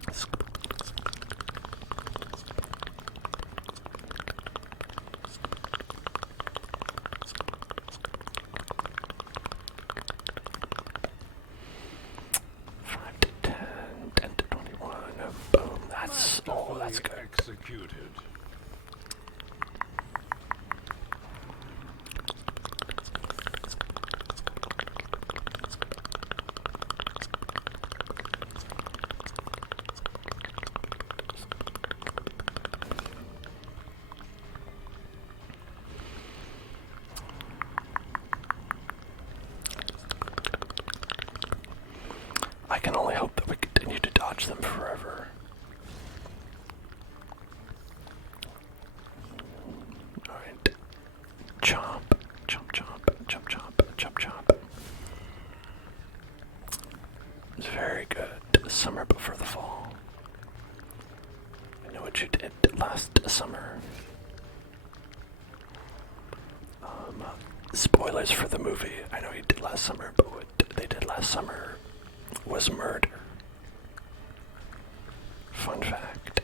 That's good. Executed. I can only hope that we continue to dodge them forever. Alright. Chomp. Chomp, chomp, chomp, chomp, chomp, chomp. It's very good. Summer before the fall. I know what you did last summer. Spoilers for the movie. I know you did last summer, but what they did last summer was murder. Fun fact.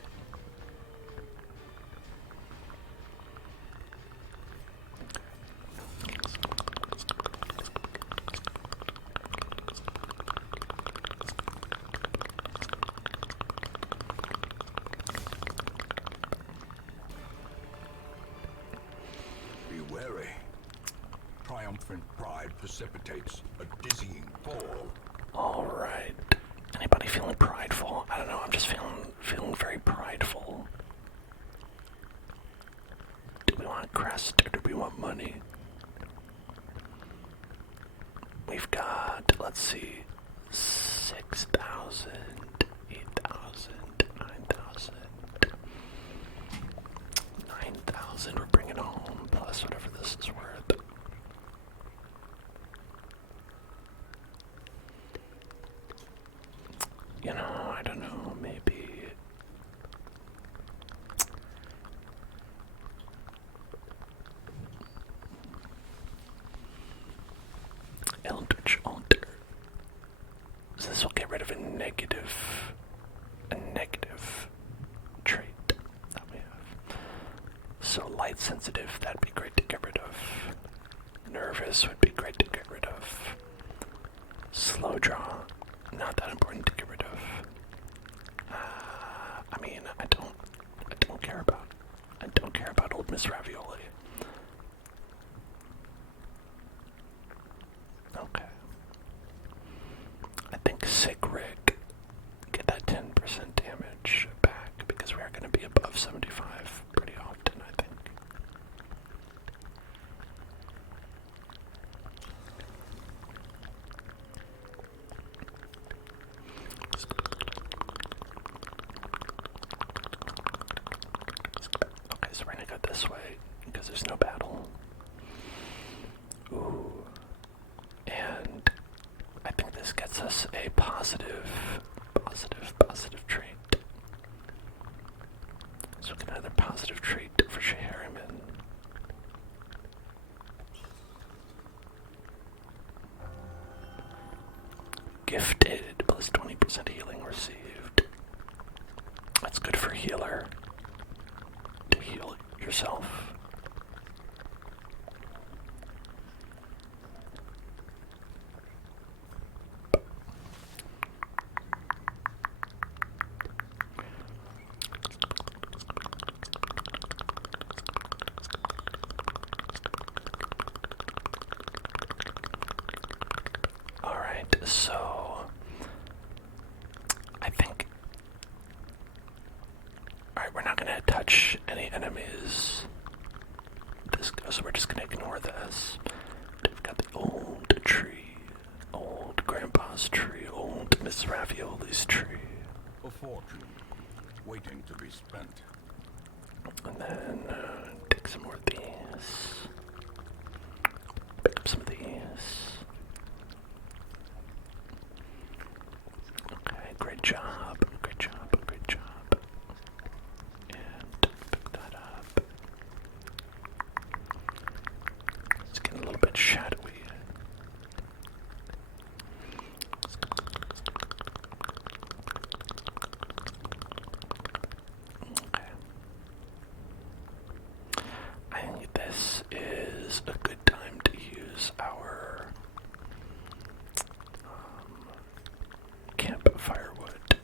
Be wary. Triumphant pride precipitates a dizzying fall. Alright. Anybody feeling prideful? I don't know, I'm just feeling very prideful. Do we want crest or do we want money? We've got, let's see, 6,000, 8,000, 9,000. 9,000 we're bringing home, plus whatever this is worth. You know, I don't know, maybe... Eldritch Altar. So this will get rid of a negative trait that we have. So light sensitive, that'd be great to get rid of. Nervous would be great to get rid of. Slow draw, not that important to get rid of. I mean, I don't care about old Miss Ravioli. Okay. I think Sick Rig, get that 10% damage back because we are going to be above 75 pretty often, I think. this way because there's no battle. Ooh. And I think this gets us a positive trait. So we'll get another positive trait for Shahariman. Gifted, plus 20% healing received. That's good for healer. To heal yourself. Alright, so I think we're not gonna touch any enemies. So we're just gonna ignore this. We've got the old tree, old Grandpa's tree, old Miss Ravioli's tree. A fortune waiting to be spent. And then take some more of these. Pick up some of these. Okay, great job, great job, great job. And pick that up. It's getting a little bit shadowy. Okay. I think this is a good time to use our camp firewood.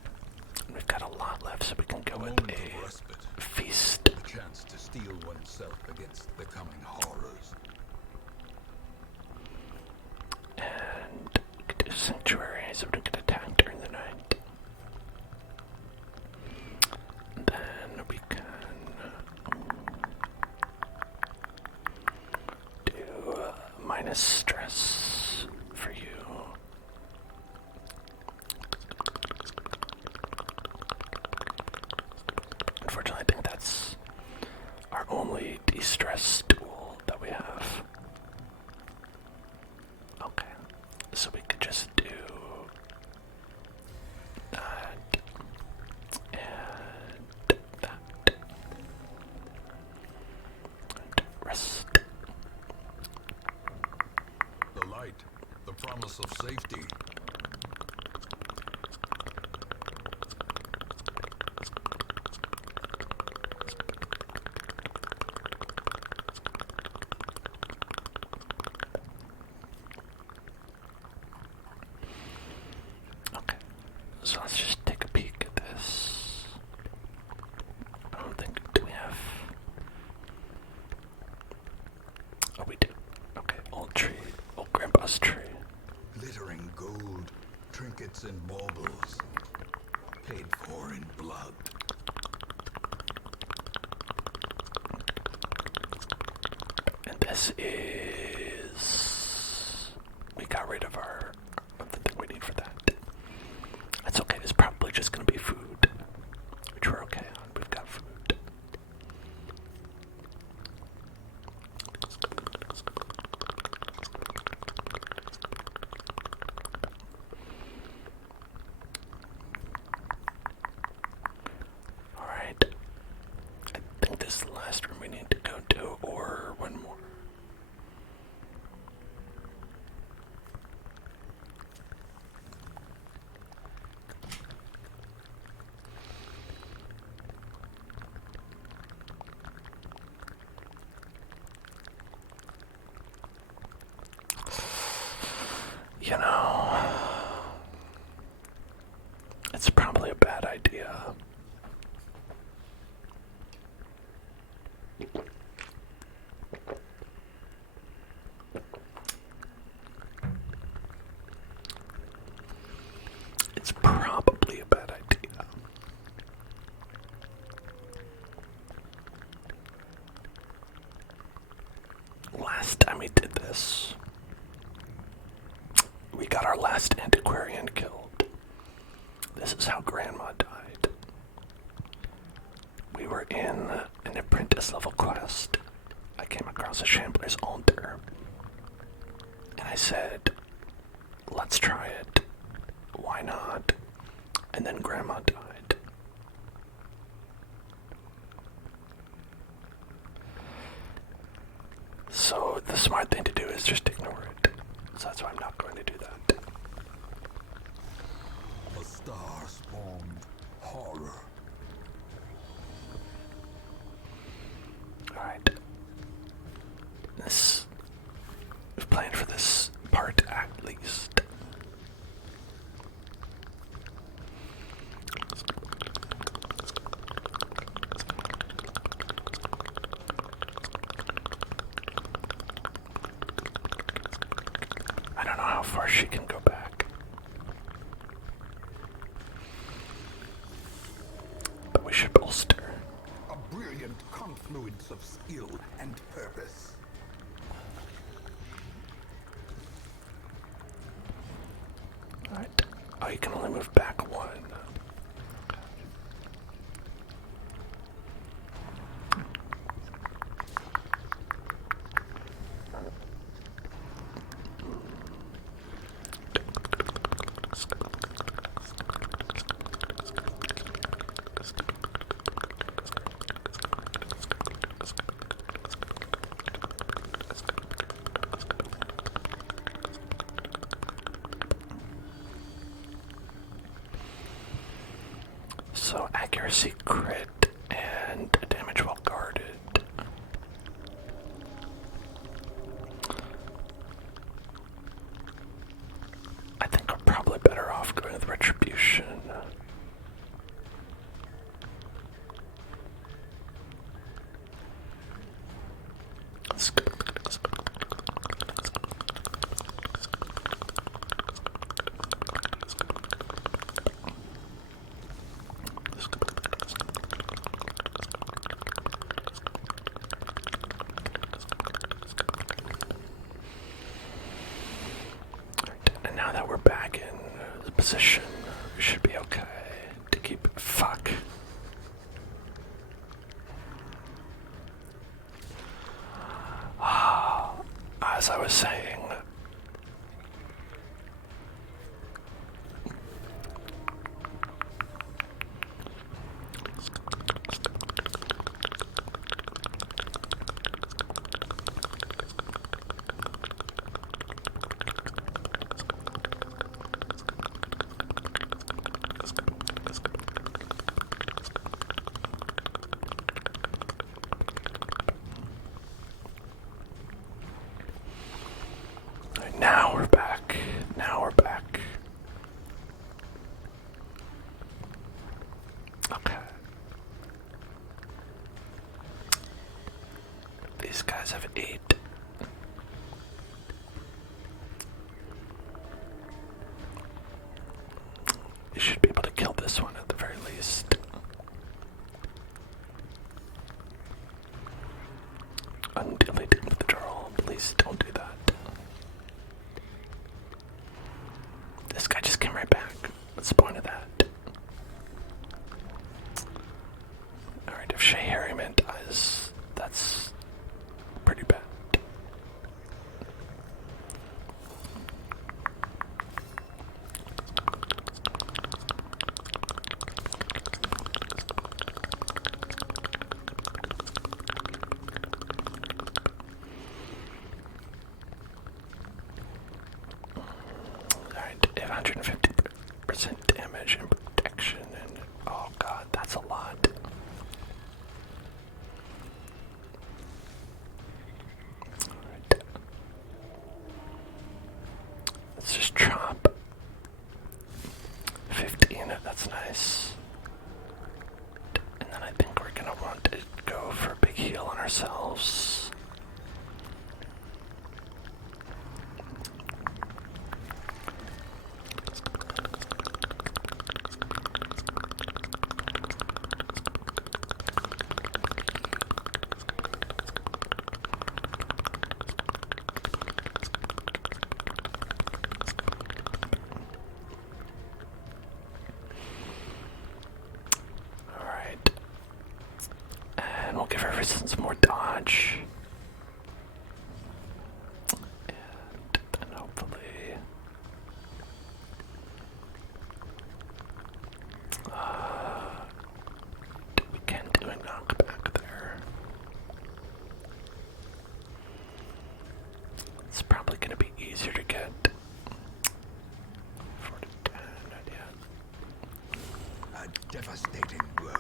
And we've got a lot left, so we can go with Of respite, a feast. a chance to steel oneself against the coming horrors. And we can do sanctuary so we don't get attacked during the night. And then we can do minus stress for you. Unfortunately, I think that's our only de-stress tool that we have. Okay, so we could just do that and that. And rest. The light, the promise of safety. Okay, so let's just take a peek at this. I don't think, do we have? Oh, we do. Okay, old tree, old Grandpa's tree. Glittering gold, trinkets and baubles, paid for in blood. And this is... We got rid of the thing we need for that. That's okay, it's probably just gonna be food. Which we're okay on, we've got food. Alright. I think this is the last room we need to go to, or one more. You know, it's probably a bad idea. It's probably a bad idea. Last time we did this, we got our last antiquarian killed. This is how Grandma died. We were in an apprentice level quest, I came across a Shambler's altar. And I said, let's try it. Why not? And then Grandma died. So the smart thing to do is just ignore it. So that's why I'm not going to do that. A star-spawned horror. Alright. This is planned for this part at least. I don't know how far she can go back. But we should bolster. A brilliant confluence of skill and purpose. Alright. Oh, you can only move back one. So accuracy crit and damage while guarded. I think I'm probably better off going with retribution. And now that we're back in the position, we should be okay to keep. Fuck. As I was saying, now we're back. Now we're back. Okay. These guys have 8. You should be able to kill this one at the very least. Undelete withdrawal. Please don't do that. This guy just came right back. What's the point of that? Alright, if Shea Harriman dies, that's pretty bad. Alright, 150% damage and protection, and oh god, that's a lot. Alright. Let's just chop. 15, that's nice. And then I think we're gonna want to go for a big heal on ourselves. devastating blow.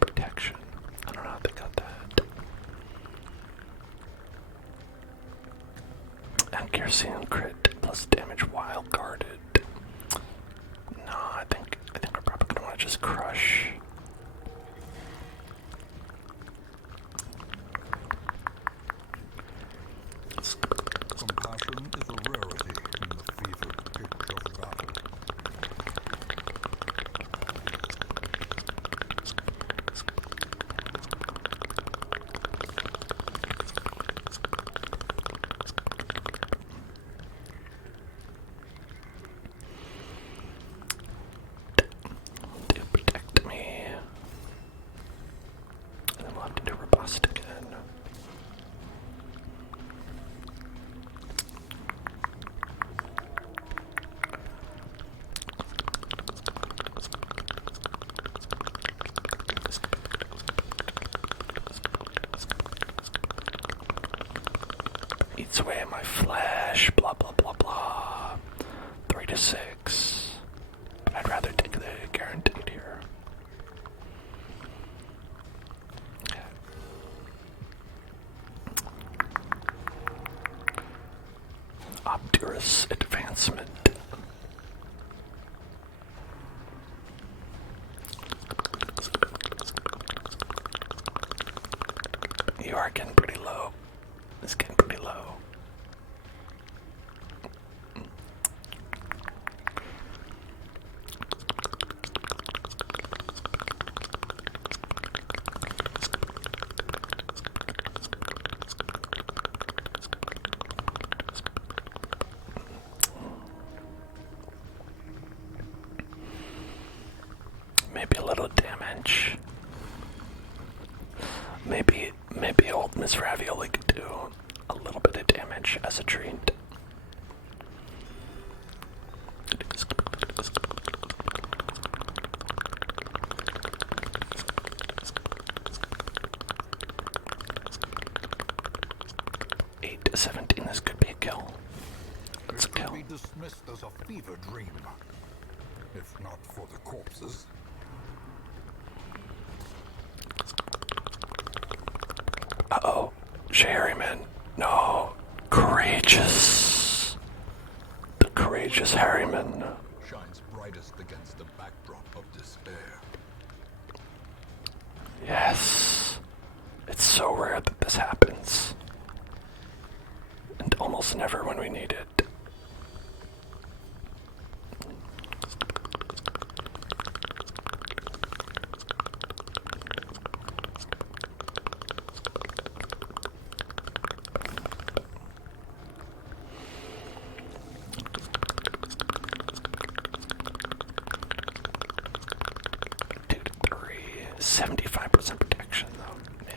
Protection. I don't know how they got that. Accuracy and crit plus damage while guarded. No, I think we're probably gonna want to just crush. Compassion is a rarity in the fevered pitch of battle. To protect me. And then we'll have to do robust again. Eats away at my flesh, blah blah blah blah. 3 to 6. But I'd rather take the guaranteed here. Okay. Obdurous advancement. You are getting pretty low. It's getting pretty low. Maybe a little damage. Maybe old Miss Ravioli could do a little bit of damage as a treat. Eight to 17. This could be a kill. Let's It could kill. be dismissed as a fever dream, if not for the corpses. Uh-oh. Harryman. No. Courageous. The courageous Harryman. Shines brightest against the backdrop of despair. Yes. It's so rare that this happens. And almost never when we need it. Two to 3. 75% protection though, man.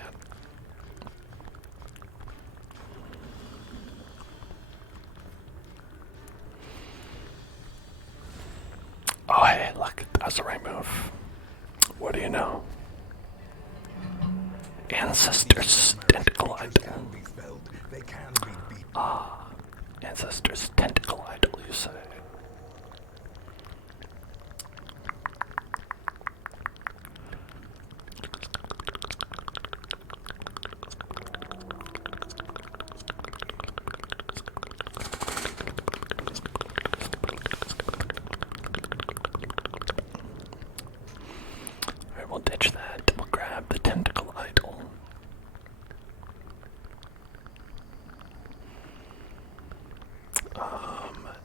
Oh hey, look, that was the right move. What do you know? Ancestors tentacle idol. Can be felled, they can be beaten. Ancestors tentacle idol, you say? Alright, we'll ditch that. We'll grab the tentacle idol.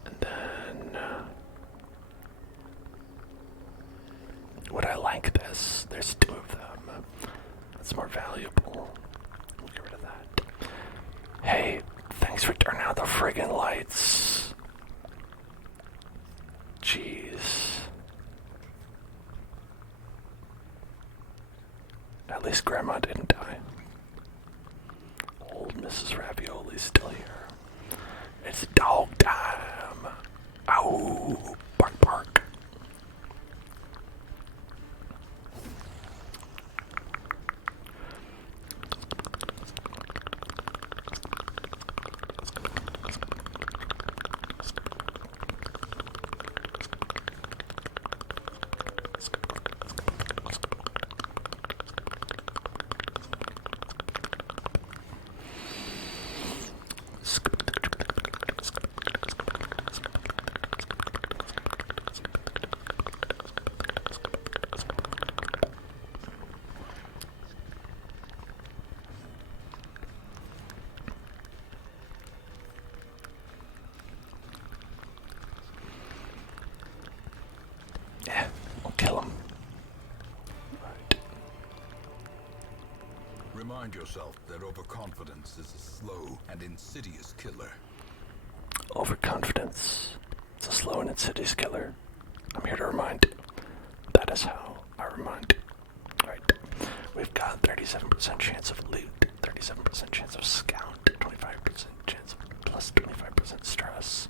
And then would I like this? There's 2 of them. That's more valuable. We'll get rid of that. Hey, thanks for turning out the friggin' lights. Jeez. At least Grandma didn't die. Old Mrs. Ravioli's still here. It's dog time. Ow, bark bark. Remind yourself that overconfidence is a slow and insidious killer. Overconfidence. It's a slow and insidious killer. I'm here to remind. That is how I remind. Alright. We've got 37% chance of loot, 37% chance of scout, 25% chance of plus 25% stress,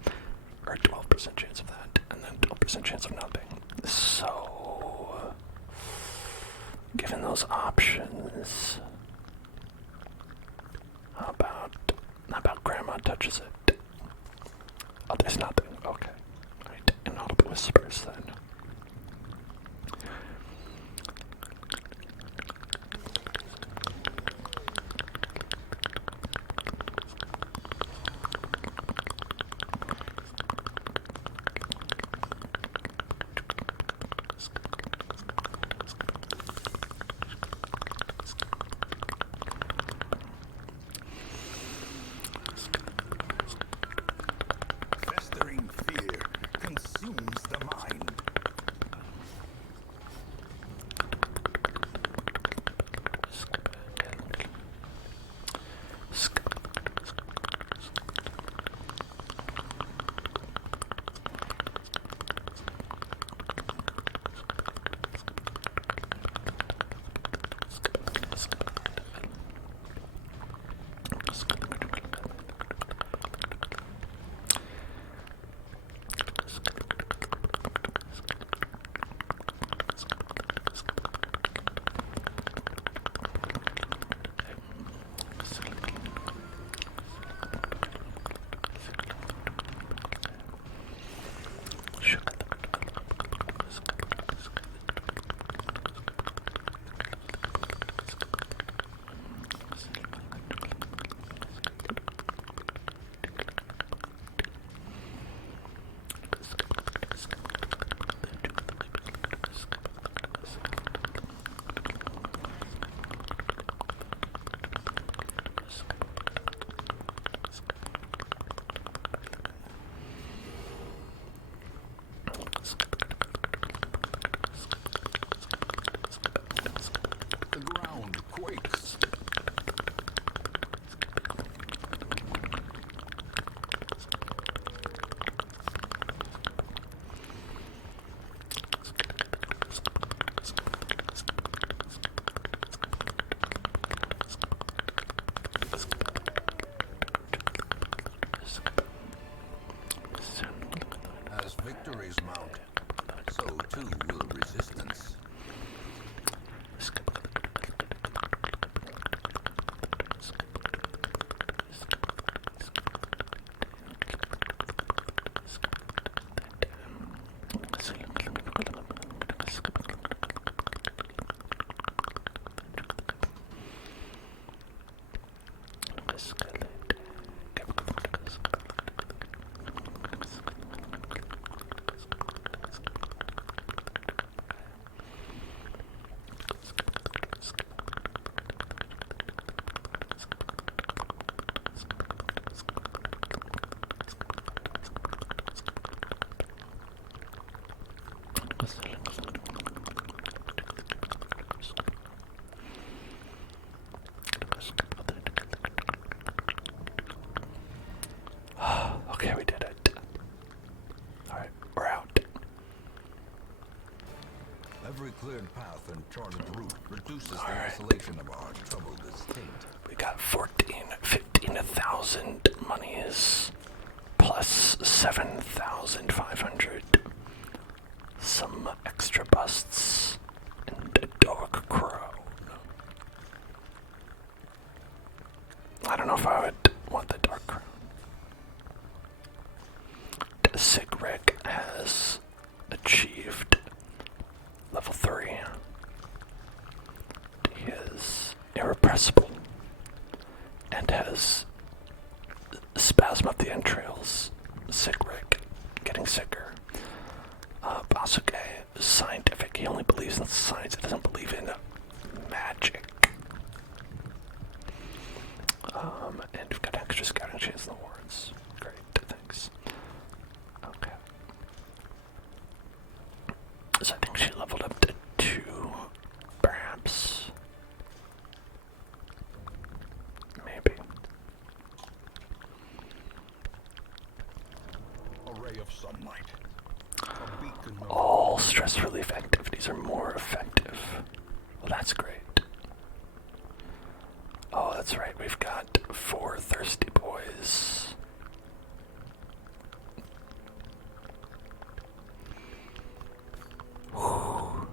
or 12% chance of that, and then 12% chance of nothing. So, given those options, how about Grandma touches it? Oh, there's nothing. Okay. Alright, inaudible whispers then. Festering fear consumes the mind. The ground quakes. As victories mount, so too will resistance. Okay, we did it. Alright, we're out. Every cleared path and charted route reduces the isolation of our troubled estate. We got 15,000 monies plus 7,500. Some extra busts and a dark crown. I don't know if I would want the dark crown. Sigric has achieved level 3. He is irrepressible and has spasm of the entrails. Sigric getting sicker. Basuke is scientific. He only believes in science. He doesn't believe in magic. And we've got extra scouting chance in the wards. Great, thanks. Okay. So I think she leveled up to 2, perhaps. taken no All stress relief activities are more effective. Well, that's great. Oh, that's right. We've got 4 thirsty boys. Whew.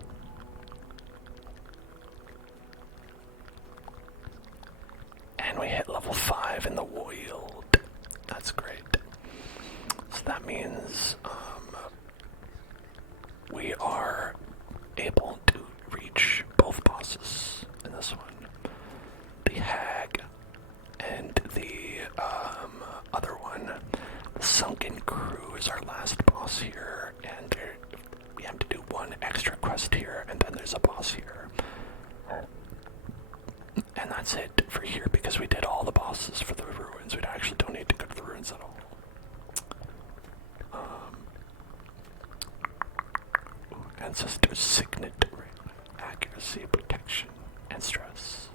And we hit level 5 in the wild. That's great. So that means we are able to reach both bosses in this one. The hag and the other one. The sunken crew is our last boss here, and we have to do one extra quest here, and then there's a boss here. And that's it for here, because we did all the bosses for the ruins. We actually don't need to go to the ruins at all. Ancestor's signet, accuracy, protection, and stress.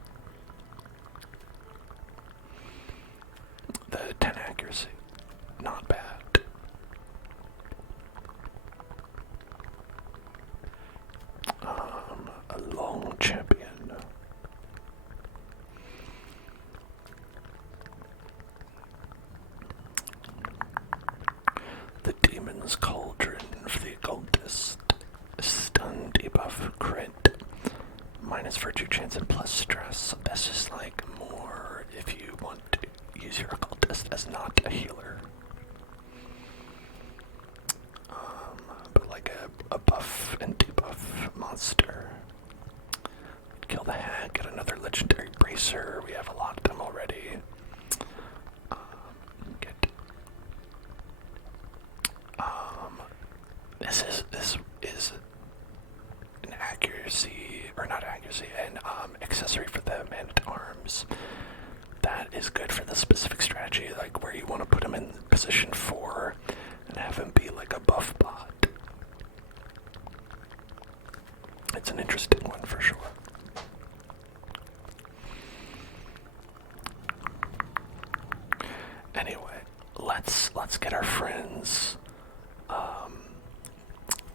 The 10 accuracy, not bad. A long champion. The demon's cauldron for the occultist. Stun debuff crit. Minus virtue chance and plus stress. So this is like more if you want to use your occultist as not a healer. But like a buff and debuff monster. Kill the hag, get another legendary bracer. We have a lot of them already. This is an accuracy, or not accuracy, an accessory for the man-at-arms. That is good for the specific strategy, like where you want to put him in position 4 and have him be like a buff bot. It's an interesting one for sure. Anyway, let's get our friends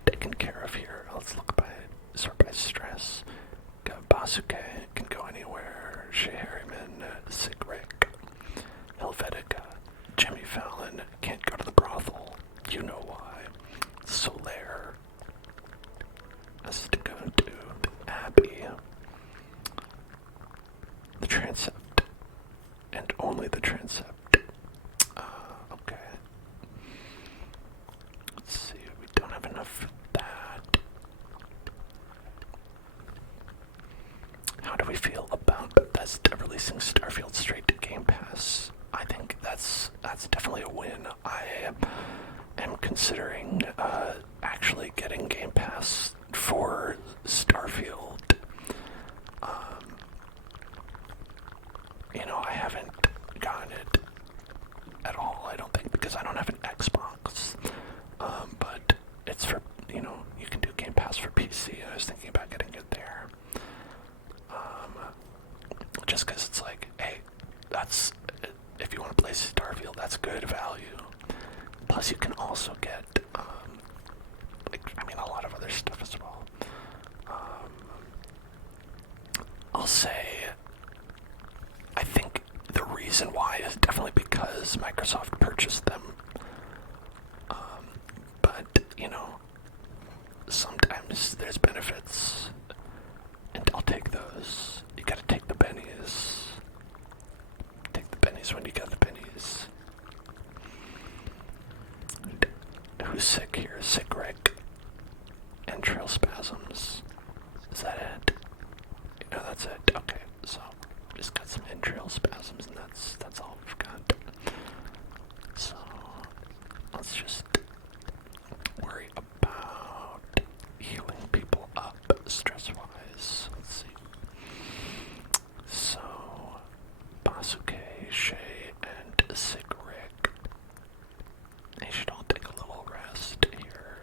taken care of here. Let's sort by stress. Got Basuke, can go anywhere. Shea Harriman, Sigric, Helvetica, Jimmy Fallon, can't go to the brothel. You know why. Solaire has to go to the Abbey. The Transept, and only the Transept. Okay. Let's see, we don't have enough for that. How do we feel about Bethesda releasing Starfield straight to Game Pass? I think that's definitely a win. I am considering actually getting Game Pass for Starfield. I haven't gotten it at all, I don't think, because I don't have an Xbox. But it's for, you can do Game Pass for PC. I was thinking about getting it there. Just because it's like, hey, if you want to play Starfield, that's good value. Plus, you can also get, a lot of other stuff as well. I'll say, I think the reason why is definitely because Microsoft purchased them. But, sometimes there's benefits, and I'll take those. You gotta take the bennies. Take the bennies when you got the bennies. Who's sick here? Sick Rick. Entrail spasms. Is that it? No, that's it. Okay, so just got some entrail spasms, and that's all we've got. So let's just worry about healing people up stress-wise. Let's see. So Basuke, Shea, and Sigric. They should all take a little rest here.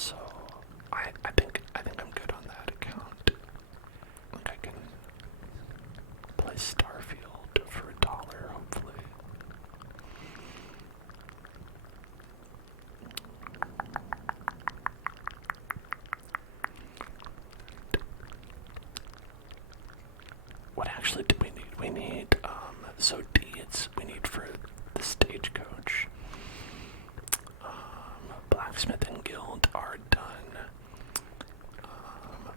So I think I'm good on that account. I think I can play Starfield for $1, hopefully. What actually do we need? We need, so deeds we need for the stagecoach. Blacksmithing guild are done.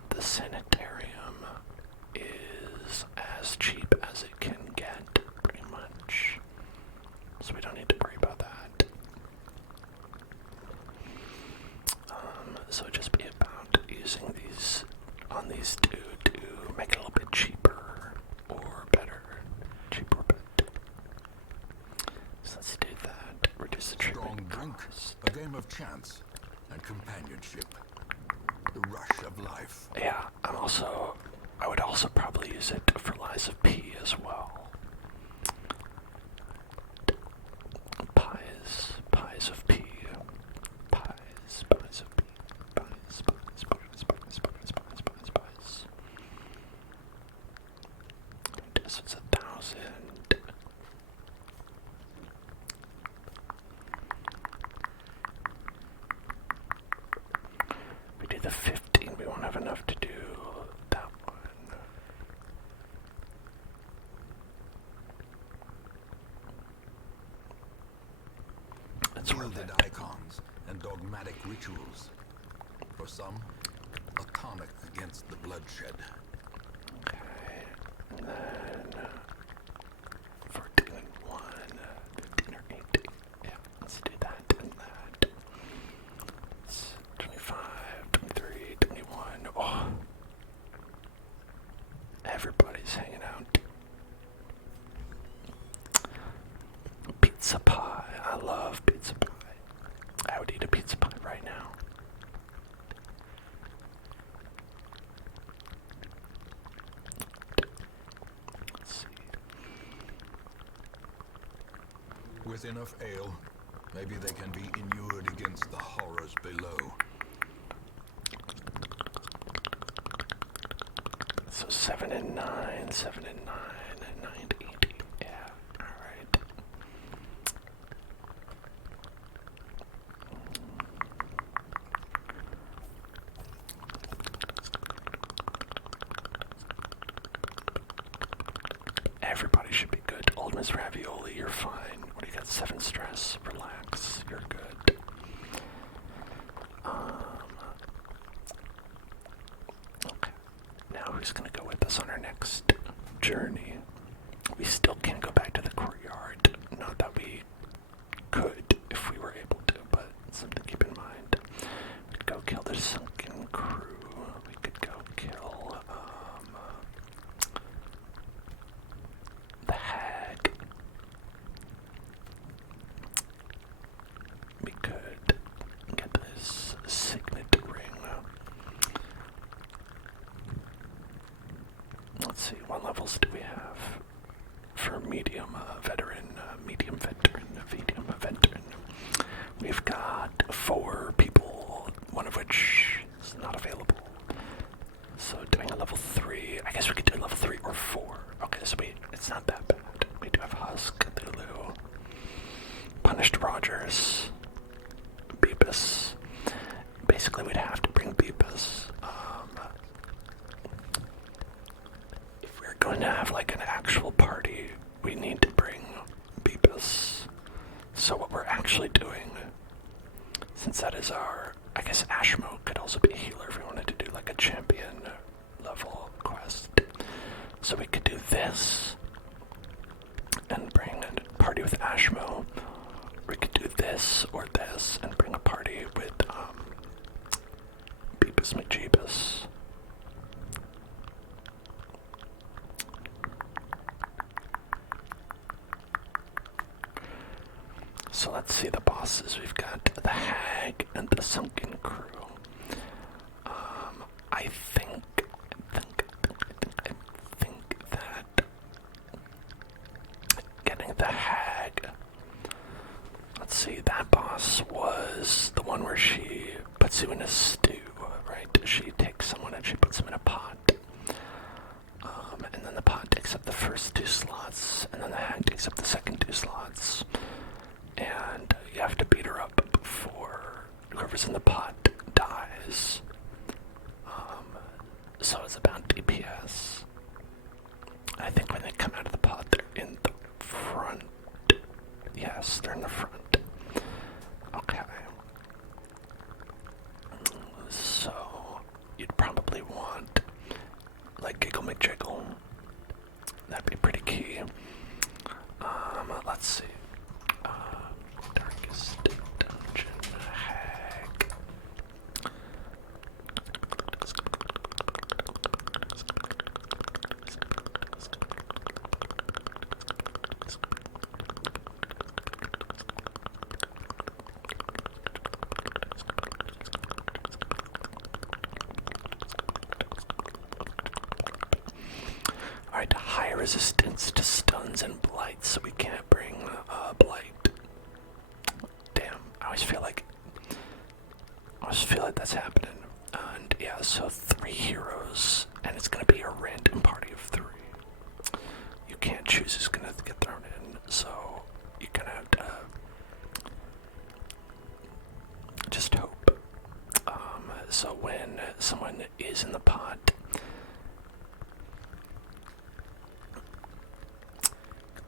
The sanitarium is as cheap as it can get, pretty much. So we don't need to worry about that. So it'd just be about using these on these two to make it a little bit cheaper or better. Cheaper or better. So let's do that. Reduce the Strong drink, a game of chance and companionship. The rush of life. Yeah, I would also probably use it for lies of P as well. Pies of P. Pies of P. Pies. This was 1,000. We do the 15, we won't have enough to do that one. That's worth Gilded it. icons and dogmatic rituals. For some, a tonic against the bloodshed. Okay, and then 14 and 1, 15 or 18. Yeah, let's do that and that. It's 25, 23, 21. Oh, everybody's hanging out. Pizza pie. I love pizza pie. I would eat a pizza pie right now. Let's see. With enough ale, maybe they can be inured against the horrors below. So 7 and 9, 7 and 9, and 9 to 80. Yeah, alright. Everybody should be good. Old Miss Ravioli, you're fine. What do you got? 7 stress. Relax. You're good. Okay. Now who's gonna go with us on our next journey? We still can't go back to the courtyard. Not that we could if we were able to, but something to keep in mind. We could go kill the sunken crew. We could go kill the hag. We could get this signet ring. Let's see, what levels do we have for medium veteran? Medium veteran. We've got 4 people, one of which is not available. So doing a level 3, I guess we could do a level 3 or 4. Okay, so it's not that bad. We do have Husk, Cthulhu, Punished Rogers, Beepus. Basically, we'd have to bring Beepus. If we're going to have like an actual party, we need to bring Beepus. So what we're actually doing, since that is our, I guess Ashmo could also be a healer if we wanted to do like a champion level quest. So we could do this and bring a party with Ashmo. We could do this or this and bring a party with Beepus McJeebus. So let's see the bosses. We've got the Hag and the Sunken Crew. I think that getting the Hag. Let's see, that boss was the one where she puts you in a stew, right? She takes someone and she puts them in a pot. And then the pot takes up the first 2 slots, and then the hag takes up the second 2 slots. And you have to beat her up before whoever's in the pot dies. So it's about DPS. I think when they come out of the pot, they're in the front. Yes, they're in the front. Okay. So, you'd probably want, like, Giggle McJiggle. That'd be pretty key. Let's see. Darkest Dungeon Hag. Alright, high resistance to stuns and blights, so we can't bring blight. Damn, I always feel like that's happening. And yeah, so 3 heroes, and it's gonna be a random party of 3. You can't choose who's gonna get thrown in, so you're gonna have to just hope. So when someone is in the pot,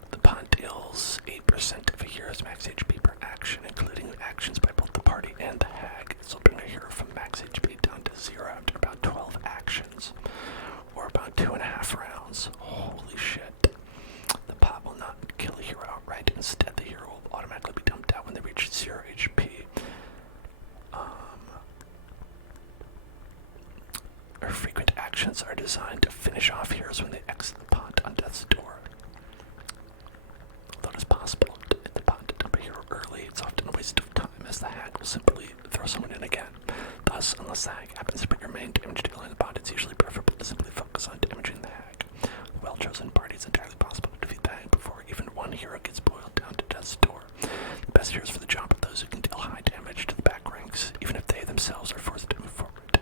the pot deals 8% of a hero's max HP per action, including actions by both the party and the hag. This will bring a hero from max HP down to 0 after about 12 actions, or about 2.5 rounds. Holy shit. The pot will not kill a hero outright. Instead, the hero will automatically be dumped out when they reach 0 HP. Her frequent actions are designed to finish off heroes when they exit the pot on death's door. Although it is possible to hit the pot to dump a hero early, it's often a waste of time, as the hag will simply throw someone in again. Thus, unless the hag happens to put your main damage dealer in the pot, it's usually preferable to simply focus on damaging the hag. A well-chosen party is entirely possible to defeat the hag before even one hero gets boiled down to death's door. The best heroes for the job are those who can deal high damage to the back ranks, even if they themselves are forced to move forward.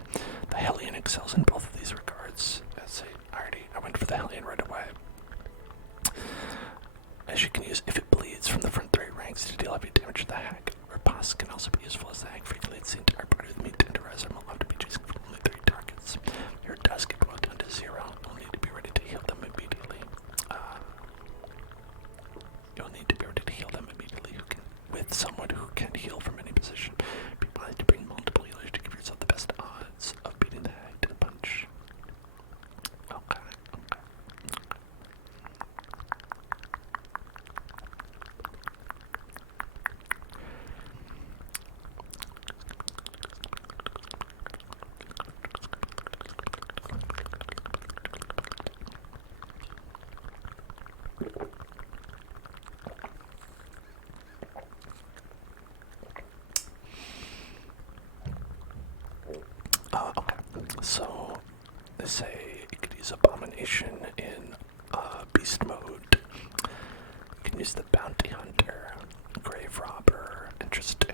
The Hellion excels in both of these regards. I went for the Hellion right away. As you can use if it bleeds from the front 3 ranks to deal heavy damage to the hag. Riposte can also be useful as the hag frequently leads the entire party with meat tenderizer and will have to be chasing for only 3 targets. Your does get boiled down to 0. You'll need to be ready to heal them immediately. With someone who can heal from any position. Be willing to bring multiple healers to give yourself the best odds of beating the hag to the punch. Okay. So, they say you could use Abomination in Beast mode. You can use the Bounty Hunter, Grave Robber, interesting.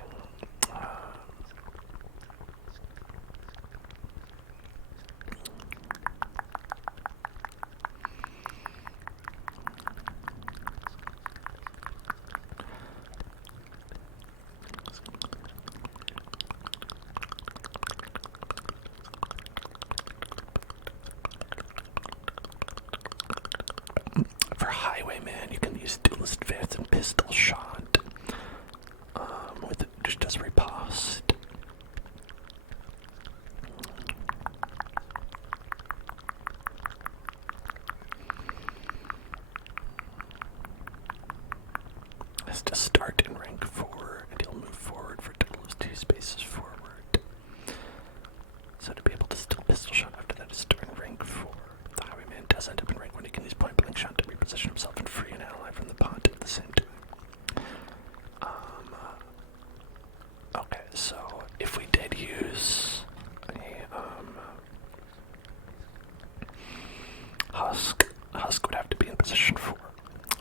For Highwayman, you can use Duelist Advance and Pistol Shot. With it just does riposte. Has to start in rank 4, and he'll move forward for a total of 2 spaces forward. So to be able to still Pistol Shot after that is start in rank 4. The Highwayman does end up in rank 1. He can use Point Blank Shot to reposition himself and free an ally from the pot at the same time. Okay, so if we did use a Husk would have to be in position 4.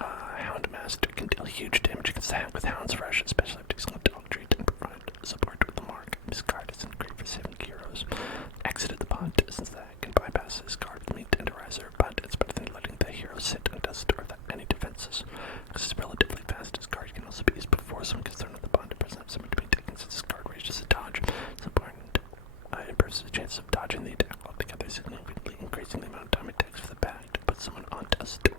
Houndmaster can deal huge damage against the hag with Hound's Rush, especially after using a dog treat and provide support with the mark. His card is engraved for 7 gear increases the chances of dodging the attack altogether, significantly increasing the amount of time it takes for the bag to put someone on dust door.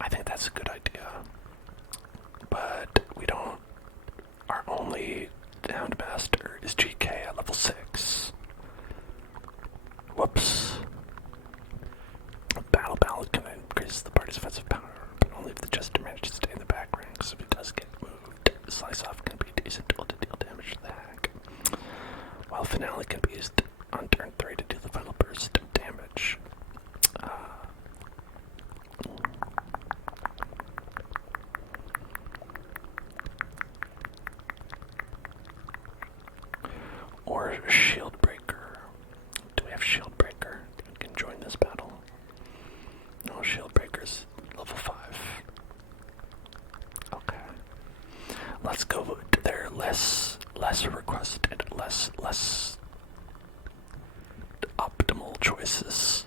I think that's a good idea, but we don't. Our only Houndmaster is GK at level 6. Whoops. Battle Ballad can increase the party's offensive power, but only if the jester manages to stay in the back ranks. If it does get moved, Slice Off can be a decent tool to deal damage to the hack, while Finale can be used on turn 3 to deal the final burst of damage. Or Shield Breaker. Do we have Shield Breaker? We can join this battle. No, Shield Breaker's level 5. Okay. Let's go with their less requested, less optimal choices.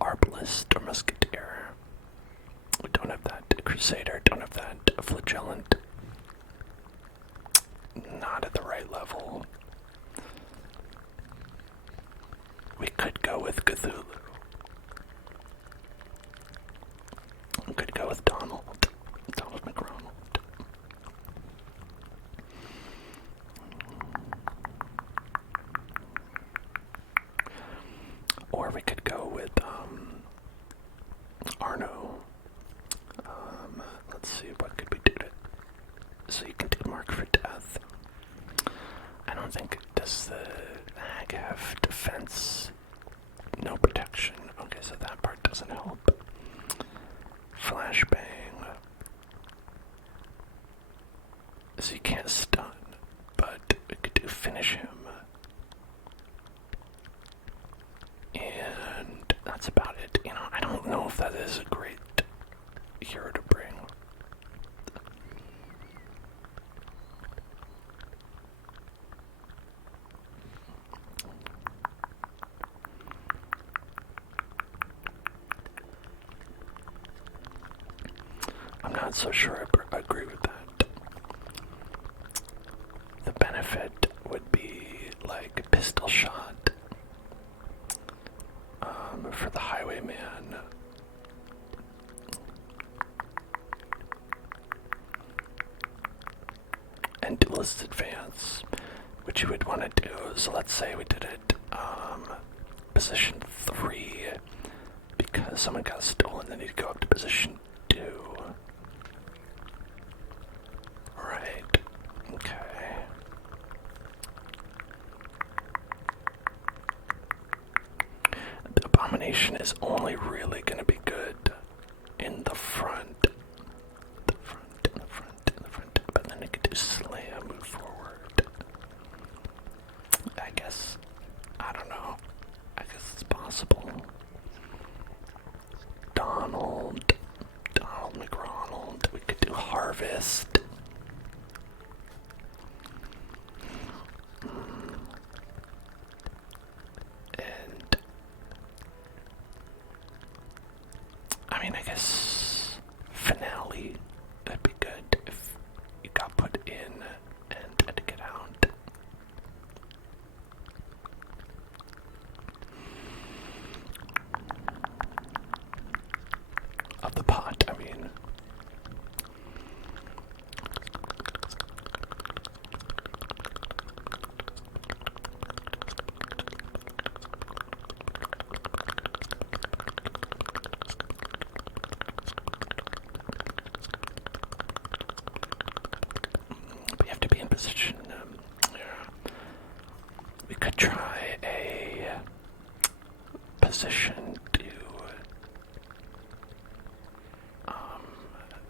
Arbalist or Musketeer. We don't have that. Crusader, don't have that. Flagellant. Not at the right level. We could go with Cthulhu. We could go with Donald McRonald. Or we could go with Arno. Let's see, what could we do to... So you can do Mark for Death. I don't think, does the hag have defense? No protection. Okay, so that part doesn't help. Flashbang. So you can't stun, but we could do finish him. And that's about it. You know, I don't know if that is a great hero to bring. I'm not so sure I agree with that. The benefit would be like pistol shot for the highwayman. And duelist advance, which you would want to do. So let's say we did it position 3 because someone got stolen, they need to go up to position 2. Right. Okay. The Abomination is only really going to be good in the front. The front. But then it could do slam, move forward. I guess. I don't know. I guess it's possible. Donald McRonald. We could do Harvest. And I mean, I guess Finale would be good if you got put in and had to get out. Of the pot, I mean. We have to be in position. We could try a position to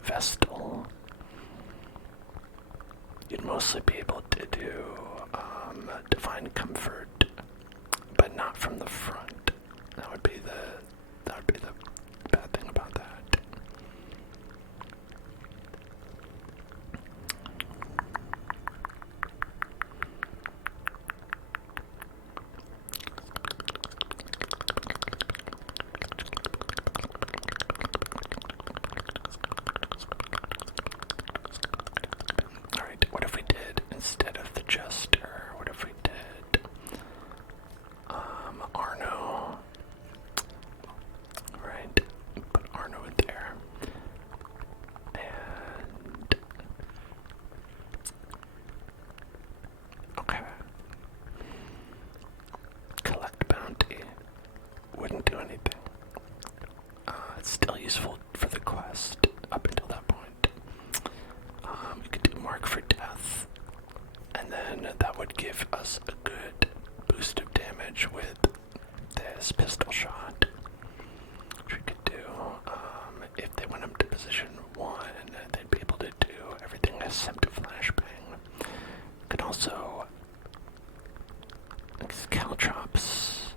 Vestal. You'd mostly be able to do Divine Comfort, but not from the front. That would be the bad thing about that. Alright, what if we did, instead of the Jester, what if we did These caltrops.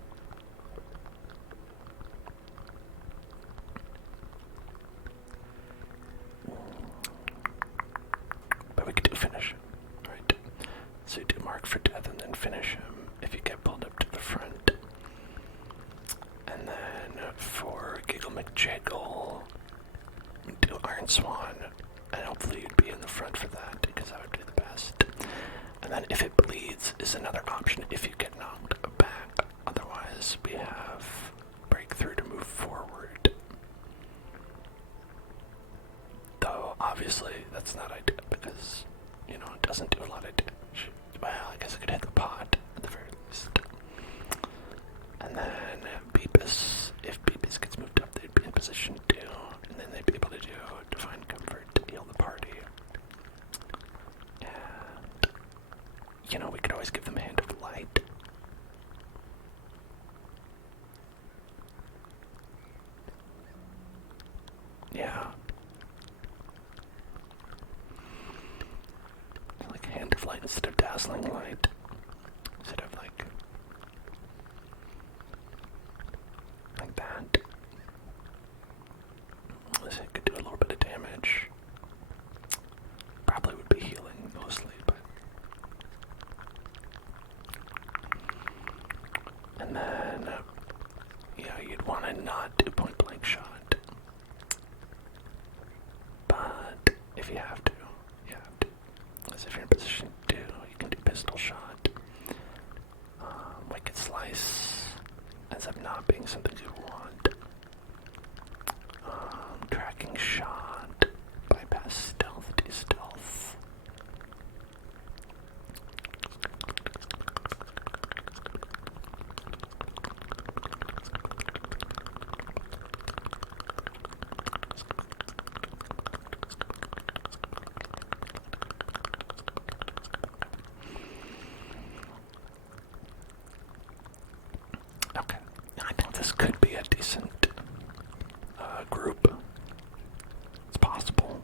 But we could do finish him, right? So you do mark for death and then finish him if you get pulled up to the front. And then for Giggle McJiggle, do Iron Swan, and hopefully you'd be in the front for that, because that would be the best. And then if it bleeds is another option if you get knocked back. Otherwise, we have breakthrough to move forward. Though, obviously, that's not ideal, because, you know, it doesn't do a lot of damage. Well, I guess I could hit the pot, at the very least. And then Beepus, if Beepus gets moved up, they'd be in position 2, and then they'd be able to do Divine Comfort to heal the party. And, you know, we could always give them a Hand of Light. Yeah. Like Hand of Light instead of Dazzling Light. Instead of like that. This could do a little bit of damage. Probably would be healing mostly, but. And then, yeah, you'd want to not do point blank shot. But if you have to, you have to. As if you're in position 2, you can do pistol shot. Wicked Slice ends up not being something you want. Tracking shot, bypass stealth, de-stealth. Okay, I think this could be a decent group. It's possible.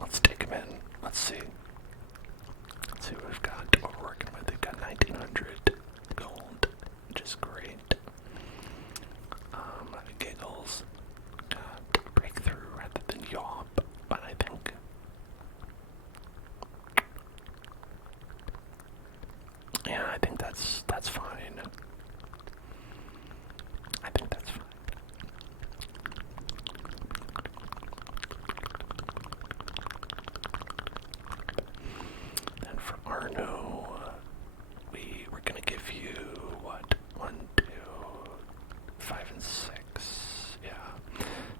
Let's take him in. Let's see. Let's see what we've got. What we're working with. We've got 1900 gold, which is great. Giggles. Got breakthrough rather than yaw, but I think. Yeah, I think that's fine. I think that's fine. Then for Arno, we were gonna give you what? 1, 2, 5, and 6. Yeah.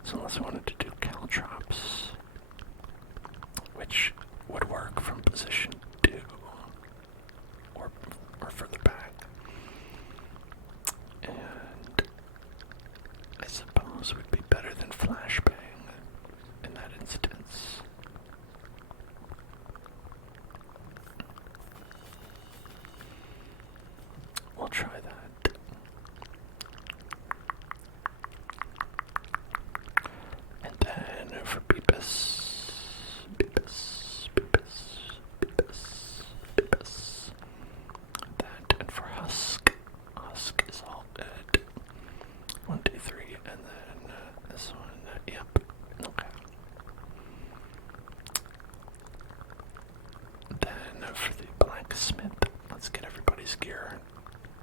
So unless I wanted to do caltrops, which would work from position 2. Or further back. And I suppose it would be better than flashbang in that instance. We'll try that. And then for Beepus, Beepus, Beepus, Beepus, Beepus. That, and for Husk, Husk is all good. 1, 2, 3, and then this one, yep, okay. Then for the blacksmith, let's get everybody's gear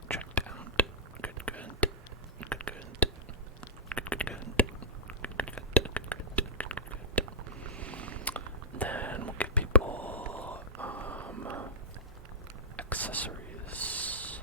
checked out. Good, good, good, good, good, good, good, good. Then we'll give people accessories.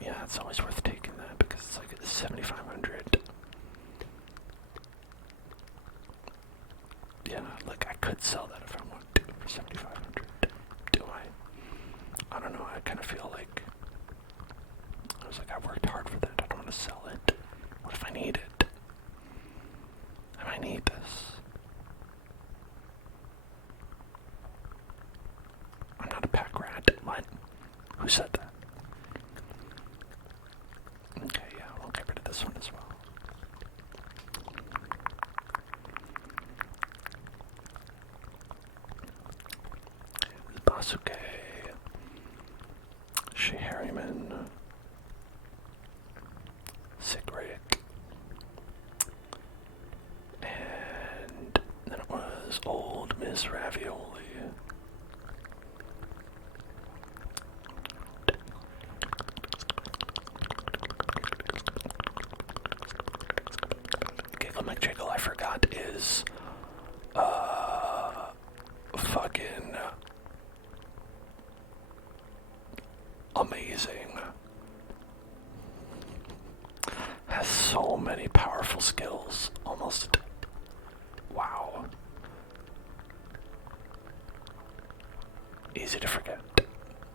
Yeah, it's always worth taking that because it's like 7,500. Yeah, like I could sell that if I want to for 7,500. Do I? I don't know. I kind of feel like I was like I worked hard for that. I don't want to sell it. What if I need it? Wasuke, Harriman, Sigric, and then it was old Miss Ravioli. Giggle McJiggle, I forgot, is fucking amazing. Has so many powerful skills. Almost wow. Easy to forget.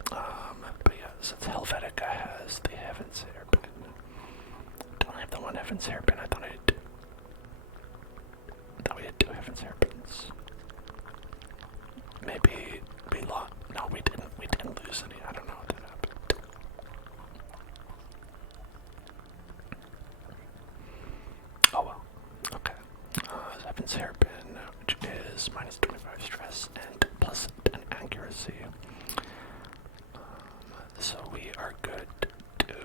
But yeah, since Helvetica has the Heaven's Hairpin. Don't I have the one Heaven's Hairpin? I thought we had 2 Heaven's Hairpins. Maybe we lost. No, we didn't. We didn't lose any. I don't know what that happened. Oh well. Okay. Heaven's Hairpin, which is minus 25 stress and plus 10 accuracy. So we are good to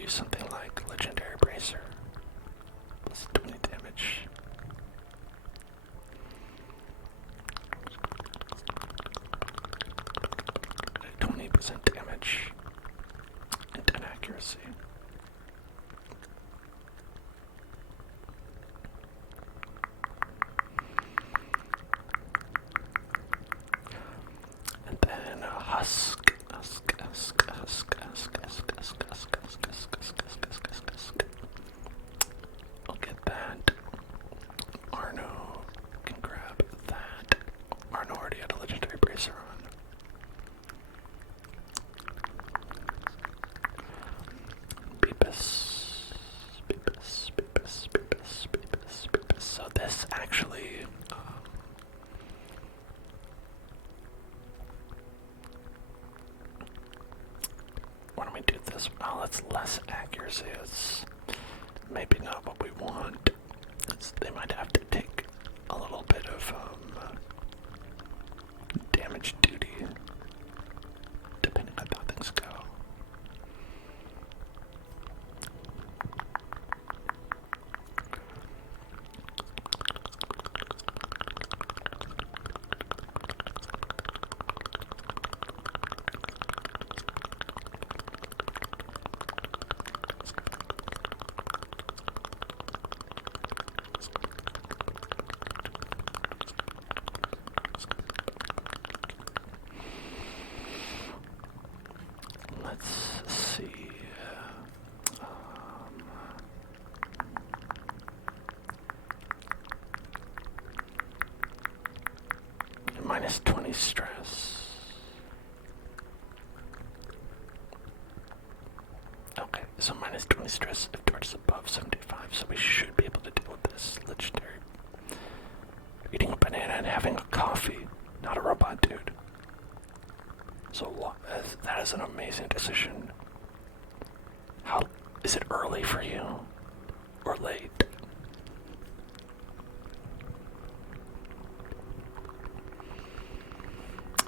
use something like Legendary Bracer. Plus 20 damage. 20% damage and 10 accuracy. And then Husk. I'll get that. Arno can grab that. Arno already had a Legendary Bracer on. Beepus. So this actually, why don't we do this? Oh, that's less accuracy. It's maybe not what we want. They might have to take a little bit of damage duty, depending on how things go. Let's see. Minus 20 stress. Okay, so minus 20 stress if torch is above 75, so we should be able to deal with this. Legendary. Eating a banana and having a coffee, not a robot dude. So that is an amazing decision. How is it early for you or late?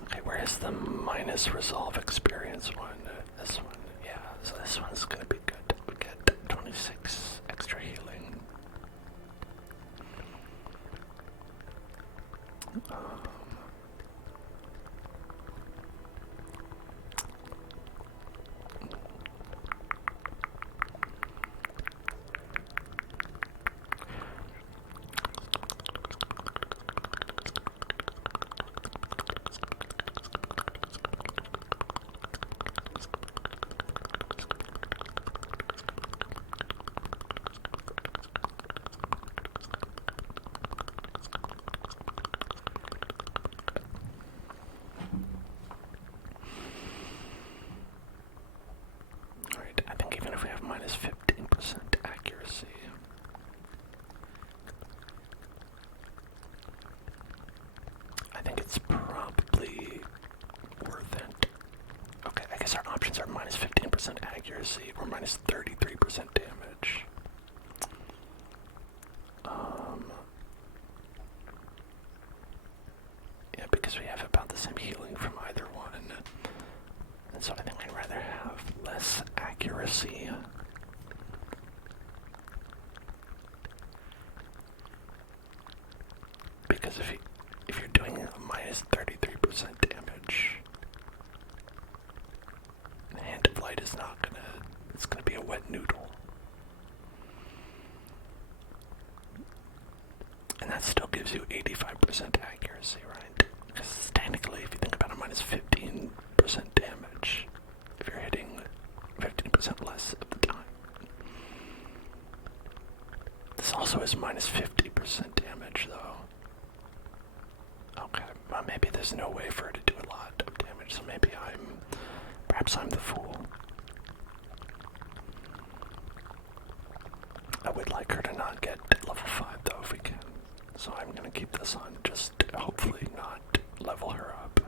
Okay, where is the minus resolve experience one? This one, yeah. So this one's gonna be good. We get 26 extra healing. Minus 15% accuracy. I think it's probably worth it. Okay, I guess our options are minus 15% accuracy or minus 33% damage. Yeah, because we have about the same healing because if you're doing a minus 33% damage, Hand of Light is not gonna, it's gonna be a wet noodle. And that still gives you 85% accuracy, right? Because technically, if you think about it, minus 15% damage, if you're hitting 15% less of the time. This also is minus 50% damage, though. Okay, well, maybe there's no way for her to do a lot of damage, so maybe perhaps I'm the fool. I would like her to not get level 5, though, if we can. So I'm gonna keep this on, just hopefully not level her up.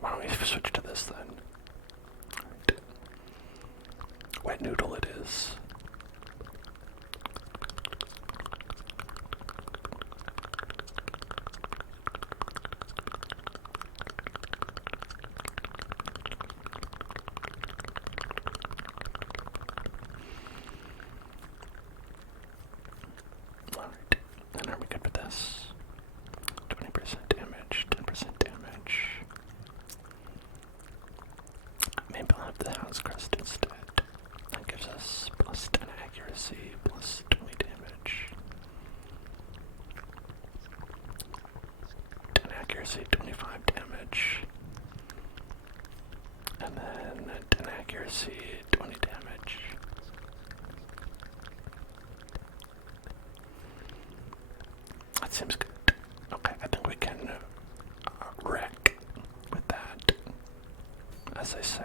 Why don't we switch to this then? Right. Wet noodle it is. Alright, and are we good with this? 20% damage, 10% damage. Maybe I'll have the Hound's Crest instead. That gives us plus 10 accuracy, plus 20 damage. 10 accuracy, 25 damage. And then 10 accuracy, 20 damage. That seems good. Okay, I think we can wreck with that, as they say.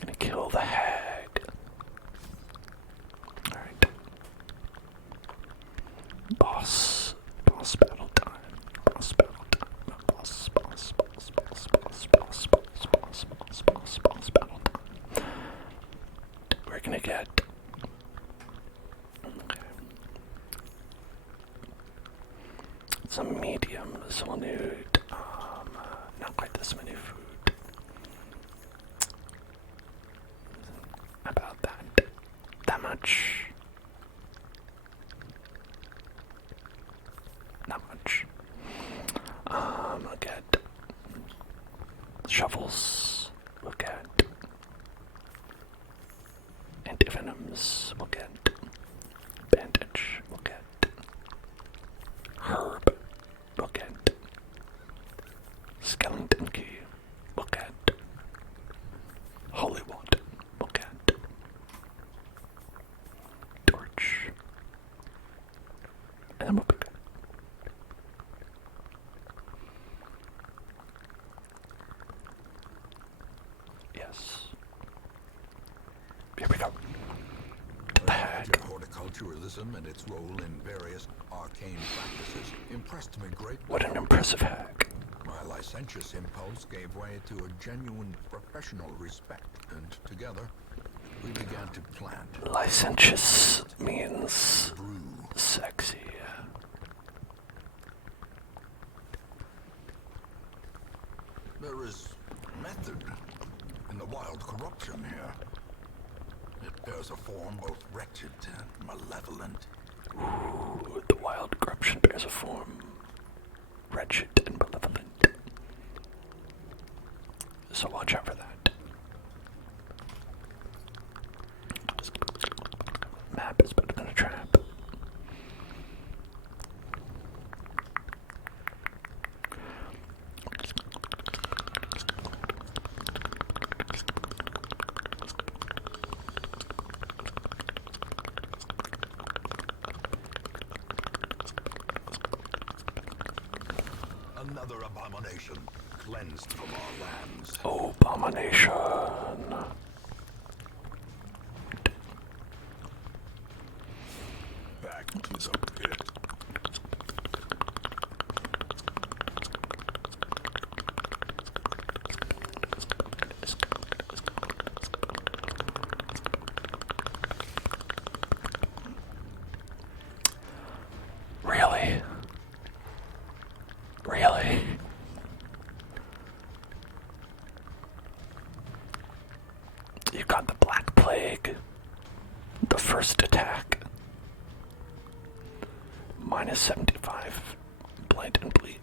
Gonna kill the hag. Alright. Boss battle time. Boss battle time. Boss battle time. We're gonna get some medium, so we'll need not quite this many food. About that much. Not much. We'll get shovels. We'll get antivenoms. We'll get bandage. We'll get herb. We'll get skeleton key. We'll get holy water. We'll get torch. And then we'll be good. Yes. Here we go. To the hag. Horticulturalism and its role in various arcane practices impressed me greatly. What an impressive hag. My licentious impulse gave way to a genuine professional respect, and together we began to plant. Licentious means Brew. sexy. There is method in the wild corruption here. It bears a form both wretched and malevolent. Ooh, the wild corruption bears a form wretched and malevolent. So watch out for that. Map is better than a trap. Another abomination cleansed from our lands. Abomination. Back to the pit. Really? Really? You got the Black Plague. plague. The first attack. Minus 75. Blight and bleed.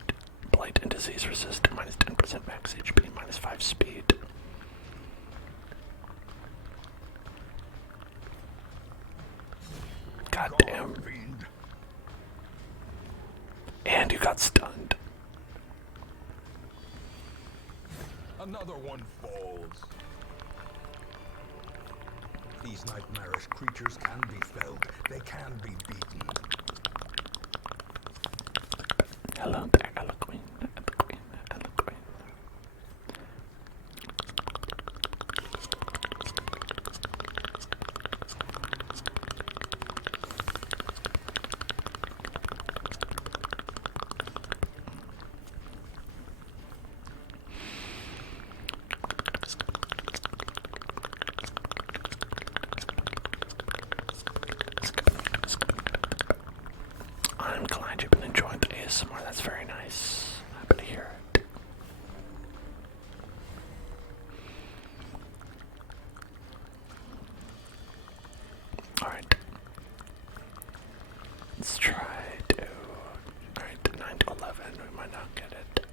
Blight and disease resist. Minus 10% max HP. Minus 5 speed. God damn. And you got stunned. Another one falls. These nightmarish creatures can be felled. They can be beaten. Hello there, Eloqueen. Eloqueen. Eloqueen. I'm glad you've been enjoying the ASMR. That's very nice. Happy to hear it. Alright. Let's try to... Alright, 9 to 11. We might not get it.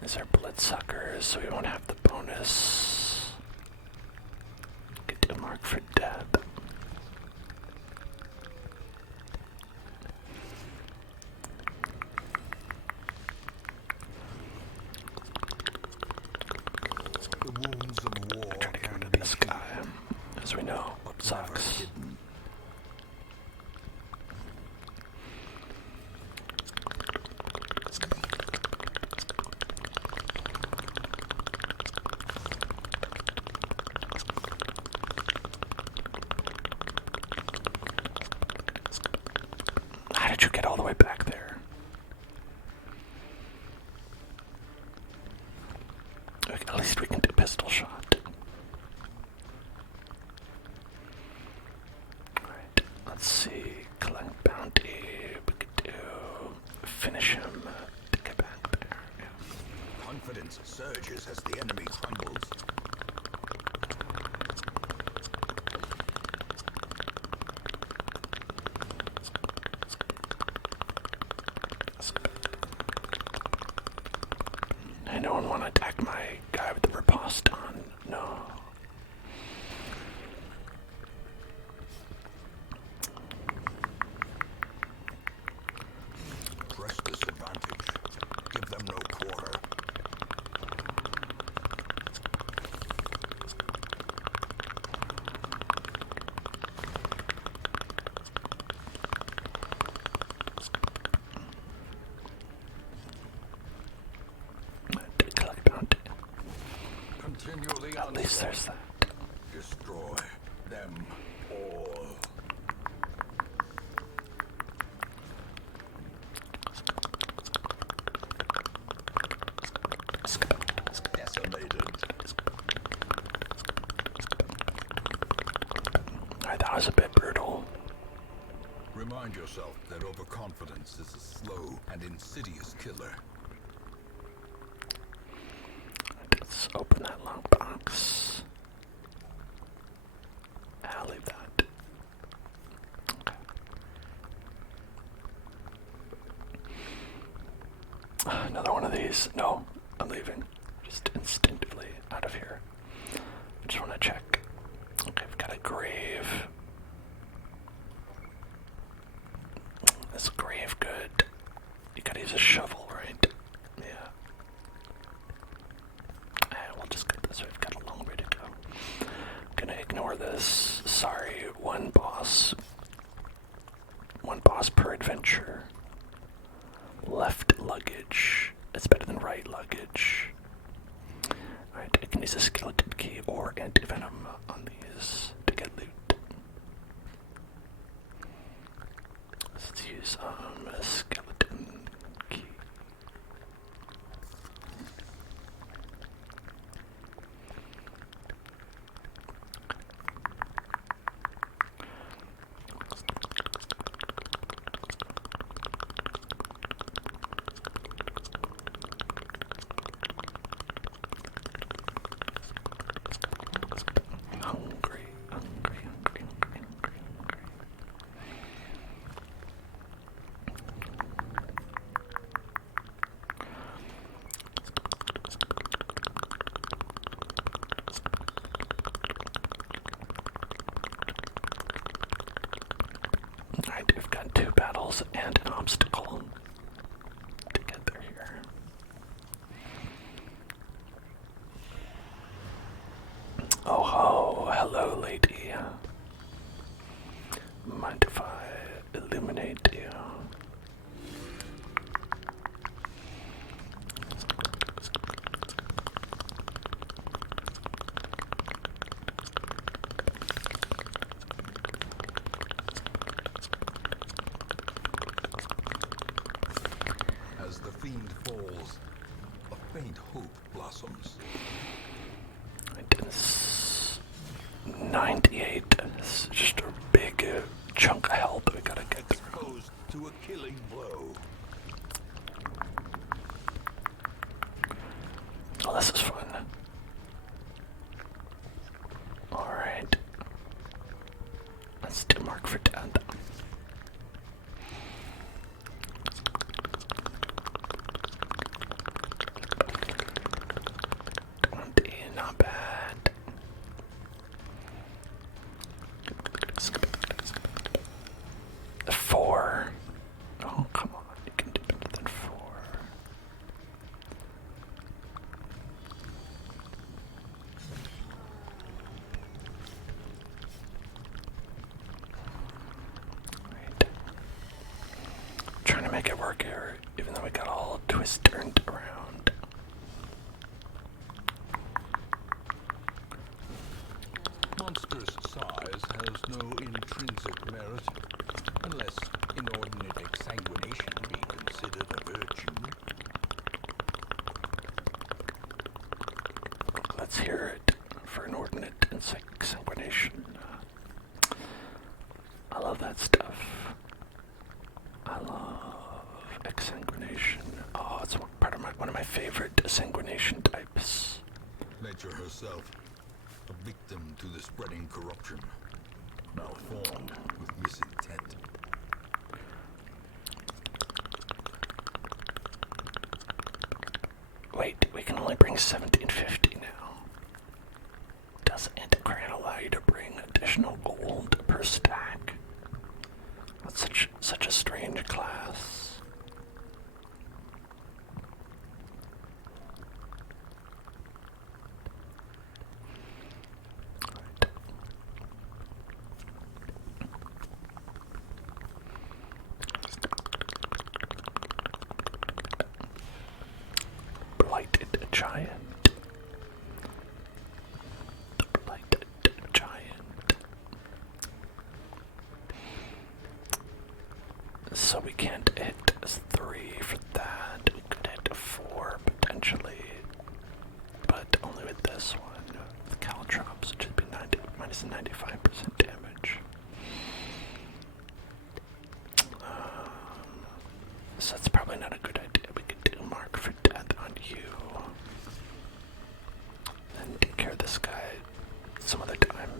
These are bloodsuckers, so we won't have the bonus. Get to a mark for death. The wounds of war Try to get can rid of be this guy. As we know, what sucks. hidden. How did you get all the way back there? Okay, at least we can do pistol shot. Alright, let's see. Collect bounty. We could do finish him to get back there. Yeah. Confidence surges as the enemy crumbles. I don't want to attack my guy with the riposte on. No. Press this advantage. Give them no quarter. Collect bounty. Continually At least there's that. Destroy them all. Decimated. Alright, that was a bit brutal. Remind yourself that overconfidence is a slow and insidious killer. Let's open that lockbox. I'll leave that. Okay. Another one of these. No, I'm leaving. Just instinctively out of here. I just want to check. Okay, we've got a grave. Is grave good? You gotta use a shovel, right? Yeah. We'll just get this. We've got a long way to go. Gonna ignore this. Sorry, one boss. One boss per adventure. Left luggage. It's better than right luggage. Alright, I can use a skeleton key or anti-venom on these to get loot. Let's use a skeleton key. tingles and an obstacle together here. Oh ho, hello lady. Mind if I illuminate you? As the fiend falls, a faint hope blossoms. It's 98. It's just a big chunk of health we gotta get through. Exposed to a killing blow. Oh, this is fun. Alright. Let's do mark for death. 20, not bad. The 4. Oh, come on. You can do better than 4. Right. Trying to make it work here, even though we got all twist turned around. Monstrous size has no intrinsic merit, unless inordinate exsanguination be considered a virtue. Let's hear it for inordinate exsanguination. I love that stuff. I love exsanguination. Oh, it's part of one of my favorite sanguination types. Nature herself, a victim to the spreading corruption, malformed with misintent. Wait, we can only bring 1750 now. Does Anticrine allow you to bring additional gold per stack? That's such a strange class. Blighted giant. The blighted giant. So we can't hit 3 for that. We could hit 4 potentially, but only with this one. The caltrops, which would be minus 95% damage. So that's probably not a good idea. We could do mark for death on you. And take care of this guy some other time.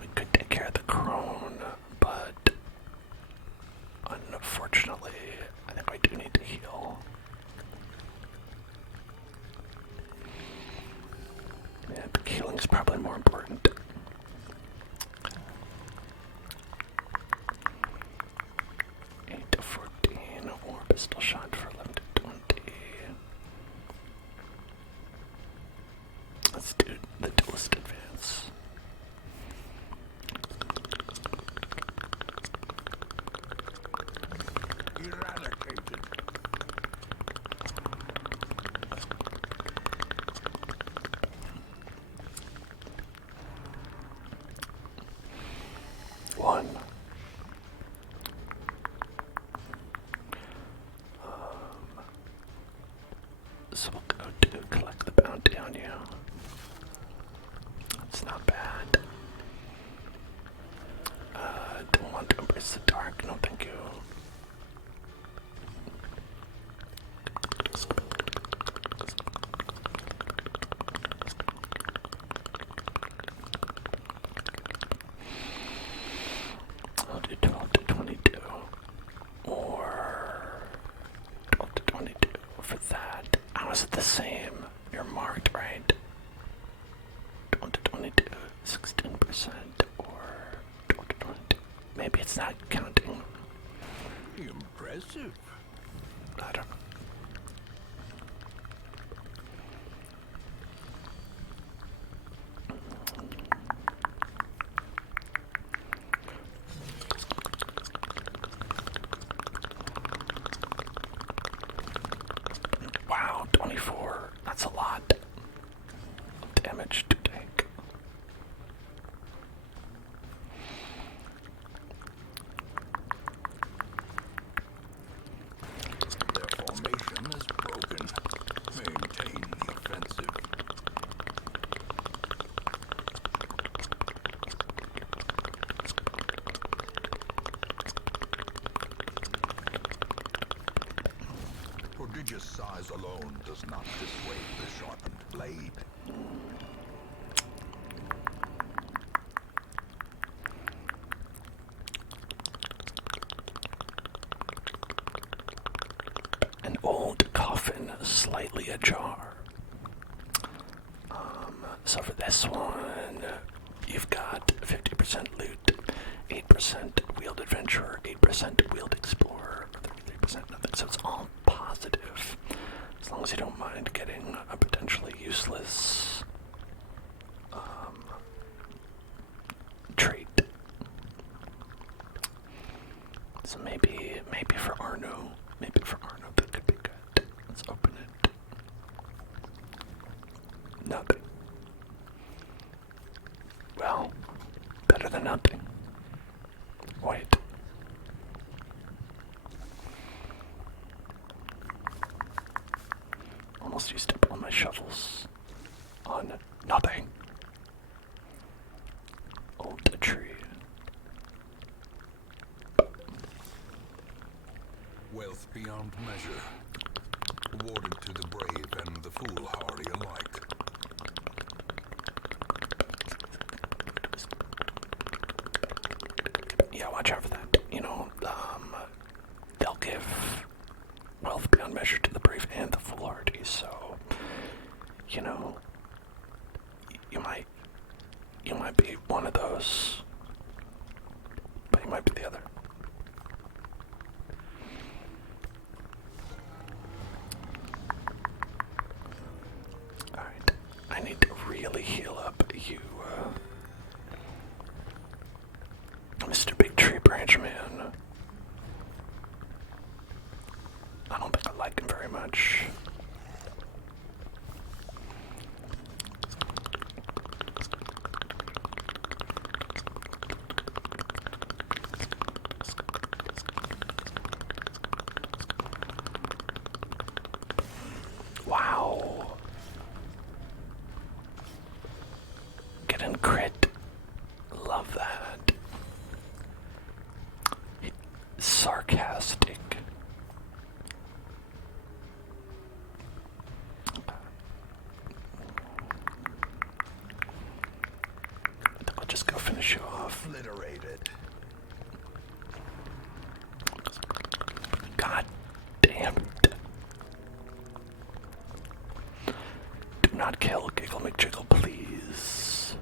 We could take care of the crone, but unfortunately, I think we do need to heal. Yeah, but healing's probably more important. Or pistol shot for 11 to 20. Let's do the duelist advance. Eradicated. One. So we'll go to collect the bounty on you. That's not bad. Don't want to embrace the dark. No, thank you. I'll do 12 to 22. Or 12 to 22 for that. How is it the same? You're marked, right? 12 to 22. counting. Impressive. I don't know. Wow, 24. That's a lot of damage to take. Their formation is broken. Maintain the offensive. Prodigious size alone does not dissuade the sharpened blade. An old coffin, slightly ajar. So for this one, you've got 50% loot, 8% wheeled adventurer, 8% wheeled explorer, 3% nothing. So it's all positive, as long as you don't mind getting a potentially useless trait. So maybe for Arno, that could be good. Let's open it. Nothing. Well, better than nothing. Wait. Almost used up all my shovels on nothing. Old tree. Wealth beyond measure. Awarded to the brave and the foolhardy alike. Yeah, watch out for that. They'll give wealth beyond measure to the brave and the foolhardy, so, you might be one of those, but you might be the other. Alright, I need to really heal up you, Mr. Big Tree Branch Man. I don't think I like him very much. Wow. Getting crit. Love that. Sarcastic. I'll just go finish you off. Obliterated. God damn it. Do not kill Giggle McJiggle, please.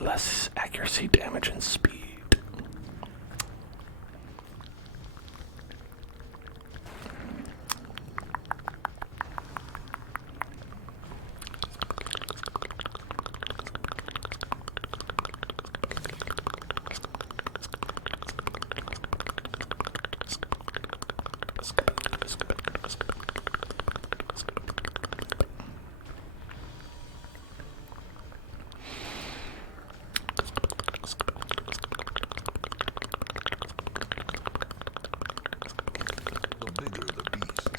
Less accuracy, damage, and speed. The bigger the beast,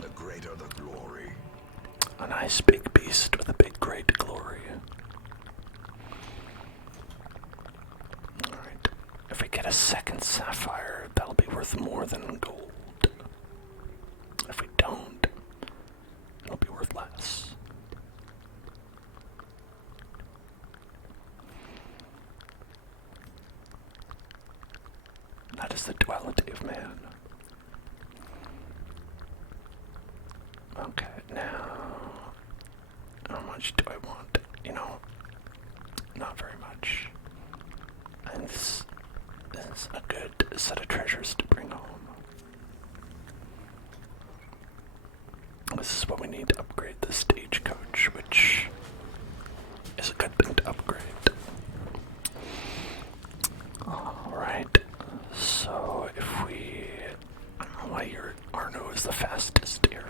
the greater the glory. A nice big beast with a big great glory. Alright. If we get a second sapphire, that'll be worth more than gold. If we don't, it'll be worth less. That is the duality of man. Okay, now, how much do I want? You know, not very much. And this is a good set of treasures to bring home. This is what we need to upgrade the stagecoach, which is a good thing to upgrade. Alright, so if we... I don't know why Arno is the fastest here.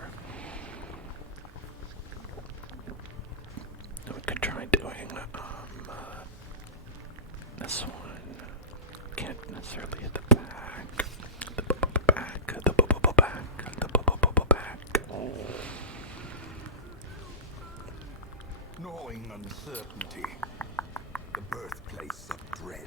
We could try doing this one. Can't necessarily hit the back. The back. The back. Gnawing uncertainty, the birthplace of dread.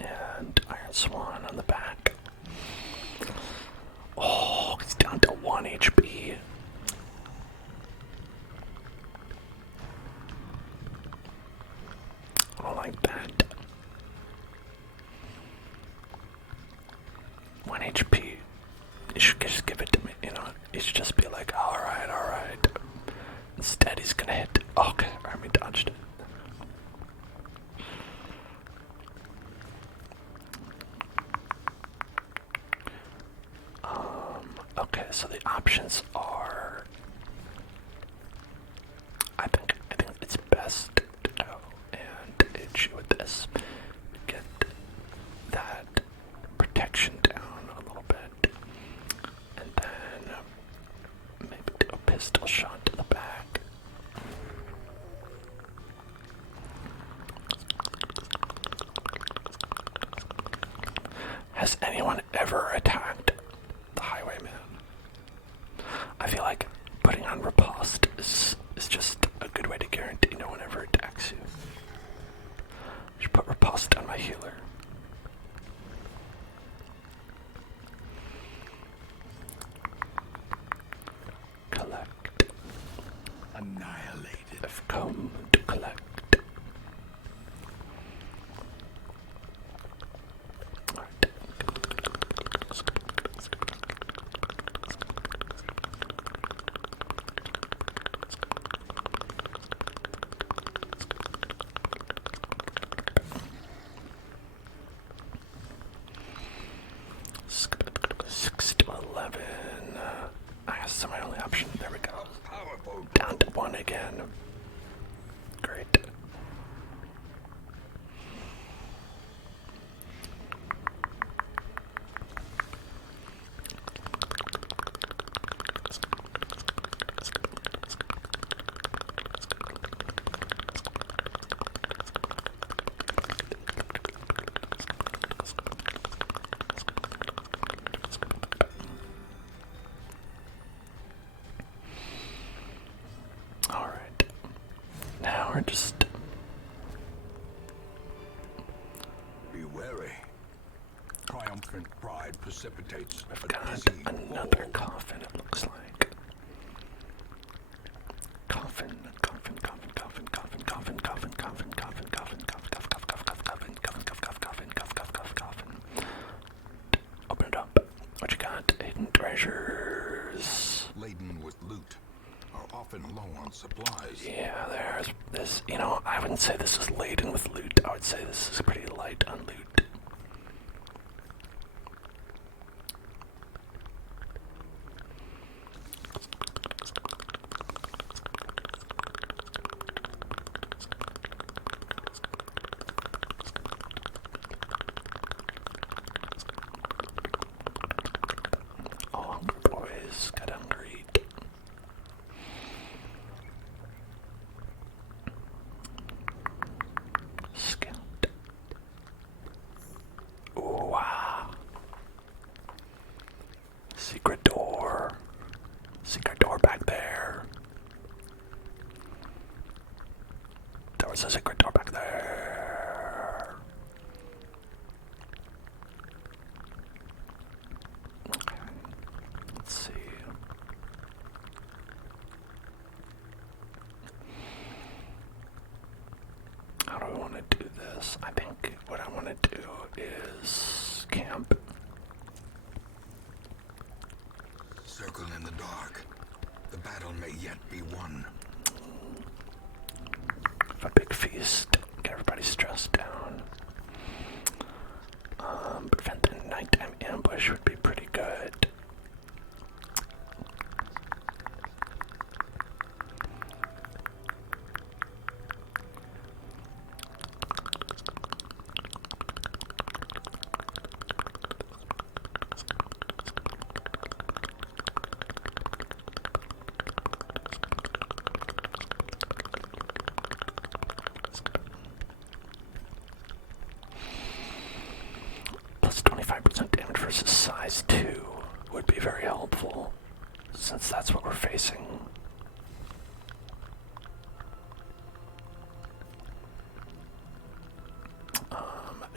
And Iron Swan on the back. Oh, it's down to 1 HP. I don't like that. 1 HP. You should just give it to me, you know. You should just be like, alright, alright. Instead, he's gonna hit. Okay, Army dodged it. Okay, so the options are, I think it's best to go and hit you with this. Get that protection down a little bit. And then maybe do a pistol shot to the back. Has anyone ever attacked the Highwayman? I feel like putting on riposte is just a good way to guarantee no one ever attacks you. I should put riposte on my healer. Collect. Annihilated. I've come to collect. Alright. Six to 11. I guess that's my only option. There we go. Powerful. Down to 1 again. Great. Alright. Now we're just... Be wary. Triumphant pride precipitates We've a got dizzy another fall. coffin, it looks like. Coffin, coffin, coffin, coffin, coffin, coffin, coffin, coffin, coffin, coffin, coffin, coffin, coffin, coffin, coffin, coffin, coffin, coffin, coffin, coffin. Open it up. What you got? Hidden treasures. Laden with loot, are often low on supplies. Yeah, there's this. You know, I wouldn't say this is laden with loot. I would say this is pretty light on loot. Oh, hungry boys, got hungry. Scout. Ooh, wow. Secret door. Secret door back there. There was a secret door back there. Okay. Let's see. circle in the dark. The battle may yet be won. A big feast. Get everybody stressed down. Prevent the nighttime ambush would be pretty good. Plus 25% damage versus size 2 would be very helpful, since that's what we're facing.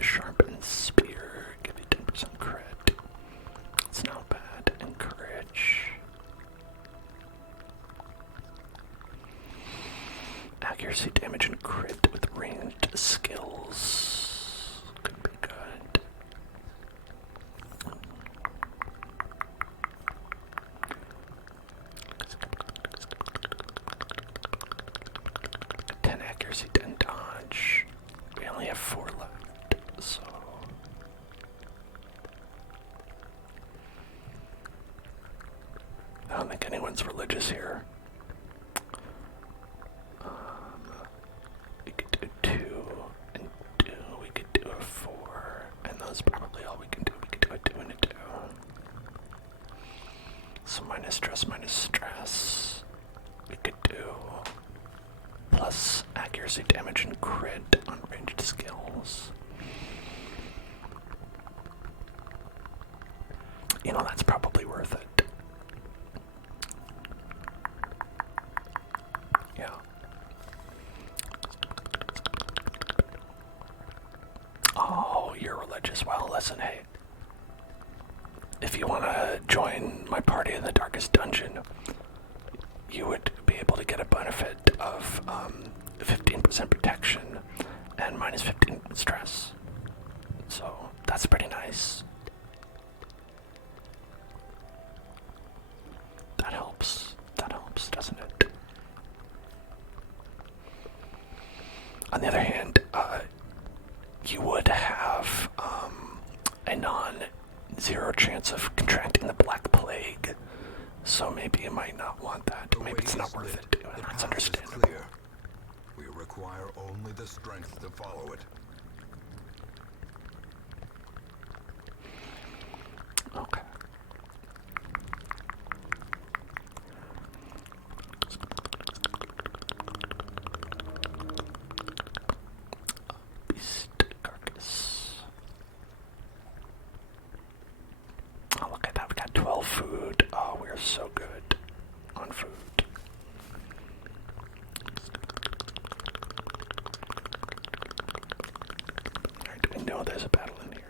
Sharpened spear, give you 10% crit. It's not bad. Encourage. Accuracy, damage, and crit with ranged skills could be good. Ten accuracy, 10 dodge. We only have 4 left, so I don't think anyone's religious here. We could do 2 and 2. We could do a 4, and that's probably all we can do. We could do a 2 and a 2. So minus stress. We could do plus accuracy, damage, and crit on ranged skills. You know, that's probably worth it. Yeah. Oh, you're religious. Well, listen, hey. If you want to join my party in the darkest dungeon, you would be able to get a benefit of 15% protection and minus 15 stress. So that's pretty nice. That helps. That helps, doesn't it? On the other hand, you would have a non-zero chance of contracting the Black Plague. So maybe you might not want that. Maybe it's not worth it. That's understandable. Clear. We require only the strength to follow it. Okay. Beast carcass. Oh, look at that. We got 12 food. Oh, we're so good on food. Alright, we know there's a battle in here.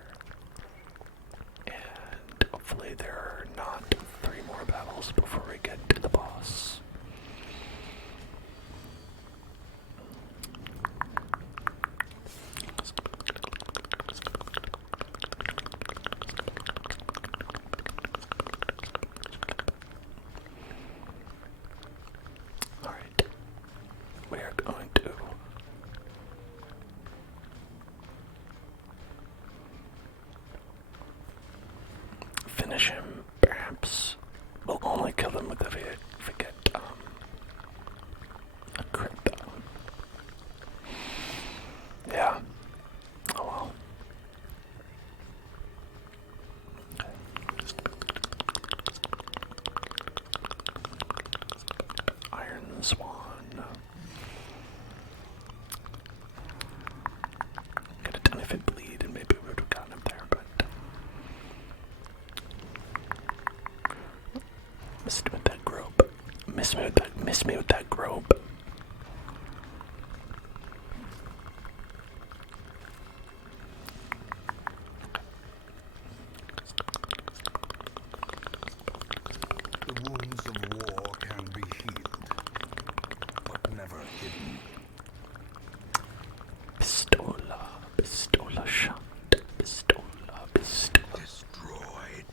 And hopefully there are not 3 more battles before we get to the boss. Alright. We are going to finish him, perhaps. We'll only kill him with if we get a crit though. Yeah. Oh well. Okay. Iron Swan. Get a ton of it bleed and maybe we would have gotten him there, but missed me with that grope. Miss me with that grope. The wounds of war can be healed, but never hidden. Pistola shot. Pistola. Destroyed.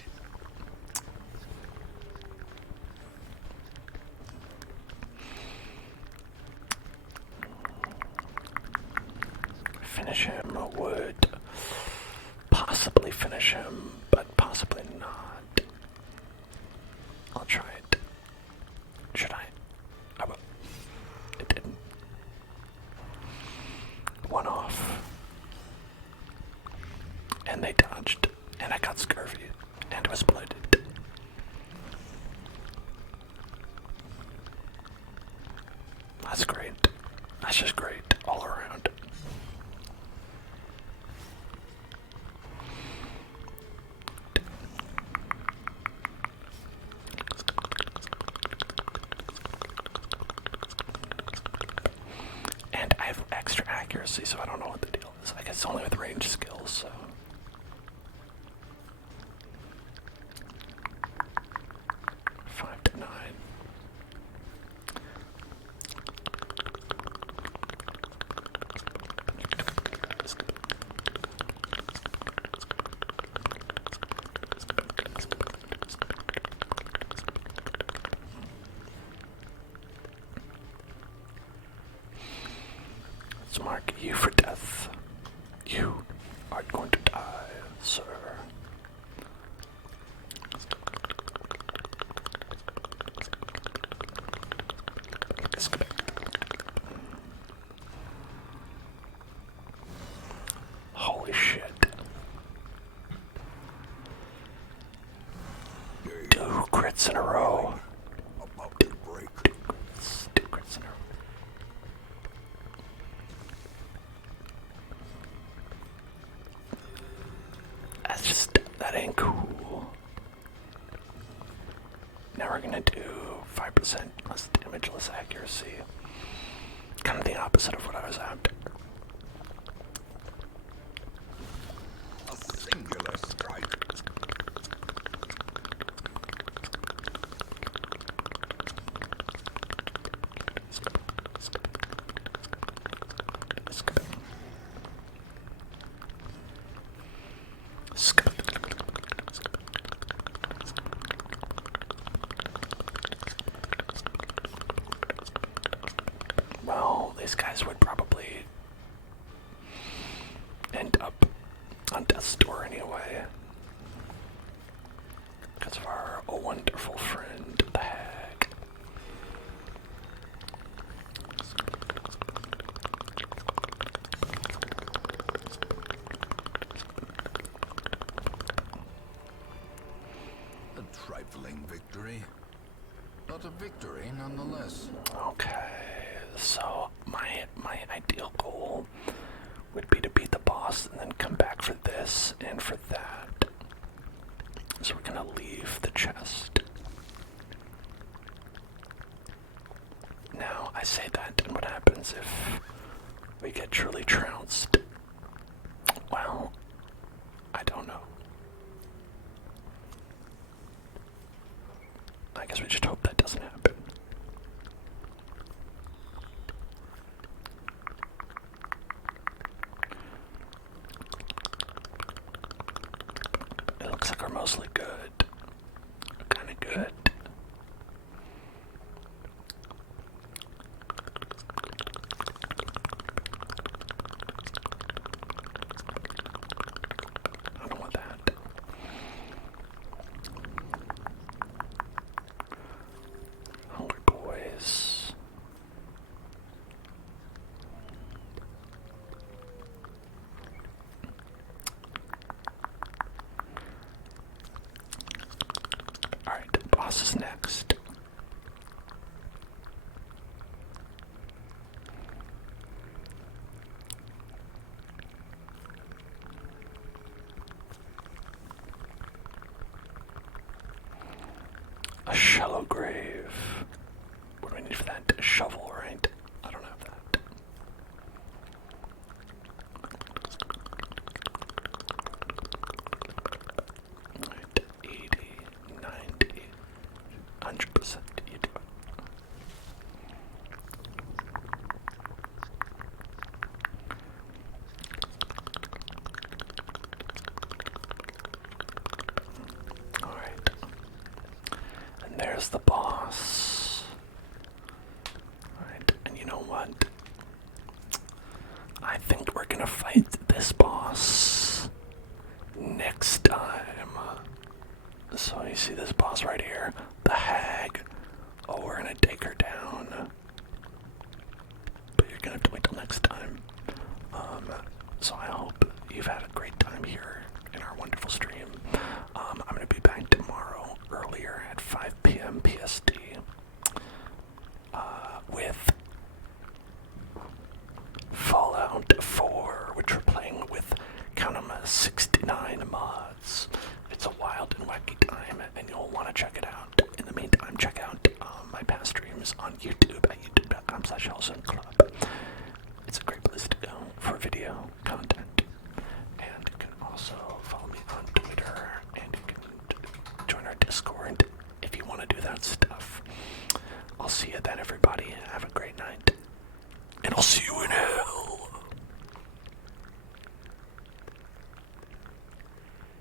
finish him, would possibly finish him, but possibly not. I'll try it. Should I? I will. It didn't. One off. And they dodged. And I got scurvy. And was blooded. That's great. That's just great all around. And I have extra accuracy, so I don't know what the deal is. I guess only with range skills, so. 5 to 9. Let's mark you for death. You are going to die, sir. Holy shit. 2 crits in a row. About to break. 2 crits in a row. That ain't cool. Now we're gonna do 5% less damage, less accuracy. Kind of the opposite of what I was after. A singular strike. Well, these guys would probably end up on death's door anyway. Because of our wonderful friend, the hag. A trifling victory, but a victory nonetheless. Okay, so my ideal goal would be to beat the boss and then come back for this and for that. So we're gonna leave the chest. Now, I say that, and what happens if we get truly trounced? Well, I don't know. I guess we just hope that doesn't happen. It looks like we're mostly good. Kinda good. I don't want that. Hungry boys. Alright, boss is next. A shallow grave. What do we need for that? A shovel, right? I don't have that. Right, 80, 90, 100%. You do it. Alright. And there's the boss. Alright, and you know what? I think we're gonna fight boss right here. The hag. Oh, we're gonna take her down. But you're gonna have to wait till next time. So I hope you've had a great time here in our wonderful stream. I'm gonna be back tomorrow earlier at 5 p.m. PST with Fallout 4, which we're playing with, count 'em, 69 mods. It's a wild and wacky time, and you'll want to check it out. In the meantime, check out my past streams on YouTube at youtube.com/hellzonclub. It's a great place to go for video content.